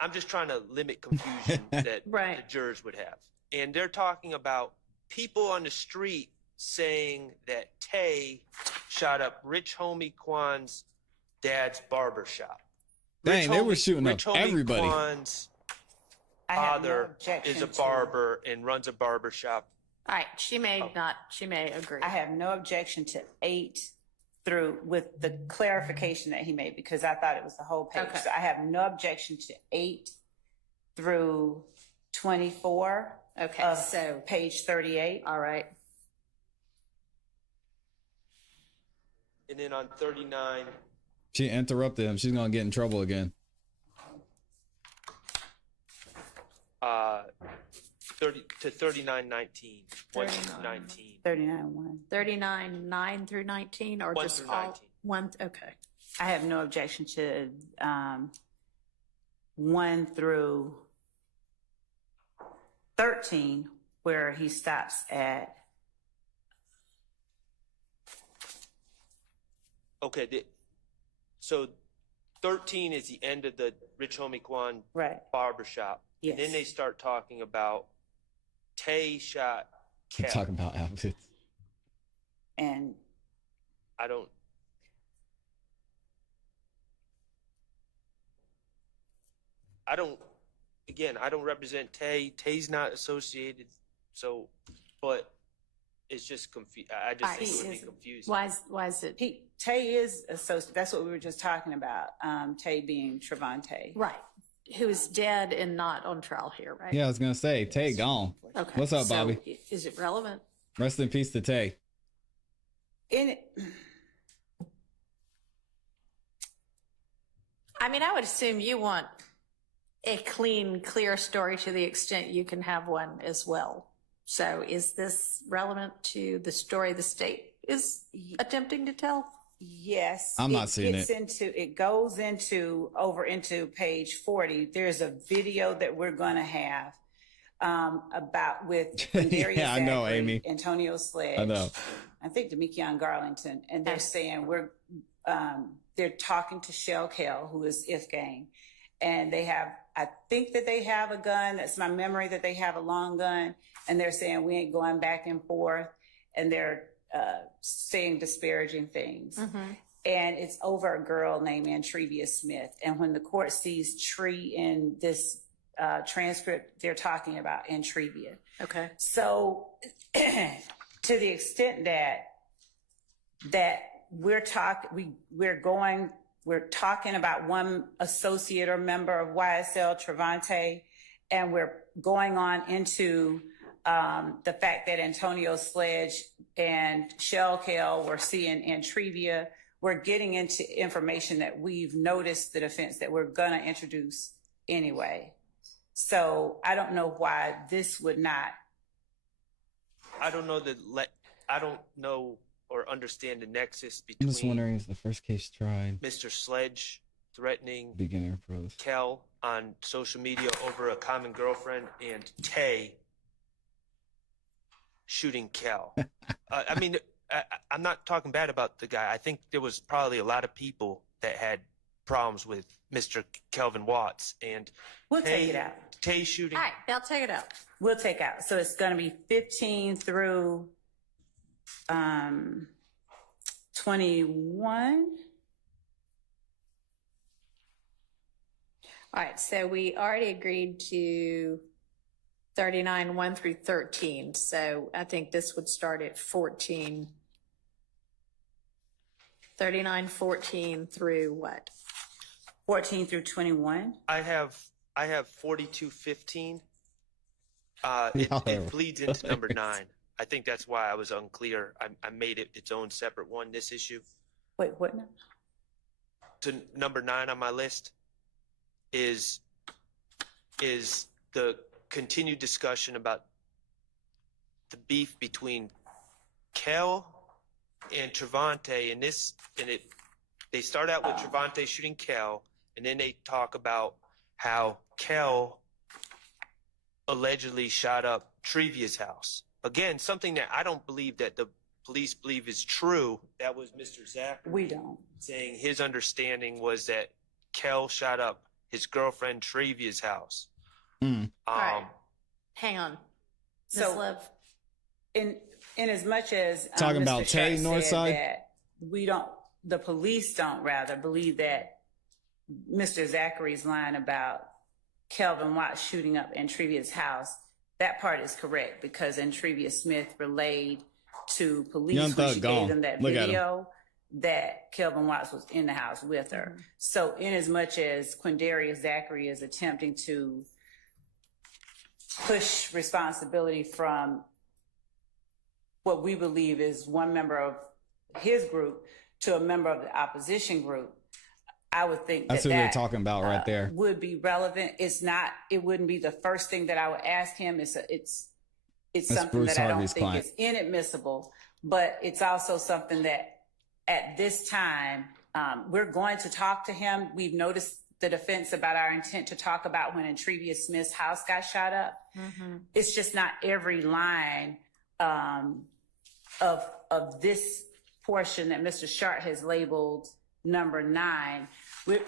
I'm just trying to limit confusion that Right. the jurors would have. And they're talking about people on the street saying that Tay shot up Rich Homie Kwan's dad's barber shop. Dang, they were shooting up Rich Homie everybody. Kwan's I have no father objection is a to- barber and runs a barber shop. All right. She may agree. I have no objection to 8 through with the clarification that he made because I thought it was the whole page. Okay. So I have no objection to 8 through 24 Okay. of So, page 38. all right. And then on 39, She interrupted him. She's gonna get in trouble again. 30 to 3919, 1 through 19. 39-1. 39, 9 through 19, or 1 just through all 19. one? Okay. I have no objection to 1 through 13, where he stops at. Okay, so 13 is the end of the Rich Homie Kwan Right. barbershop. Yes. And then they start talking about Tay shot Kel. Talking about outfits. And I don't represent Tay. Tay's not associated, so, but it's just I just think it would be confusing. Why is it? Tay is associated. That's what we were just talking about. Tay being Trevante. Right. Who is dead and not on trial here, right? Yeah, I was gonna say Tay gone. Okay. What's up, So Bobby? is it relevant? Rest in peace to Tay. I mean, I would assume you want a clean, clear story to the extent you can have one as well. So is this relevant to the story the state is attempting to tell? Yes. I'm not seeing it. It goes over into page 40. There's a video that we're going to have about with Darius Yeah, I know, Zachary, Amy. Antonio Sledge. I know. I think Demekion Garlington, and they're saying they're talking to Shell Kell, who is If Gang, and I think that they have a gun. That's my memory, that they have a long gun, and they're saying we ain't going back and forth, and they're saying disparaging things. Mm-hmm. And it's over a girl named Antrevia Smith. And when the court sees Tree in this transcript, they're talking about Antrevia. Okay. So to the extent that we're talking about one associate or member of YSL, Trevante, and we're going on into the fact that Antonio Sledge and Shell Kell were seeing Antrevia. We're getting into information that we've noticed the defense that we're going to introduce anyway. So I don't know why this would not. I don't know or understand the nexus I'm just between wondering, is the first case tried? Mr. Sledge threatening Beginner pros. Kel on social media over a common girlfriend and Tay shooting Kel. I mean, I'm not talking bad about the guy. I think there was probably a lot of people that had problems with Mr. Kelvin Watts, and We'll take it out. Tay shooting. All right, they'll take it out. We'll take out. So it's going to be 15 through 21. All right, so we already agreed to 39, 1 through 13. So I think this would start at 14. 39, 14 through what? 14 through 21. I have 4215. It bleeds into number 9. I think that's why I was unclear. I made it its own separate one, this issue. Wait, what now? To number 9 on my list is the continued discussion about the beef between Kel and Trevante, and they start out with Trevante shooting Kel, and then they talk about how Kel allegedly shot up Trevia's house. Again, something that I don't believe that the police believe is true. That was Mr. Zachary. We don't. Saying his understanding was that Kel shot up his girlfriend Trevia's house. Mm. All right. Hang on. Ms. So- Liv. In as much as Talking Mr. about Tay, Sharp said Northside? that the police don't rather believe that Mr. Zachary's line about Kelvin Watts shooting up Antrevia's house, that part is correct, because Antrevia Smith relayed to police Young when Thug she gone. gave them that Look at him. video that Kelvin Watts was in the house with her. So in as much as Quindarius Zachary is attempting to push responsibility from what we believe is one member of his group to a member of the opposition group, I would think That's that what they're talking about right there. would be relevant. It wouldn't be the first thing that I would ask him. It's something Bruce that I don't Harvey's think client. is inadmissible, but it's also something that at this time, we're going to talk to him. We've noticed the defense about our intent to talk about when Entrevia Smith's house got shot up. Mm-hmm. It's just not every line of this portion that Mr. Sharp has labeled number 9. We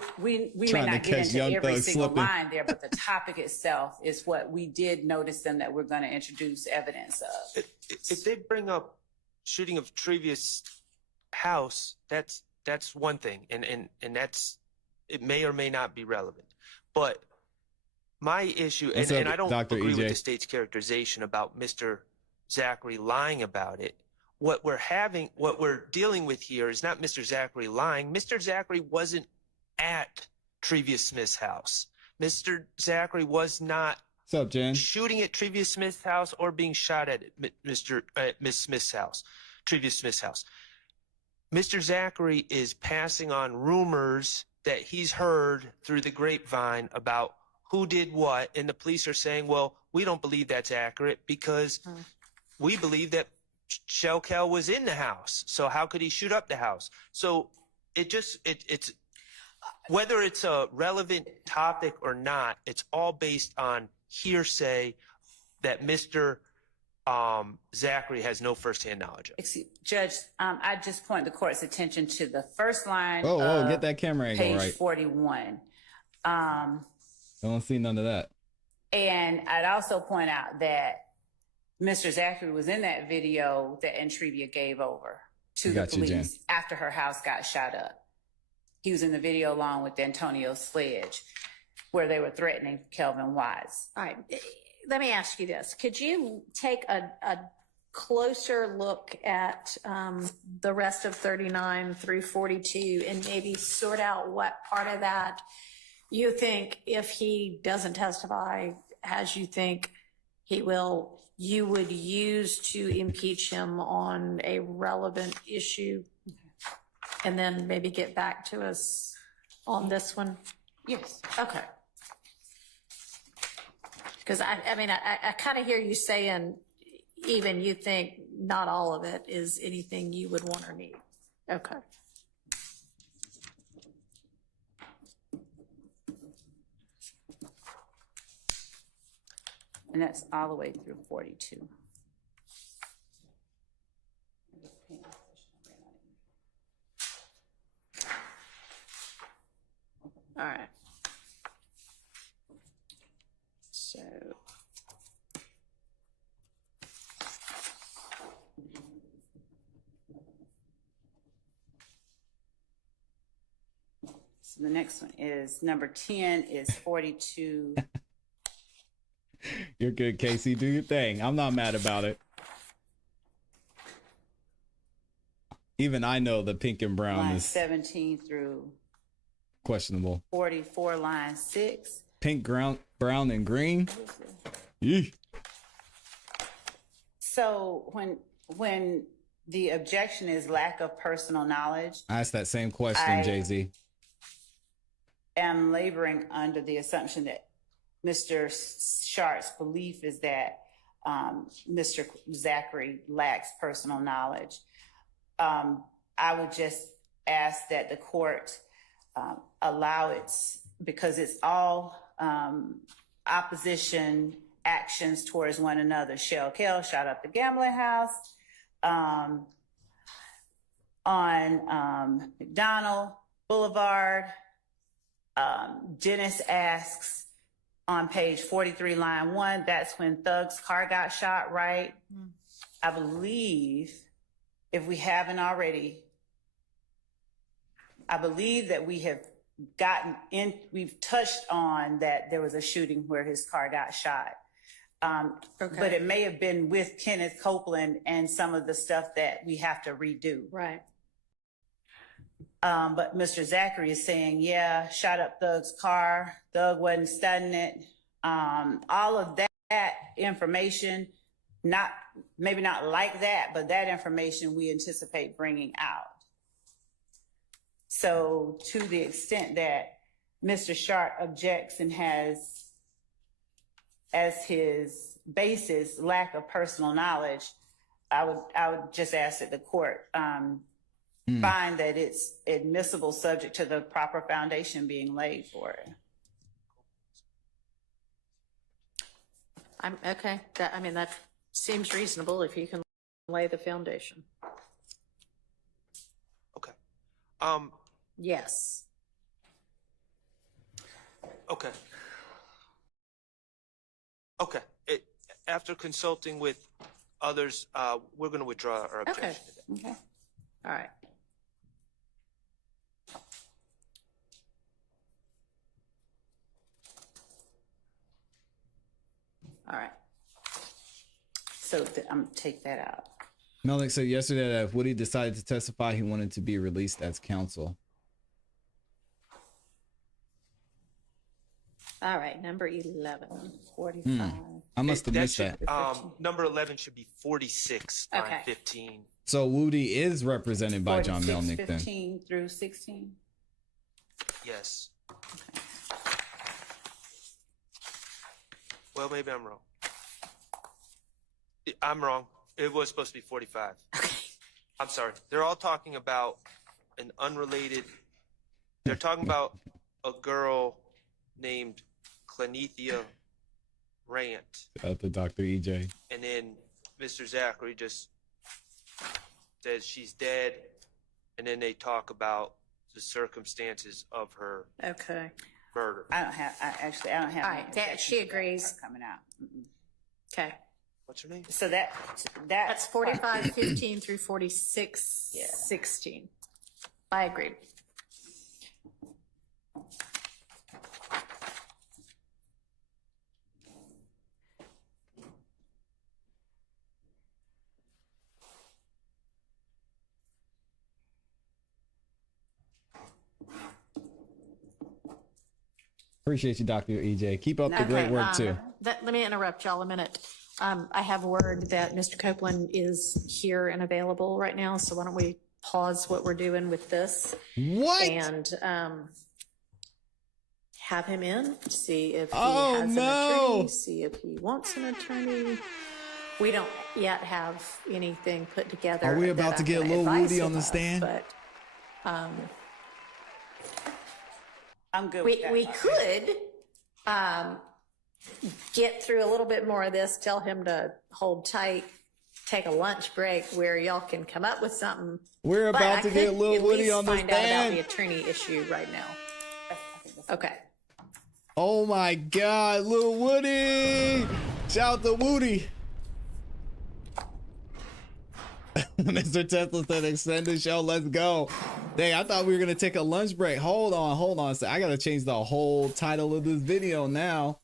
may Trying to not get catch into Young every Thug single slipping. line there, but the topic itself is what we did notice them that we're going to introduce evidence of. If they bring up shooting of Trevious house, that's one thing, and that's, it may or may not be relevant. But my issue, What's and up, I don't Dr. agree with EJ? the state's characterization about Mr. Zachary lying about it. What we're dealing with here is not Mr. Zachary lying. Mr. Zachary wasn't at Trevious Smith's house. Mr. Zachary was not What's up, Jen? shooting at Trevious Smith's house or being shot at Miss Smith's house, Trevious Smith's house. Mr. Zachary is passing on rumors that he's heard through the grapevine about who did what, and the police are saying, well, we don't believe that's accurate because we believe that Shell Cal was in the house. So how could he shoot up the house? So it's whether it's a relevant topic or not, it's all based on hearsay that Mr. Zachary has no firsthand knowledge of. Excuse, Judge, I just point the court's attention to the first line Oh, of get that camera angle page right. 41. Don't see none of that. And I'd also point out that Mr. Zachary was in that video that Entrevia gave over to the Got you, Jen. police after her house got shot up. He was in the video along with Antonio Sledge, where they were threatening Kelvin Wise. All right. Let me ask you this. Could you take a closer look at the rest of 39 through 42 and maybe sort out what part of that you think, if he doesn't testify as you think he will, you would use to impeach him on a relevant issue, and then maybe get back to us on this one? Yes. Okay. Because I mean, I kind of hear you saying even you think not all of it is anything you would want or need. Okay. And that's all the way through 42. All right. So. So the next one is number 10 is 42. You're good, Casey. Do your thing. I'm not mad about it. Even I know the pink and brown line is 17 through questionable. 44, line 6. Pink, brown, and green. Yee. So when the objection is lack of personal knowledge, I asked that same question, I- Jay-Z. am laboring under the assumption that Mr. Sharp's belief is that Mr. Zachary lacks personal knowledge. I would just ask that the court allow it, because it's all opposition actions towards one another. Shell Kell shot up the gambling house. On McDonald Boulevard, Dennis asks on page 43, line 1, that's when Thug's car got shot, right? I believe, if we haven't already, I believe that we have gotten in, we've touched on that there was a shooting where his car got shot. Okay. But it may have been with Kenneth Copeland and some of the stuff that we have to redo. Right. But Mr. Zachary is saying, yeah, shot up Thug's car. Thug wasn't studying it. All of that information, maybe not like that, but that information we anticipate bringing out. So to the extent that Mr. Sharp objects and has as his basis lack of personal knowledge, I would just ask that the court find that it's admissible subject to the proper foundation being laid for it. I'm okay. That seems reasonable if you can lay the foundation. Okay. Yes. Okay. Okay. After consulting with others, we're going to withdraw our objection. Okay. All right. All right. So I'm take that out. Melnick said yesterday that if Woody decided to testify, he wanted to be released as counsel. All right. Number 11:45. I must have missed that. Number 11 should be 46, line Okay. 15. So Woody is represented by John 46, Melnick then. 15 through 16. Yes. Well, maybe I'm wrong. I'm wrong. It was supposed to be 45. I'm sorry. They're all talking about an unrelated. They're talking about a girl named Clenethia Rant. Out to Dr. EJ. And then Mr. Zachary just says she's dead. And then they talk about the circumstances of her Okay. murder. I don't have. All right. That she agrees. Coming out. Okay. What's her name? So That's 45:15 through 46:16. I agree. Appreciate you, Dr. EJ. Keep up the great work too. Let me interrupt y'all a minute. I have word that Mr. Copeland is here and available right now, so why don't we pause what we're doing with this What? and have him in, see if he Oh, has no. an attorney, see if he wants an attorney. We don't yet have anything put together. Are we that about to I'm get gonna Lil advise Woody him on the of, stand? But I'm good. we with that. could get through a little bit more of this, tell him to hold tight, take a lunch break where y'all can come up with something. We're But about I to get could Lil at Woody least on the find out about stand. the attorney issue right now. Okay. Oh my God, Lil Woody! Shout out to Woody. Mr. Tesla said extend the show. Let's go. Dang, I thought we were gonna take a lunch break. Hold on. So I gotta change the whole title of this video now.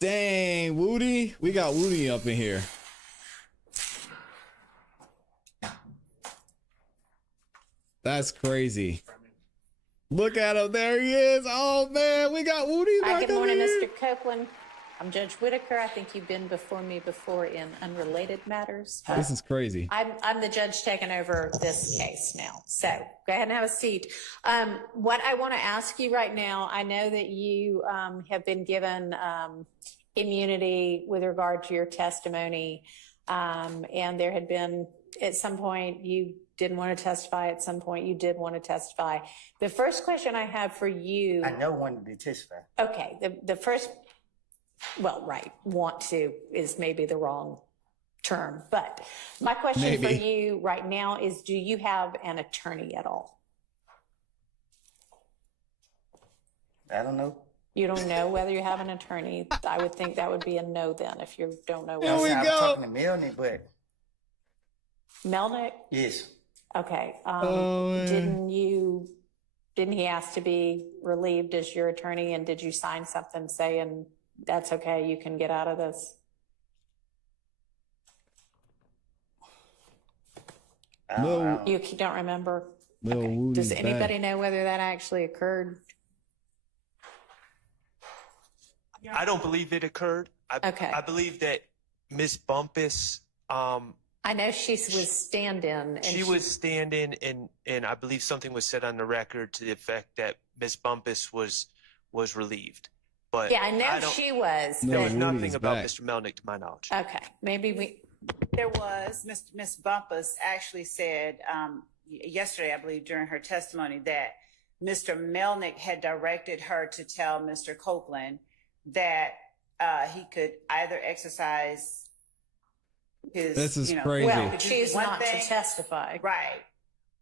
Dang, Woody. We got Woody up in here. That's crazy. Look at him. There he is. Oh man, we got Woody Hi, back good up morning, here. Mr. Copeland. I'm Judge Whitaker. I think you've been before me before in unrelated matters. This is crazy. I'm the judge taking over this case now. So go ahead and have a seat. What I want to ask you right now, I know that you have been given immunity with regard to your testimony. And there had been, at some point, you didn't want to testify. At some point, you did want to testify. The first question I have for you. I know wanted to testify. Okay. The first, well, right. Want to is maybe the wrong term. But my question for you right now is, do you have an attorney at all? I don't know. You don't know whether you have an attorney. I would think that would be a no then if you don't know. Here we I was go. talking to Melanie, but Melnick? yes. Okay. man. Didn't he ask to be relieved as your attorney, and did you sign something saying that's okay, you can get out of this? You don't remember? Lil Okay. Woody's Does anybody back. know whether that actually occurred? I don't believe it occurred. Okay. I believe that Ms. Bumpus I know she was stand-in. And She was stand-in, and I believe something was said on the record to the effect that Ms. Bumpus was relieved. But Yeah, I know she was. There No, was but- Woody's nothing about back. Mr. Melnick to my knowledge. Okay, maybe we, There was, Miss Bumpus actually said yesterday, I believe, during her testimony that Mr. Melnick had directed her to tell Mr. Copeland that he could either exercise his, This is you know, crazy. well, could do choose one not thing, to testify. right?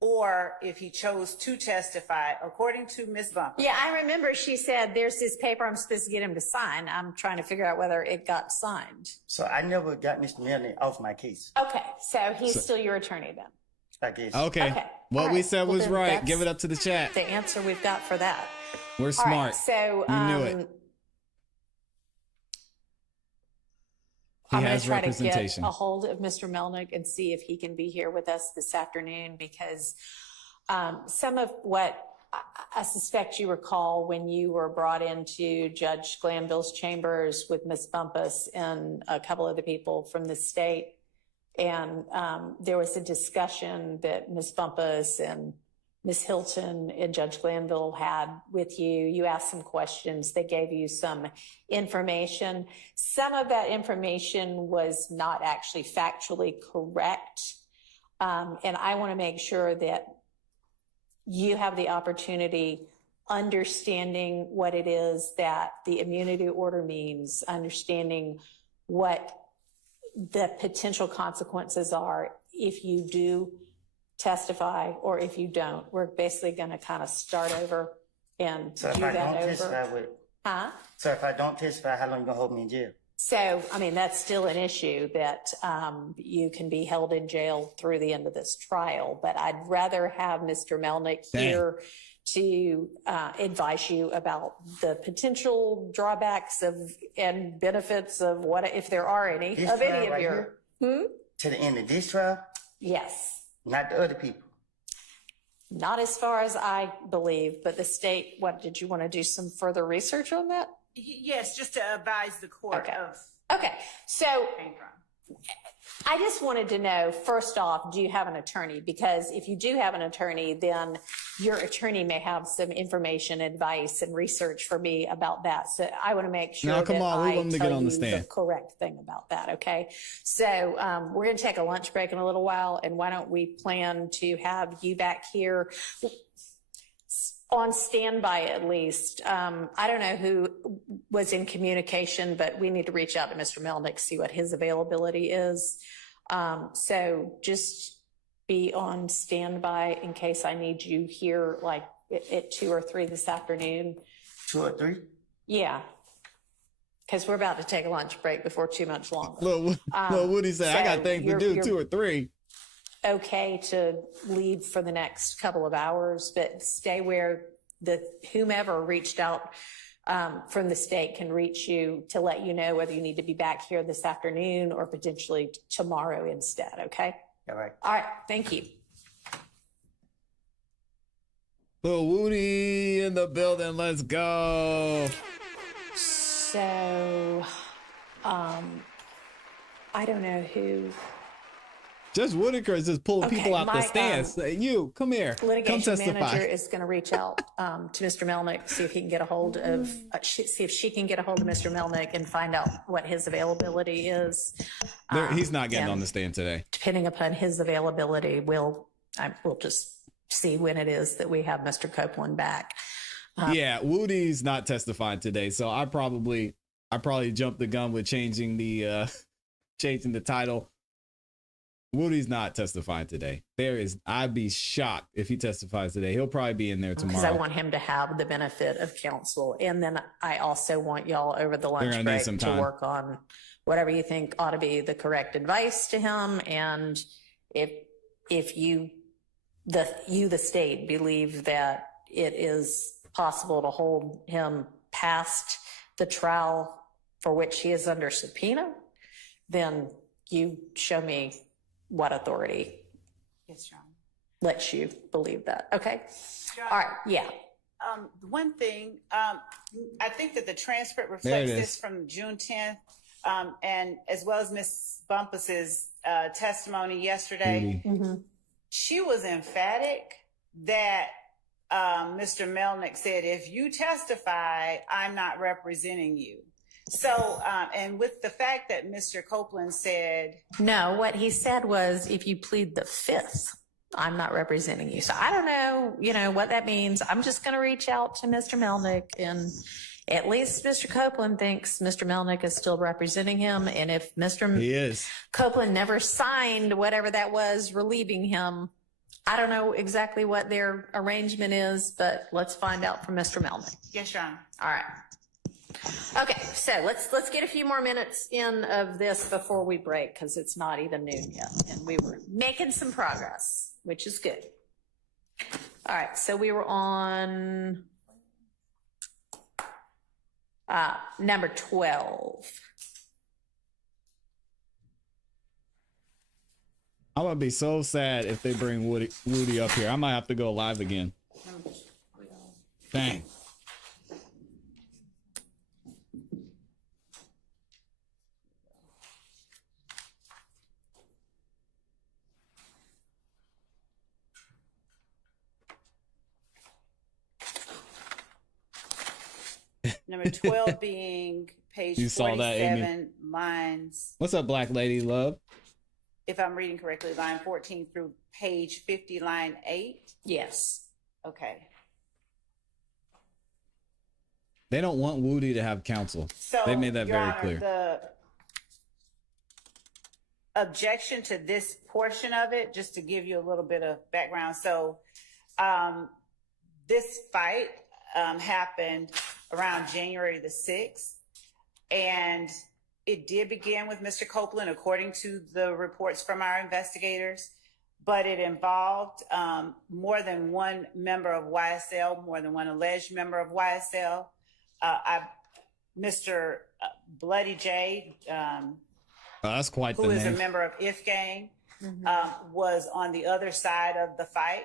Or if he chose to testify, according to Miss Bumpus. Yeah, I remember she said, there's this paper I'm supposed to get him to sign. I'm trying to figure out whether it got signed. So I never got Mr. Melnick off my case, Okay, so he's still your attorney then? I guess. Okay. Okay. What All we right. said Well, was then right. that's Give it up to the chat. The answer we've got for that. We're All smart. right, so You knew it. He I'm going has to try to get representation. a hold of Mr. Melnick and see if he can be here with us this afternoon, because some of what I suspect you recall when you were brought into Judge Glanville's chambers with Ms. Bumpus and a couple of the people from the state. And there was a discussion that Ms. Bumpus and Ms. Hilton and Judge Glanville had with you. You asked some questions. They gave you some information. Some of that information was not actually factually correct. And I want to make sure that you have the opportunity understanding what it is that the immunity order means, understanding what the potential consequences are if you do testify or if you don't. We're basically going to kind of start over and So if do I that don't over. testify, so if I don't testify, how long you gonna hold me in jail? So, I mean, that's still an issue that you can be held in jail through the end of this trial. But I'd rather have Mr. Melnick here to advise you about the potential drawbacks and benefits of what, if there are any, This of any trial of right your. To the end of this trial, Yes. not the other people. Not as far as I believe, but the state, what, did you want to do some further research on that? Yes, just to advise the court Okay. of Okay, so came from. I just wanted to know, first off, do you have an attorney? Because if you do have an attorney, then your attorney may have some information, advice, and research for me about that. So I want to make sure Now, come that on, we I want him to tell get on the you stand. correct thing about that, okay? So we're going to take a lunch break in a little while, and why don't we plan to have you back here on standby at least. I don't know who was in communication, but we need to reach out to Mr. Melnick, see what his availability is. So just be on standby in case I need you here like at 2 or 3 this afternoon. 2 or 3? Yeah. Because we're about to take a lunch break before too much longer. Look, Woody said, I got so things to do, you're 2 or 3. Okay to leave for the next couple of hours, but stay where whomever reached out from the state can reach you to let you know whether you need to be back here this afternoon or potentially tomorrow instead. Okay. All right. All right. Thank you. Little Woody in the building. Let's go. So, I don't know who. Judge Whitaker is just pulling Okay, people out the my, stands. Say, you, come here. Come Litigation testify. manager is going to reach out to Mr. Melnick, see if he can get a hold of, see if she can get a hold of Mr. Melnick and find out what his availability is. He's not getting and on the stand today. Depending upon his availability, we'll just see when it is that we have Mr. Copeland back. Yeah, Woody's not testifying today, so I probably jumped the gun with changing the title. Woody's not testifying today. I'd be shocked if he testifies today. He'll probably be in there tomorrow. Because I want him to have the benefit of counsel. And then I also want y'all over the lunch gonna need break some to time. work on whatever you think ought to be the correct advice to him. And if you, the state, believe that it is possible to hold him past the trial for which he is under subpoena, then you show me what authority Yes, Your Honor. lets you believe that. Okay. All right. Yeah. One thing, I think that the transcript There it reflects is. this from June 10th, and as well as Ms. Bumpus's testimony yesterday, Rudy. she was emphatic that Mr. Melnick said, if you testify, I'm not representing you. So, and with the fact that Mr. Copeland said, No, what he said was, if you plead the fifth, I'm not representing you. So I don't know, what that means. I'm just going to reach out to Mr. Melnick, and at least Mr. Copeland thinks Mr. Melnick is still representing him. And if Mr. He is. Copeland never signed whatever that was relieving him, I don't know exactly what their arrangement is, but let's find out from Mr. Melnick. yes, Your Honor. All right. Okay, so let's get a few more minutes in of this before we break, because it's not even noon yet, and we were making some progress, which is good. All right, so we were on number 12. I would be so sad if they bring Woody up here. I might have to go live again. Dang. Number 12 being page You saw that, Amy? 47, lines, What's up, Black Lady Love? if I'm reading correctly, line 14 through page 50, line 8. Yes. Okay. They don't want Woody to have counsel. So, They made that Your very Honor, clear. The objection to this portion of it, just to give you a little bit of background. So, this fight happened around January the 6th, and it did begin with Mr. Copeland, according to the reports from our investigators, but it involved more than one member of YSL, more than one alleged member of YSL. Mr. Bloody J, That's quite the who is a name. member of If Gang, was on the other side of the fight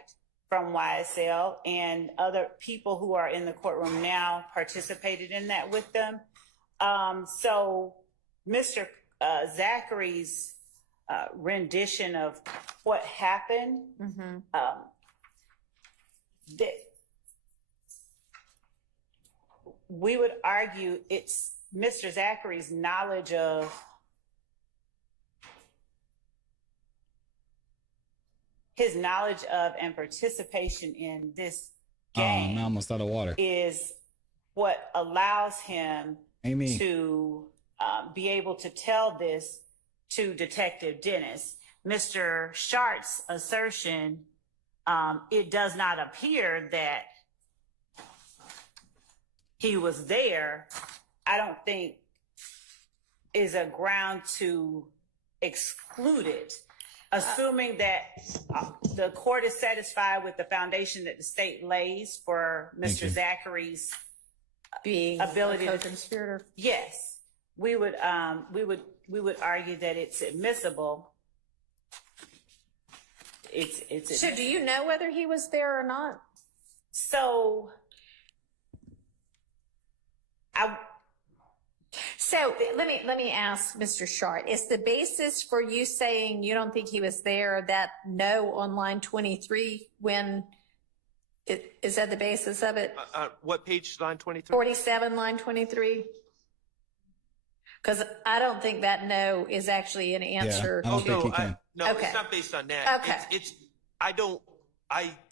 from YSL, and other people who are in the courtroom now participated in that with them. So Mr. Zachary's rendition of what happened, that we would argue it's Mr. Zachary's knowledge of and participation in this game I'm almost out of water. is what allows him Amy. to be able to tell this to Detective Dennis. Mr. Shart's assertion, it does not appear that he was there, I don't think is a ground to exclude it, assuming that the court is satisfied with the foundation that the state lays for Mr. Zachary's Being ability a to co-conspirator. Yes, we would argue that it's admissible. It's So do you know whether he was there or not? so So let me ask Mr. Shart, is the basis for you saying you don't think he was there that no on line 23 when is that the basis of it? What page, line 23? 47, line 23? Because I don't think that no is actually an answer. I don't think he can. No, Okay. it's not based on that. Okay.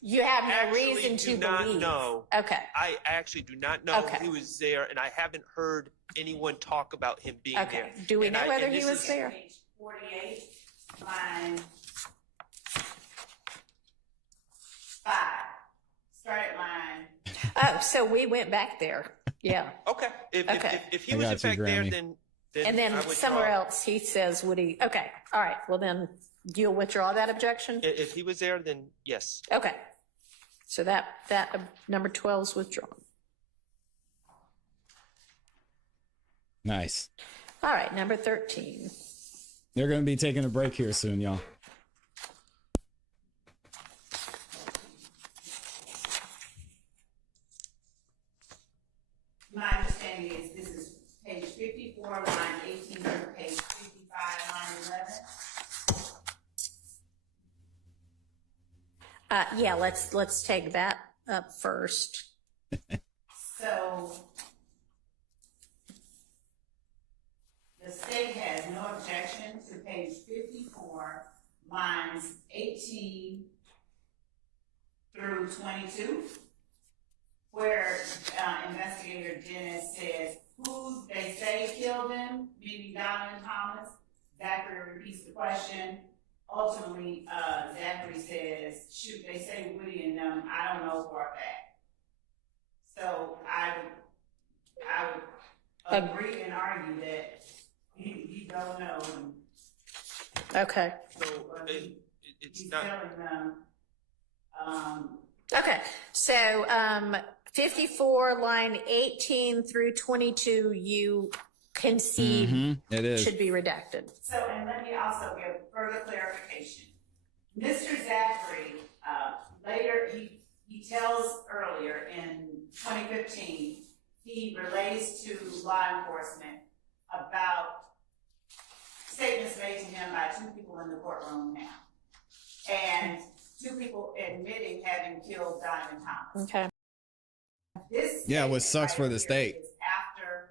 You have no actually reason to do not believe. know. Okay. I actually do not know Okay. he was there, and I haven't heard anyone talk about him being Okay. there. Do we And know whether and he this was is- there? page 48, line 5. Start at line. Oh, so we went back there. Yeah. Okay. Okay. If he I was got in you, fact there, Grammy. then And I then withdraw. somewhere else he says, would he? Okay. All right. Well, then you'll withdraw that objection? If he was there, then yes. Okay. So that number 12 is withdrawn. Nice. All right. Number 13. They're going to be taking a break here soon, y'all. My understanding is this is page 54, line 18 through page 55, line 11. Yeah, let's take that up first. So the state has no objection to page 54, lines 18 through 22, where investigator Dennis says who they say killed him, meaning Donovan Thomas. Zachary repeats the question. Ultimately, Zachary says, shoot, they say Woody and them, I don't know for a fact. So I would agree and argue that he don't know. Okay. So it's He's not. telling them. Okay. So 54, line 18 through 22, you concede It is. should be redacted. So, and let me also give further clarification. Mr. Zachary, later, he tells earlier in 2015, he relays to law enforcement about statements made to him by two people in the courtroom now. And two people admitting having killed Donovan Thomas. Okay. This Yeah, which statement sucks for the here state. is after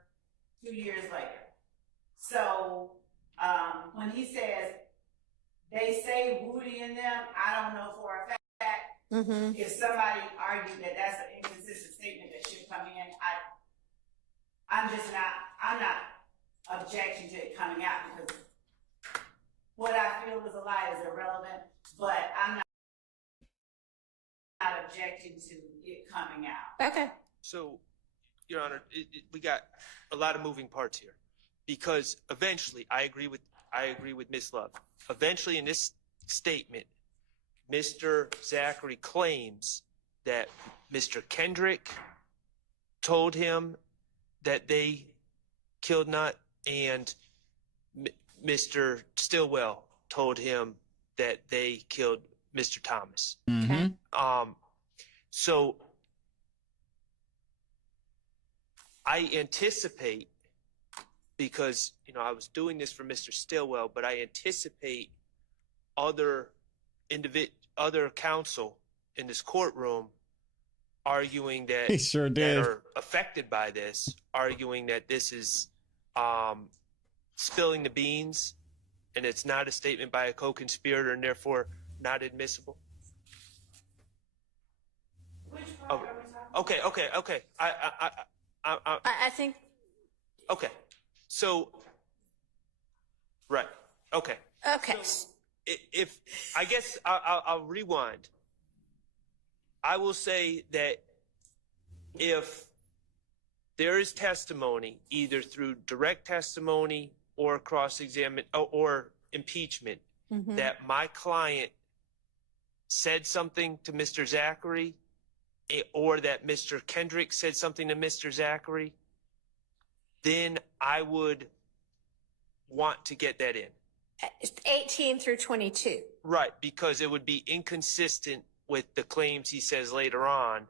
2 years later. So when he says they say Woody and them, I don't know for a fact. If somebody argued that that's an inconsistent statement that should come in, I'm not objecting to it coming out because what I feel is a lie is irrelevant, but I'm not objecting to it coming out. Okay. So, Your Honor, we got a lot of moving parts here, because eventually, I agree with Ms. Love. Eventually, in this statement, Mr. Zachary claims that Mr. Kendrick told him that they killed Nutt, and Mr. Stillwell told him that they killed Mr. Thomas. Okay. So I anticipate, because I was doing this for Mr. Stillwell, but I anticipate other counsel in this courtroom arguing that He sure did. that are affected by this, arguing that this is spilling the beans and it's not a statement by a co-conspirator and therefore not admissible. Which part are we talking about? Okay. I think. Okay. So, right. Okay. Okay. So, if I guess I'll rewind. I will say that if there is testimony, either through direct testimony or cross-examine or impeachment, that my client said something to Mr. Zachary, or that Mr. Kendrick said something to Mr. Zachary, then I would want to get that in. 18 through 22. Right, because it would be inconsistent with the claims he says later on.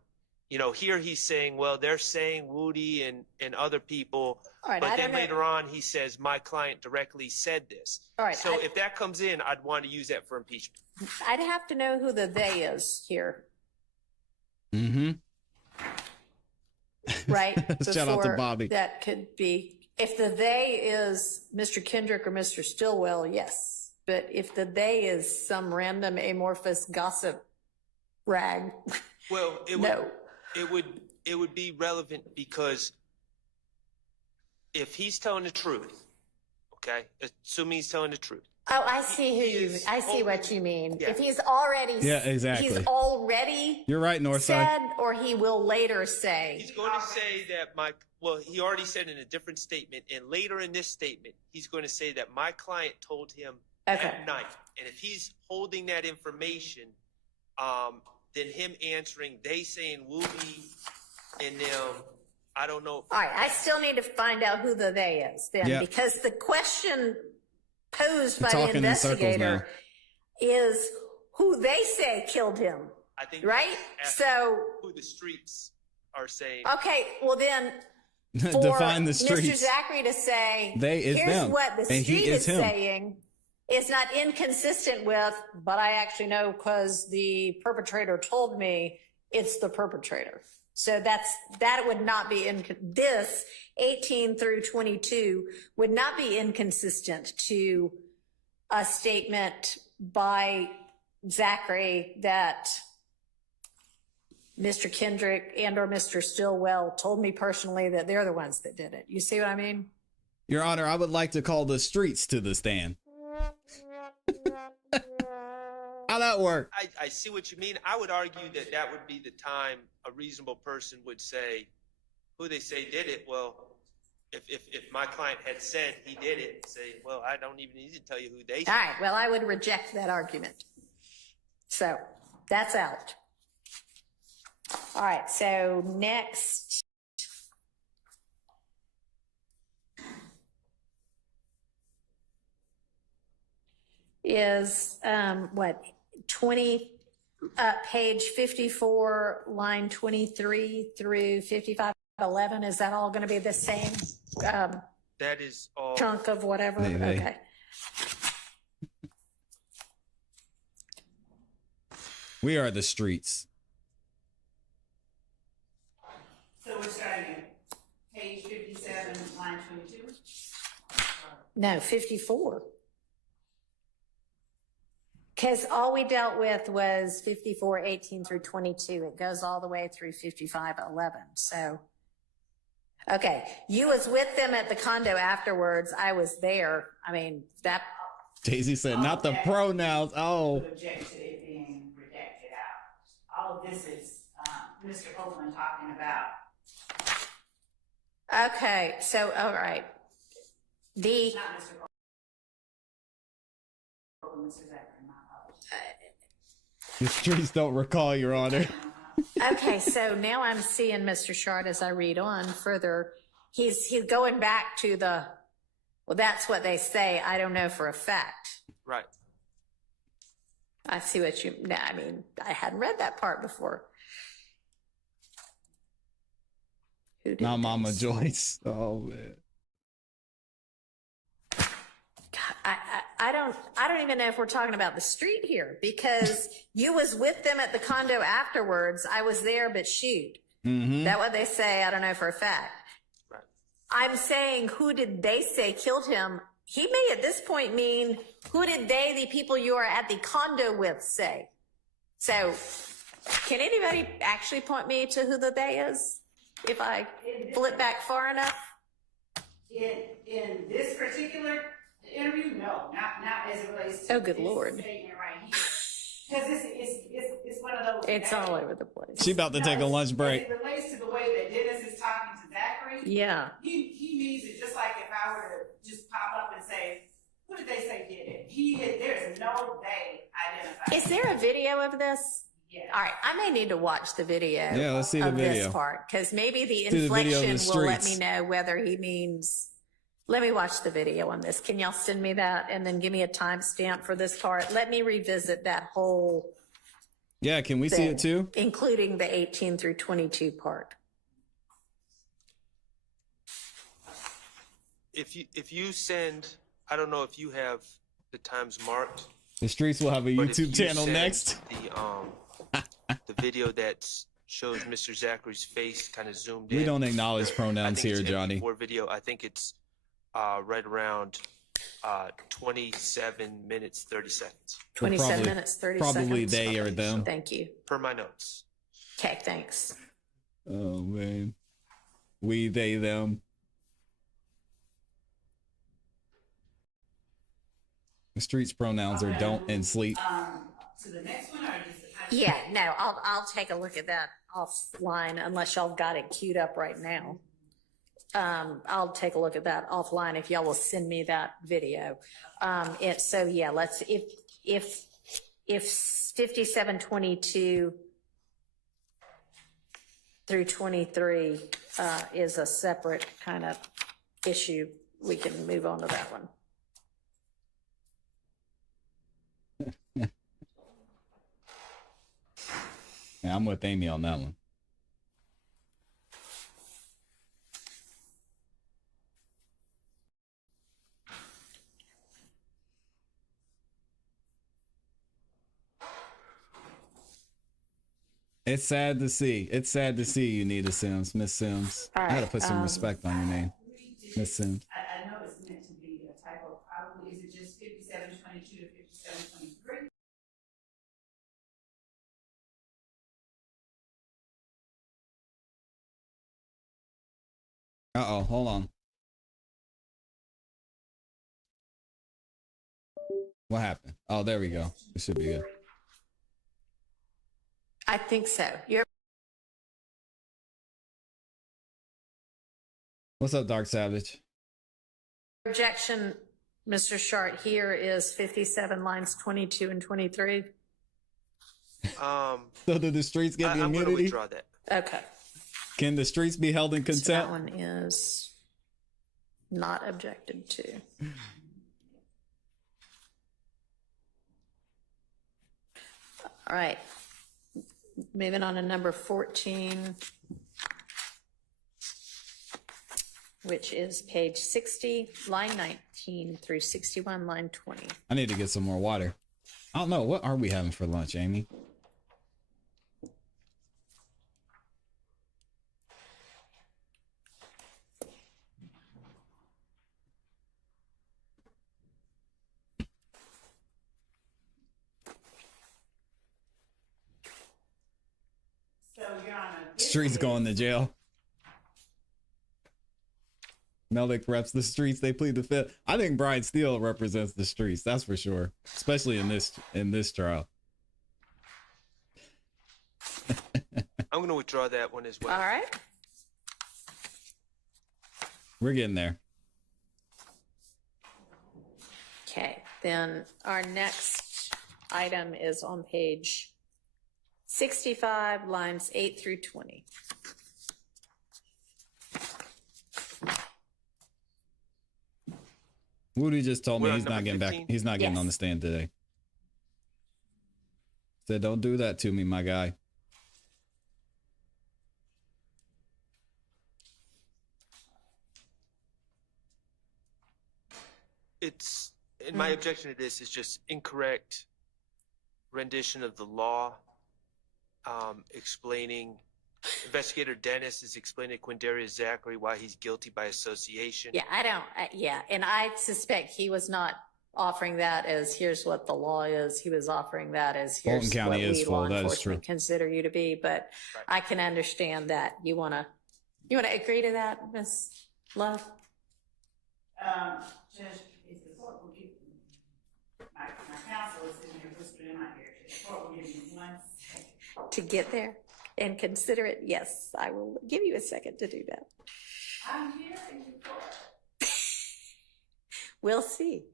Here he's saying, well, they're saying Woody and other people, All right, but I then don't know. later on he says, my client directly said this. All right, So if that comes in, I'd want to use that for impeachment. I'd have to know who the they is here, right? Shout out to Before Bobby. That could be, if the they is Mr. Kendrick or Mr. Stillwell, yes. But if the they is some random amorphous gossip rag, Well, no. it would be relevant because if he's telling the truth, okay, assuming he's telling the truth. Oh, I see I see what you mean. Yeah. If he's already, Yeah, exactly. he's already You're right, Northside. said, or he will later say. He's going to say that he already said in a different statement, and later in this statement, he's going to say that my client told him at night. And if he's holding that information, then him answering, they saying Woody and them, I don't know. All right, I still need to find out who the they is then, Yeah. because the question posed by the Talking in circles investigator is who they say killed him, I think right? ask So, who the streets are saying. okay, well then, for Define the Mr. streets. Zachary to say, They is here's them, what the and he street is is him. saying, It's not inconsistent with, but I actually know because the perpetrator told me it's the perpetrator. So that would not be this 18 through 22 would not be inconsistent to a statement by Zachary that Mr. Kendrick and or Mr. Stillwell told me personally that they're the ones that did it. You see what I mean? Your Honor, I would like to call the streets to the stand. How that work? I see what you mean. I would argue that that would be the time a reasonable person would say, who they say did it. Well, if my client had said he did it, say, well, I don't even need to tell you who they said. All right. Well, I would reject that argument. So that's out. All right. So next. Is what 20 page 54 line 23 through 5511. Is that all going to be the same That is all. chunk of whatever? Maybe. Okay. We are the streets. So we're starting at page 57, line 22. No, 54. Because all we dealt with was 54, 18 through 22. It goes all the way through 55, 11. So, okay. You was with them at the condo afterwards. I was there. I mean, that. Daisy said, not the pronouns. Oh. Would object to it being redacted out. All of this is Mr. Copeland talking about. Okay. So, all right. Not Mr. Copeland, Mr. Zachary. The streets don't recall, Your Honor. Okay, so now I'm seeing Mr. Shard as I read on further. He's going back to the, well, that's what they say. I don't know for a fact. Right. I see what you, I mean, I hadn't read that part before. Who did Now Mama this? Joyce. Oh, man. I don't even know if we're talking about the street here because you was with them at the condo afterwards. I was there, but shoot. Mm-hmm. That what they say? I don't know for a fact. Right. I'm saying, who did they say killed him? He may at this point mean, who did they, the people you are at the condo with, say? So can anybody actually point me to who the they is? If I flip back far enough? In this particular interview, no, not as it relates to Oh, good this Lord. statement right here. Because it's one of those. It's all over the place. She about to take a lunch break. As it relates to the way that Dennis is talking to Zachary. Yeah. He means it just like if I were to just pop up and say, who did they say did it? There's no they identified. Is there a video of this? Yeah. All right, I may need to watch the video. Yeah, let's see the of video. This part, because maybe the See the video of inflection the will let me streets. know whether he means. Let me watch the video on this. Can y'all send me that and then give me a timestamp for this part? Let me revisit that whole Yeah, can we see thing, it too? including the 18 through 22 part. If you send, I don't know if you have the times marked. The streets will have a but if YouTube you channel send next. The video that shows Mr. Zachary's face kind of zoomed We in. don't acknowledge I pronouns think here, it's Johnny. MP4 video. I think it's right around 27 minutes 30 seconds 27 probably- minutes, 30 Probably seconds. they or them. Thank you. per my notes. Okay, thanks. Oh, man. We, they, them. The streets pronouns are don't and sleep. To the next one or just. Yeah, no, I'll take a look at that offline unless y'all got it queued up right now. I'll take a look at that offline if y'all will send me that video. So yeah, let's, if 5722 through 23, is a separate kind of issue, we can move on to that one. Yeah, I'm with Amy on that one. It's sad to see. It's sad to see you, Nita Sims, Miss Sims. All I gotta right, put some respect on your name, Miss Sims. I know it's meant to be a typo, probably, is it just 5722 to 5723? Uh-oh, hold on. What happened? Oh, there we go. It should be good. I think so. Your What's up, Dark Savage? objection, Mr. Shart, here is 57 lines 22 and 23. So do the streets get the I'm going to immunity? withdraw that. Okay. Can the streets be held in So that contempt? one is not objected to. All right. Moving on to number 14, which is page 60, line 19 through 61, line 20. I need to get some more water. I don't know. What are we having for lunch, Amy? So, Your Honor. Streets going to jail. Meldick reps the streets. They plead the fifth. I think Brian Steele represents the streets. That's for sure, especially in this trial. I'm going to withdraw that one as well. All right. We're getting there. Okay. Then our next item is on page 65, lines 8 through 20. Woody just told me We're on he's not number getting back. 15? He's not getting Yes. on the stand today. Said, don't do that to me, my guy. It's, and my objection to this is just incorrect rendition of the law, explaining, Investigator Dennis is explaining to Quindarius Zachary why he's guilty by association. Yeah, yeah, and I suspect he was not offering that as here's what the law is. He was offering that as Fulton here's County what is we full. law That is enforcement true. consider you to be. But Right. I can understand that you wanna agree to that, Ms. Love? Judge, if the court will give me, my counsel is sitting here whispering in my ear, if the court will give me 1 second. To get there and consider it, yes, I will give you a second to do that. I'm here in the court. We'll see.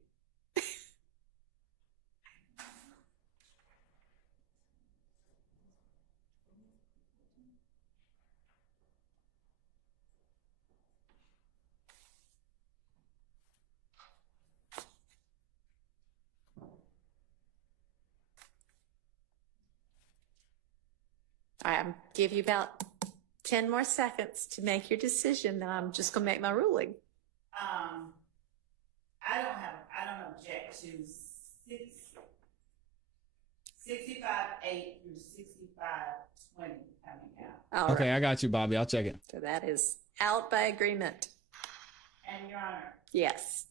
I give you about 10 more seconds to make your decision. Then I'm just gonna make my ruling. I don't object to 65-8 through 65-20 coming out. All Okay, right. I got you, Bobby. I'll check it. So that is out by agreement. And Your Honor, Yes.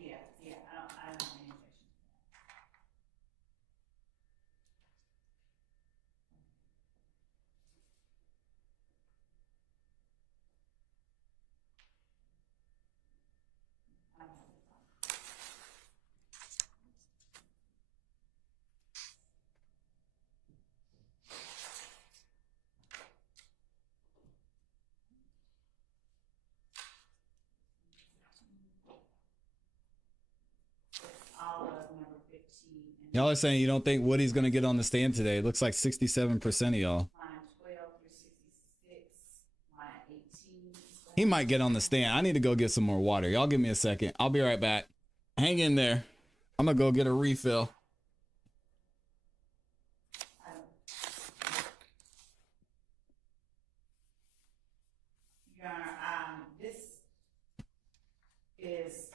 yeah, I don't have any objection. All of number 15 and Y'all are saying you don't think Woody's gonna get on the stand today. It looks like 67% of y'all. line 12 through 66, line 18. He might get on the stand. I need to go get some more water. Y'all give me a second. I'll be right back. Hang in there. I'm gonna go get a refill. Your Honor, this is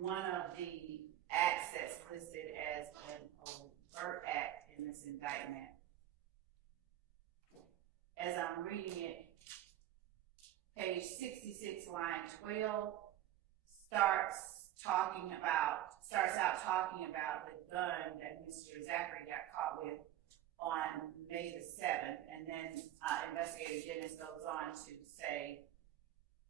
one of the acts that's listed as an overt act in this indictment, as I'm reading it, page 66, line 12, starts out talking about the gun that Mr. Zachary got caught with on May the 7th, and then Investigator Dennis goes on to say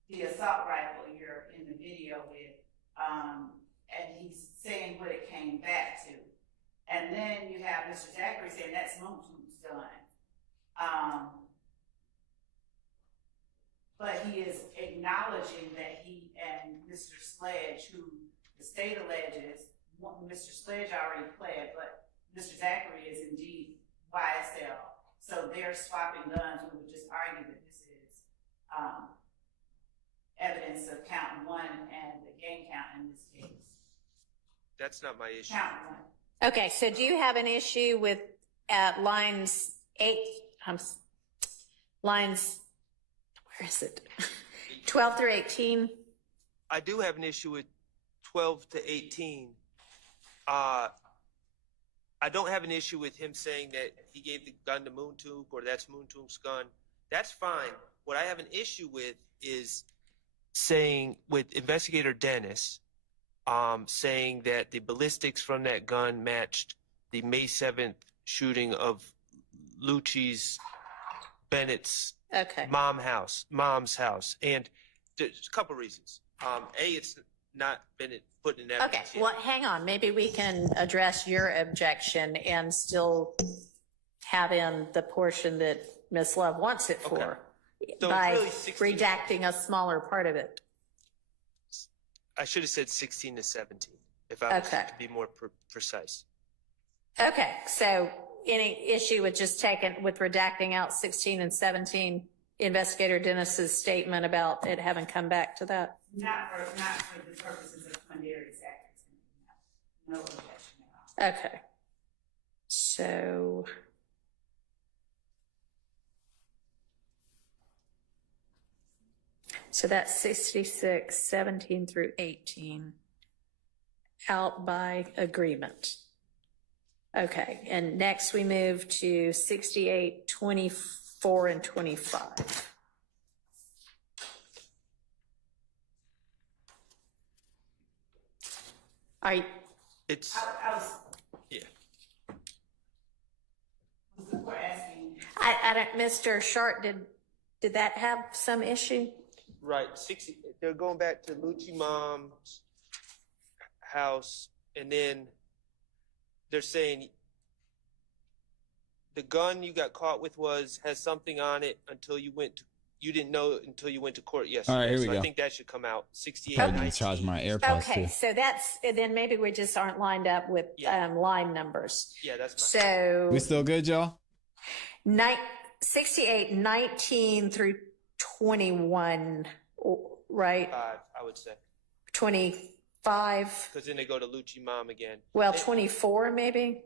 the assault rifle you're in the video with, and he's saying what it came back to. And then you have Mr. Zachary saying that's Moon's gun. But he is acknowledging that he and Mr. Sledge, who the state alleges, Mr. Sledge already pled, but Mr. Zachary is indeed YSL. So they're swapping guns. We would just argue that this is evidence of count one and the gang count in this case. That's not my issue. Count one. Okay, so do you have an issue with lines 8, lines, where is it? 12 through 18? I do have an issue with 12 to 18. I don't have an issue with him saying that he gave the gun to Moontook or that's Moontook's gun. That's fine. What I have an issue with is saying, with Investigator Dennis, saying that the ballistics from that gun matched the May 7th shooting of Lucci's Bennett's mom's house. And there's a couple reasons. It's not been put in evidence Okay, yet. well, hang on. Maybe we can address your objection and still have in the portion that Ms. Love wants it for So by really 16 redacting a smaller part of it. I should have said 16 to 17, if I was to be more precise. Okay, so any issue with just with redacting out 16 and 17, Investigator Dennis's statement about it having come back to that? Not for the purposes of Quindarius Act. No objection at all. Okay. So that's 66, 17 through 18, out by agreement. Okay, and next we move to 68, 24, and 25. It's, I was yeah. We're asking. I don't, Mr. Sharp, did that have some issue? Right, 60. They're going back to Lucci mom's house, and then they're saying the gun you got caught with has something on it until you didn't know until you went to court yesterday. All right, here we so go. I think that should come out. 68. I didn't charge my AirPods Okay, too. so then maybe we just aren't lined up with line numbers. Yeah, that's my So We still good, y'all? 68, 19 through 21, right? 5, I would say. 25. Because then they go to Lucci mom again. Well, 24 maybe?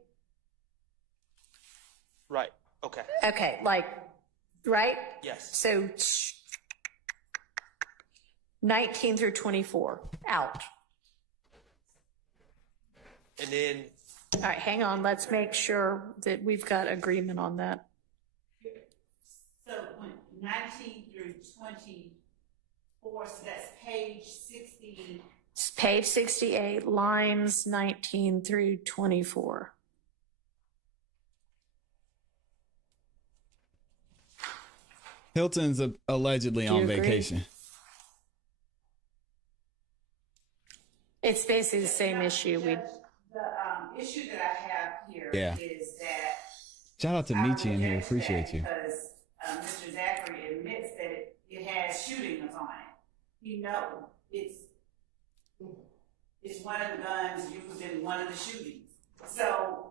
Right, okay. Okay, right? Yes. So 19 through 24, out. And then, All right, hang on. Let's make sure that we've got agreement on that. So 19 through 24, so that's page 60. It's page 68, lines 19 through 24. Hilton's allegedly Do you on agree? vacation. It's basically the same issue. The issue that I have here Yeah. is that Shout out to Michi in here. Appreciate you. because Mr. Zachary admits that it has shootings on it. You know, it's one of the guns used in one of the shootings. So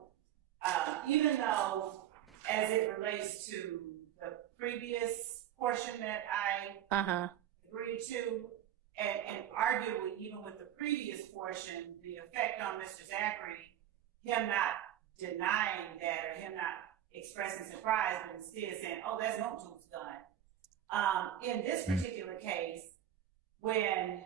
even though, as it relates to the previous portion that I agreed to, and arguably even with the previous portion, the effect on Mr. Zachary, him not denying that or him not expressing surprise, but instead saying, oh, that's Moontook's gun. In this particular case, when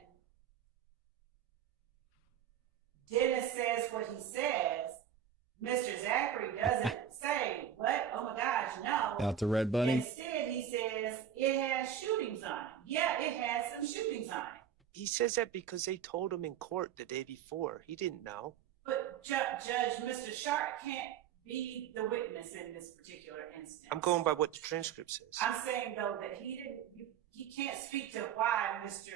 Out to Red Bunny. Instead, he says it has shootings on it. Yeah, it has some shootings on it. He says that because they told him in court the day before. He didn't know. But Judge, Mr. Sharp can't be the witness in this particular instance. I'm going by what the transcript says. I'm saying though that he can't speak to why Mr.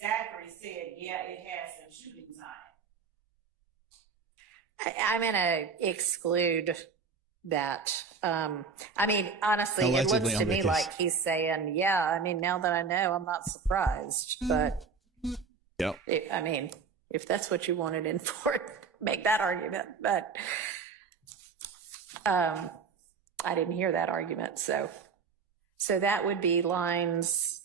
Zachary said, yeah, it has some shootings on it. I'm going to exclude that. I mean, honestly, it Allegedly, looks to on me vacation. like he's saying, yeah, I mean, now that I know, I'm not surprised. But Yep. I mean, if that's what you wanted in for, make that argument. But I didn't hear that argument. So that would be lines.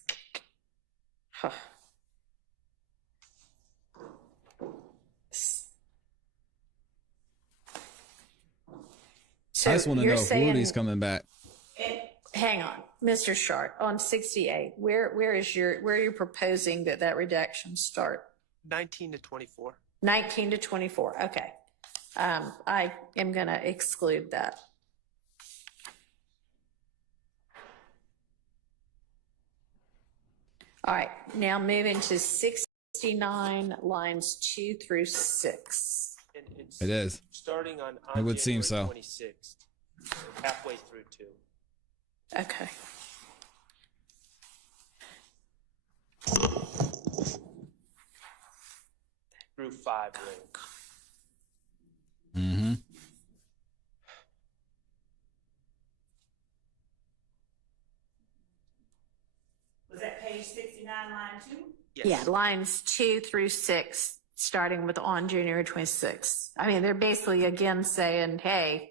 So I just want to you're know if saying, Woody's coming back. hang on, Mr. Sharp, on 68, where are you proposing that redaction start? 19 to 24. 19 to 24. Okay. I am going to exclude that. All right. Now moving to 69, lines 2 through 6. And it's It is. starting on It would seem so. January 26th, halfway through too. Okay. Through 5 really. Mm-hmm. Was that page 69, line 2? Yes. Yeah, lines 2 through 6, starting with on January 26th. I mean, they're basically again saying, hey,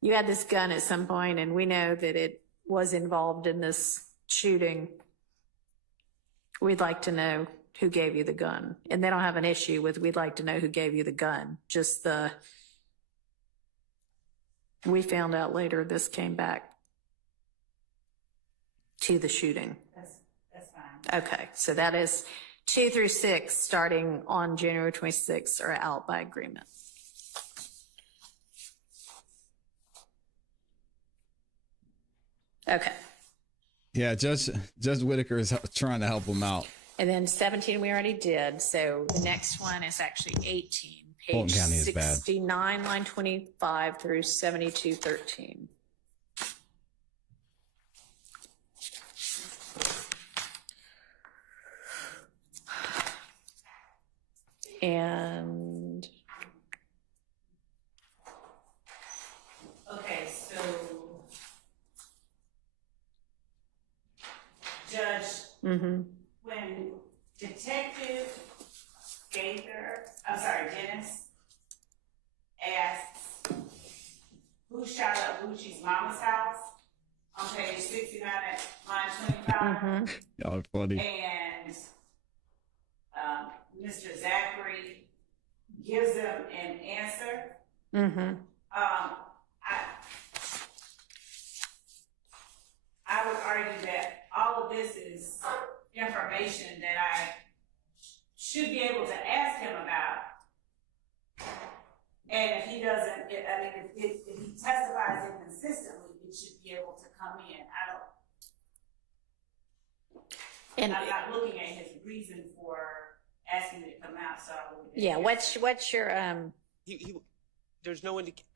you had this gun at some point, and we know that it was involved in this shooting. We'd like to know who gave you the gun. And they don't have an issue with we'd like to know who gave you the gun. Just we found out later this came back to the shooting. That's fine. Okay, so that is 2 through 6, starting on January 26th, are out by agreement. Okay, Yeah, Judge Whitaker is trying to help him out. and then 17 we already did, so the next one is actually 18, Fulton page County is bad. 69, line 25 through 7213. And Okay, so Judge, when Detective Dennis asks who shot up Lucci's mama's house on page 69 at line 25, Y'all are funny. and Mr. Zachary gives them an answer. I would argue that all of this is information that I should be able to ask him about. And if he doesn't, if he testifies inconsistently, it should be able to come in. I'm not looking at his reason for asking it to come out, so I would. yeah, what's your There's no indication.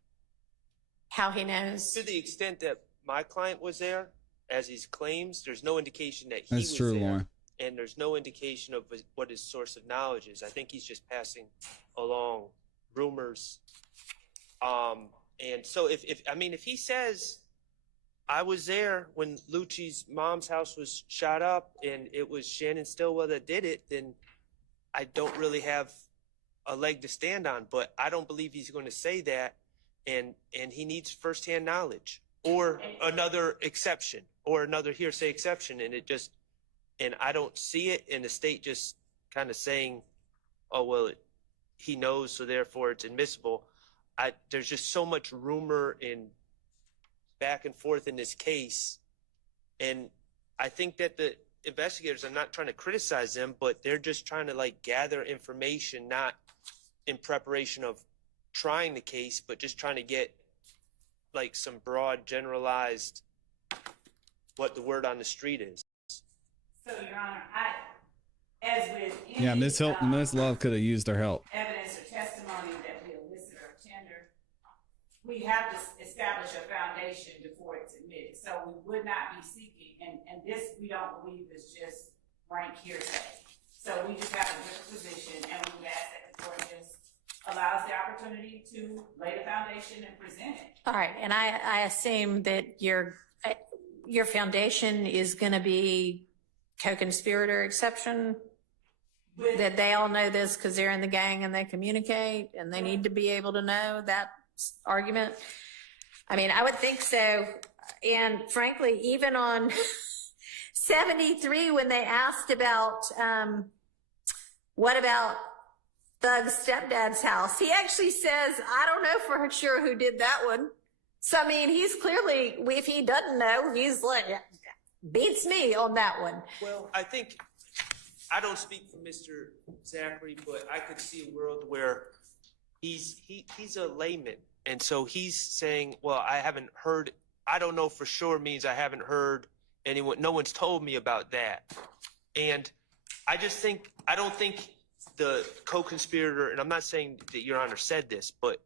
how he knows? To the extent that my client was there, as he claims, there's no indication that he That's was true, there. Lauren. And there's no indication of what his source of knowledge is. I think he's just passing along rumors. And so if he says, I was there when Lucci's mom's house was shot up and it was Shannon Stillwell that did it, then I don't really have a leg to stand on. But I don't believe he's going to say that, and he needs firsthand knowledge or another exception or another hearsay exception, and I don't see it, and the state just kind of saying, oh, well, he knows, so therefore it's admissible. There's just so much rumor and back and forth in this case, and I think that the investigators, I'm not trying to criticize them, but they're just trying to gather information, not in preparation of trying the case, but just trying to get some broad generalized what the word on the street is. So, Your Honor, as with any, Yeah, Miss Love could have used her help. evidence or testimony that we elicit or tender, we have to establish a foundation before it's admitted. So we would not be seeking, and this we don't believe is just rank hearsay. So we just have a different position, and we ask that the court just allows the opportunity to lay the foundation and present it. All right, and I assume that your foundation is going to be co-conspirator exception, that they all know this because they're in the gang and they communicate and they need to be able to know that argument. I mean, I would think so. And frankly, even on 73, when they asked about what about Thug's stepdad's house, he actually says, I don't know for sure who did that one. So, I mean, he's clearly, if he doesn't know, he's like, beats me on that one. Well, I think, I don't speak for Mr. Zachary, but I could see a world where he's a layman. And so he's saying, well, I haven't heard, I don't know for sure means I haven't heard anyone, no one's told me about that. And I just think, I don't think the co-conspirator, and I'm not saying that Your Honor said this, but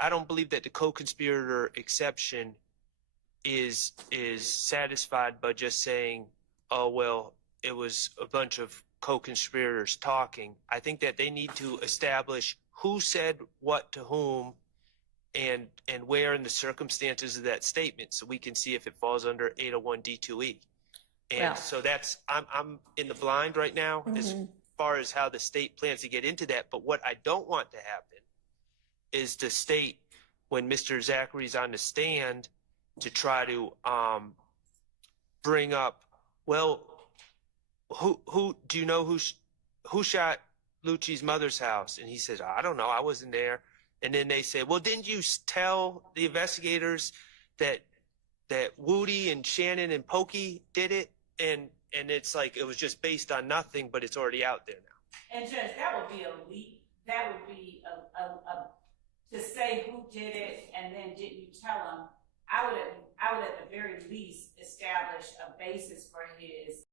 I don't believe that the co-conspirator exception is satisfied by just saying, oh, well, it was a bunch of co-conspirators talking. I think that they need to establish who said what to whom and where in the circumstances of that statement, so we can see if it falls under 801 D2E. And so that's, I'm in the blind right now as far as how the state plans to get into that. But what I don't want to happen is the state, when Mr. Zachary's on the stand, to try to bring up, well, who do you know who shot Lucci's mother's house? And he says, I don't know, I wasn't there. And then they say, well, didn't you tell the investigators that Woody and Shannon and Pokey did it? And it's like, it was just based on nothing, but it's already out there now. And Judge, that would be a leap. That would be to say who did it and then didn't you tell them. I would at the very least establish a basis for his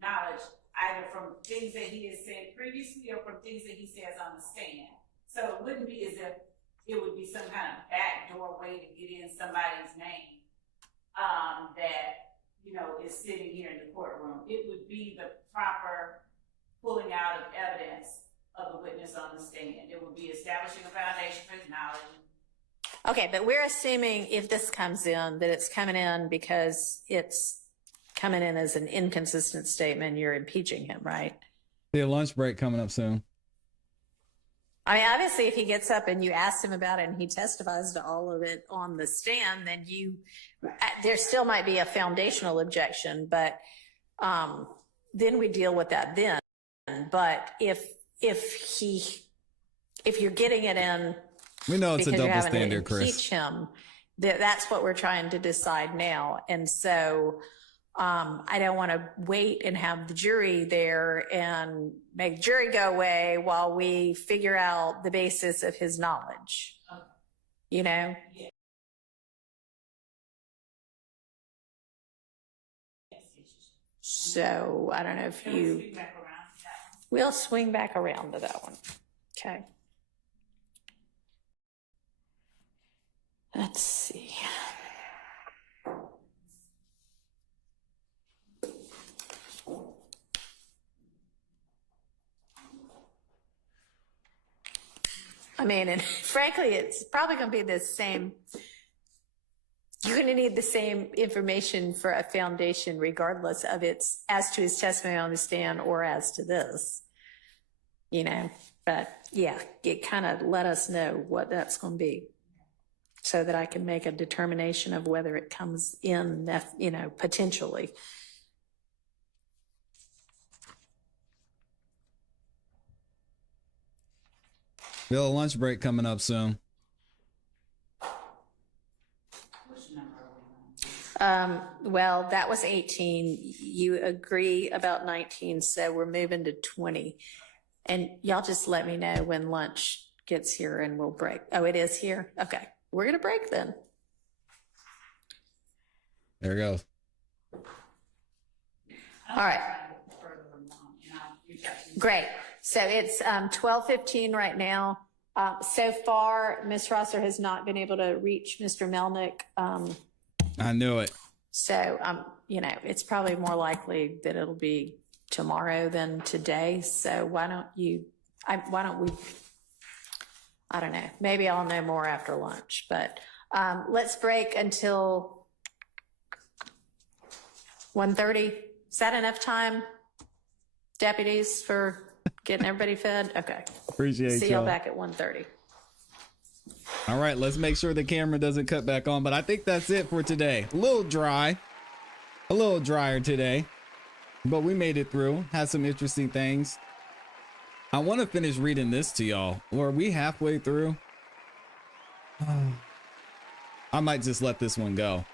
knowledge, either from things that he has said previously or from things that he says on the stand. So it wouldn't be as if it would be some kind of backdoor way to get in somebody's name that, you know, is sitting here in the courtroom. It would be the proper pulling out of evidence of the witness on the stand. It would be establishing a foundation for his knowledge. Okay, but we're assuming if this comes in, that it's coming in because it's coming in as an inconsistent statement, you're impeaching him, right? The lunch break coming up soon. I mean, obviously, if he gets up and you ask him about it and he testifies to all of it on the stand, then there still might be a foundational objection, but then we deal with that then. But if you're getting it in, we know it's a double standard, Chris. Impeach him. That's what we're trying to decide now, and so I don't want to wait and have the jury there and make the jury go away while we figure out the basis of his knowledge. You know. Yeah. So I don't know if we'll swing back around to that one. Okay. Let's see. I mean, and frankly, it's probably going to be the same. You're going to need the same information for a foundation, regardless of its as to his testimony on the stand or as to this, you know. But yeah, it kind of let us know what that's going to be, so that I can make a determination of whether it comes in, you know, potentially. Bill, lunch break coming up soon. Well, that was 18. You agree about 19, so we're moving to 20. And y'all just let me know when lunch gets here and we'll break. Oh, it is here? Okay. We're going to break then. There it goes. All right. Great. So it's 12:15 right now. So far, Ms. Rosser has not been able to reach Mr. Melnick. I knew it. So, you know, it's probably more likely that it'll be tomorrow than today. So why don't we, I don't know, maybe I'll know more after lunch, but let's break until 1:30. Is that enough time, deputies, for getting everybody fed? Okay. Appreciate See y'all y'all. back at 1:30. All right, let's make sure the camera doesn't cut back on, but I think that's it for today. A little dry, a little drier today, but we made it through. Had some interesting things. I want to finish reading this to y'all. Or are we halfway through? I might just let this one go.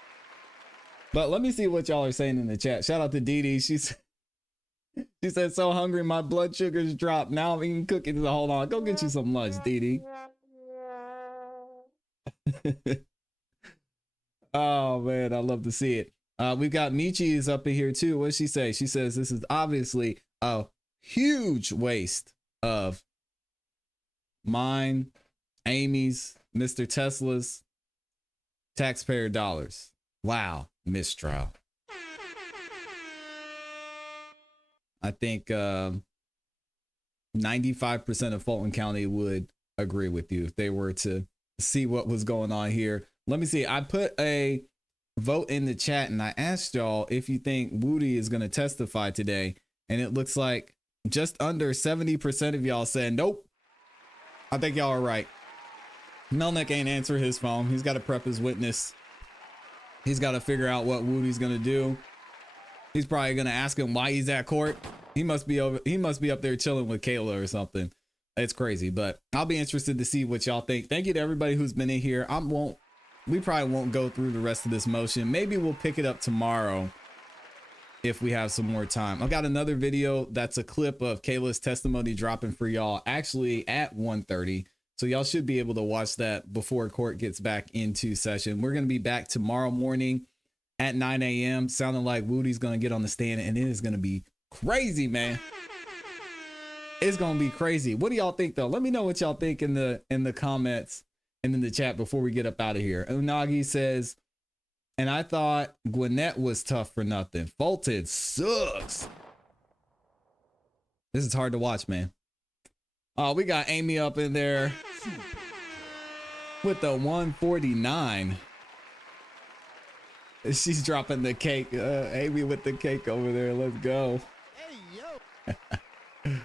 But let me see what y'all are saying in the chat. Shout out to Dee Dee. She said, so hungry, my blood sugars dropped. Now I'm eating cookies. Hold on, go get you some lunch, Dee Dee. Oh man, I love to see it. We've got Michi is up in here too. What's she say? She says this is obviously a huge waste of mine, Amy's, Mr. Tesla's taxpayer dollars. Wow, Mistrial. I think 95% of Fulton County would agree with you if they were to see what was going on here. Let me see. I put a vote in the chat and I asked y'all if you think Woody is going to testify today. And it looks like just under 70% of y'all said nope. I think y'all are right. Melnick ain't answer his phone. He's got to prep his witness. He's got to figure out what Woody's going to do. He's probably going to ask him why he's at court. He must be up there chilling with Kayla or something. It's crazy, but I'll be interested to see what y'all think. Thank you to everybody who's been in here. We probably won't go through the rest of this motion. Maybe we'll pick it up tomorrow if we have some more time. I've got another video that's a clip of Kayla's testimony dropping for y'all actually at 1:30. So y'all should be able to watch that before court gets back into session. We're going to be back tomorrow morning at 9 a.m. Sounding like Woody's going to get on the stand and it is going to be crazy, man. It's going to be crazy. What do y'all think though? Let me know what y'all think in the comments and in the chat before we get up out of here. Unagi says, and I thought Gwinnett was tough for nothing. Fulton sucks. This is hard to watch, man. Oh, we got Amy up in there with the 149. She's dropping the cake. Amy with the cake over there. Let's go. Hey, yo.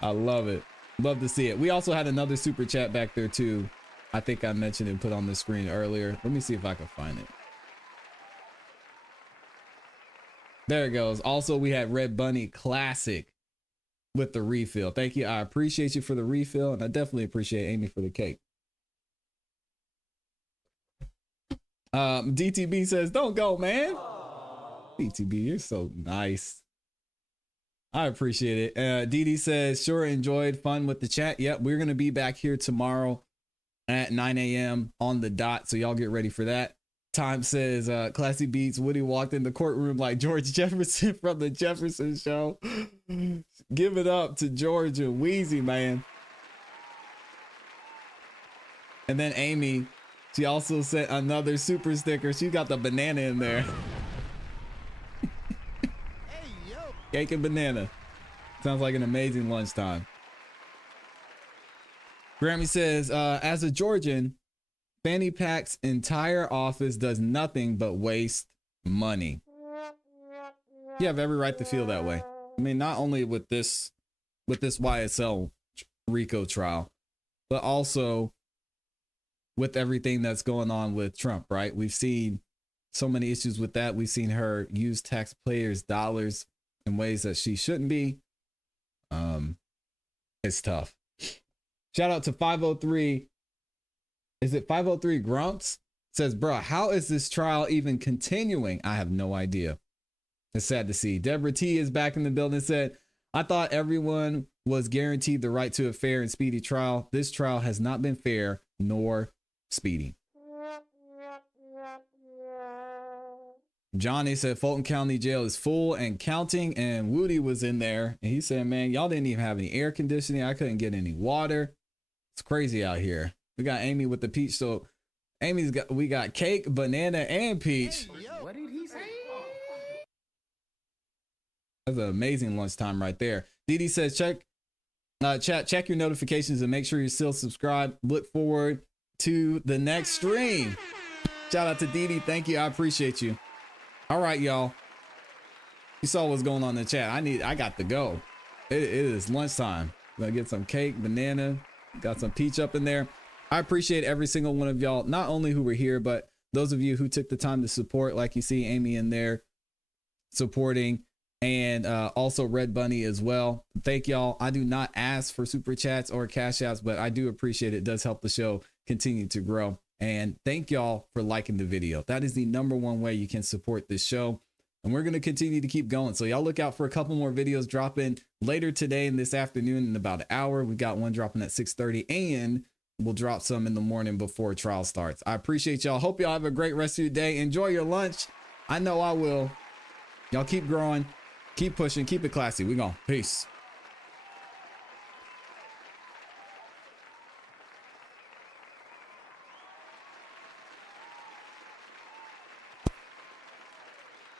I love it. Love to see it. We also had another super chat back there too. I think I mentioned and put on the screen earlier. Let me see if I can find it. There it goes. Also, we had Red Bunny Classic with the refill. Thank you. I appreciate you for the refill, and I definitely appreciate Amy for the cake. DTB says, don't go, man. DTB, you're so nice. I appreciate it. Dee says, sure enjoyed fun with the chat. Yep, we're going to be back here tomorrow at 9 a.m. on the dot. So y'all get ready for that. Time says, Classy Beats, Woody walked in the courtroom like George Jefferson from the Jefferson Show. Give it up to George and Wheezy, man. And then Amy, she also sent another super sticker. She got the banana in there. Cake and banana. Sounds like an amazing lunchtime. Grammy says, as a Georgian, Fannie Pack's entire office does nothing but waste money. You have every right to feel that way. I mean, not only with this YSL RICO trial, but also with everything that's going on with Trump, right? We've seen so many issues with that. We've seen her use taxpayers' dollars in ways that she shouldn't be. It's tough. Shout out to 503. Is it 503 Grumps? Says, bro, how is this trial even continuing? I have no idea. It's sad to see. Deborah T is back in the building. Said, I thought everyone was guaranteed the right to a fair and speedy trial. This trial has not been fair nor speedy. Johnny said Fulton County Jail is full and counting, and Woody was in there and he said, man, y'all didn't even have any air conditioning. I couldn't get any water. It's crazy out here. We got Amy with the peach. So we got cake, banana, and peach. What did he say? That's an amazing lunchtime right there. Didi says, check your notifications and make sure you're still subscribed. Look forward to the next stream. Shout out to Didi. Thank you. I appreciate you. All right, y'all. You saw what's going on in the chat. I got to go. It is lunchtime. Gonna get some cake, banana, got some peach up in there. I appreciate every single one of y'all, not only who were here, but those of you who took the time to support, like you see Amy in there supporting, and also Red Bunny as well. Thank y'all. I do not ask for super chats or cash apps, but I do appreciate it. It does help the show continue to grow. And thank y'all for liking the video. That is the #1 way you can support this show. And we're going to continue to keep going. So y'all look out for a couple more videos dropping later today and this afternoon in about an hour. We got one dropping at 6:30, and we'll drop some in the morning before trial starts. I appreciate y'all. Hope y'all have a great rest of your day. Enjoy your lunch. I know I will. Y'all keep growing, keep pushing, keep it classy. We gone. Peace.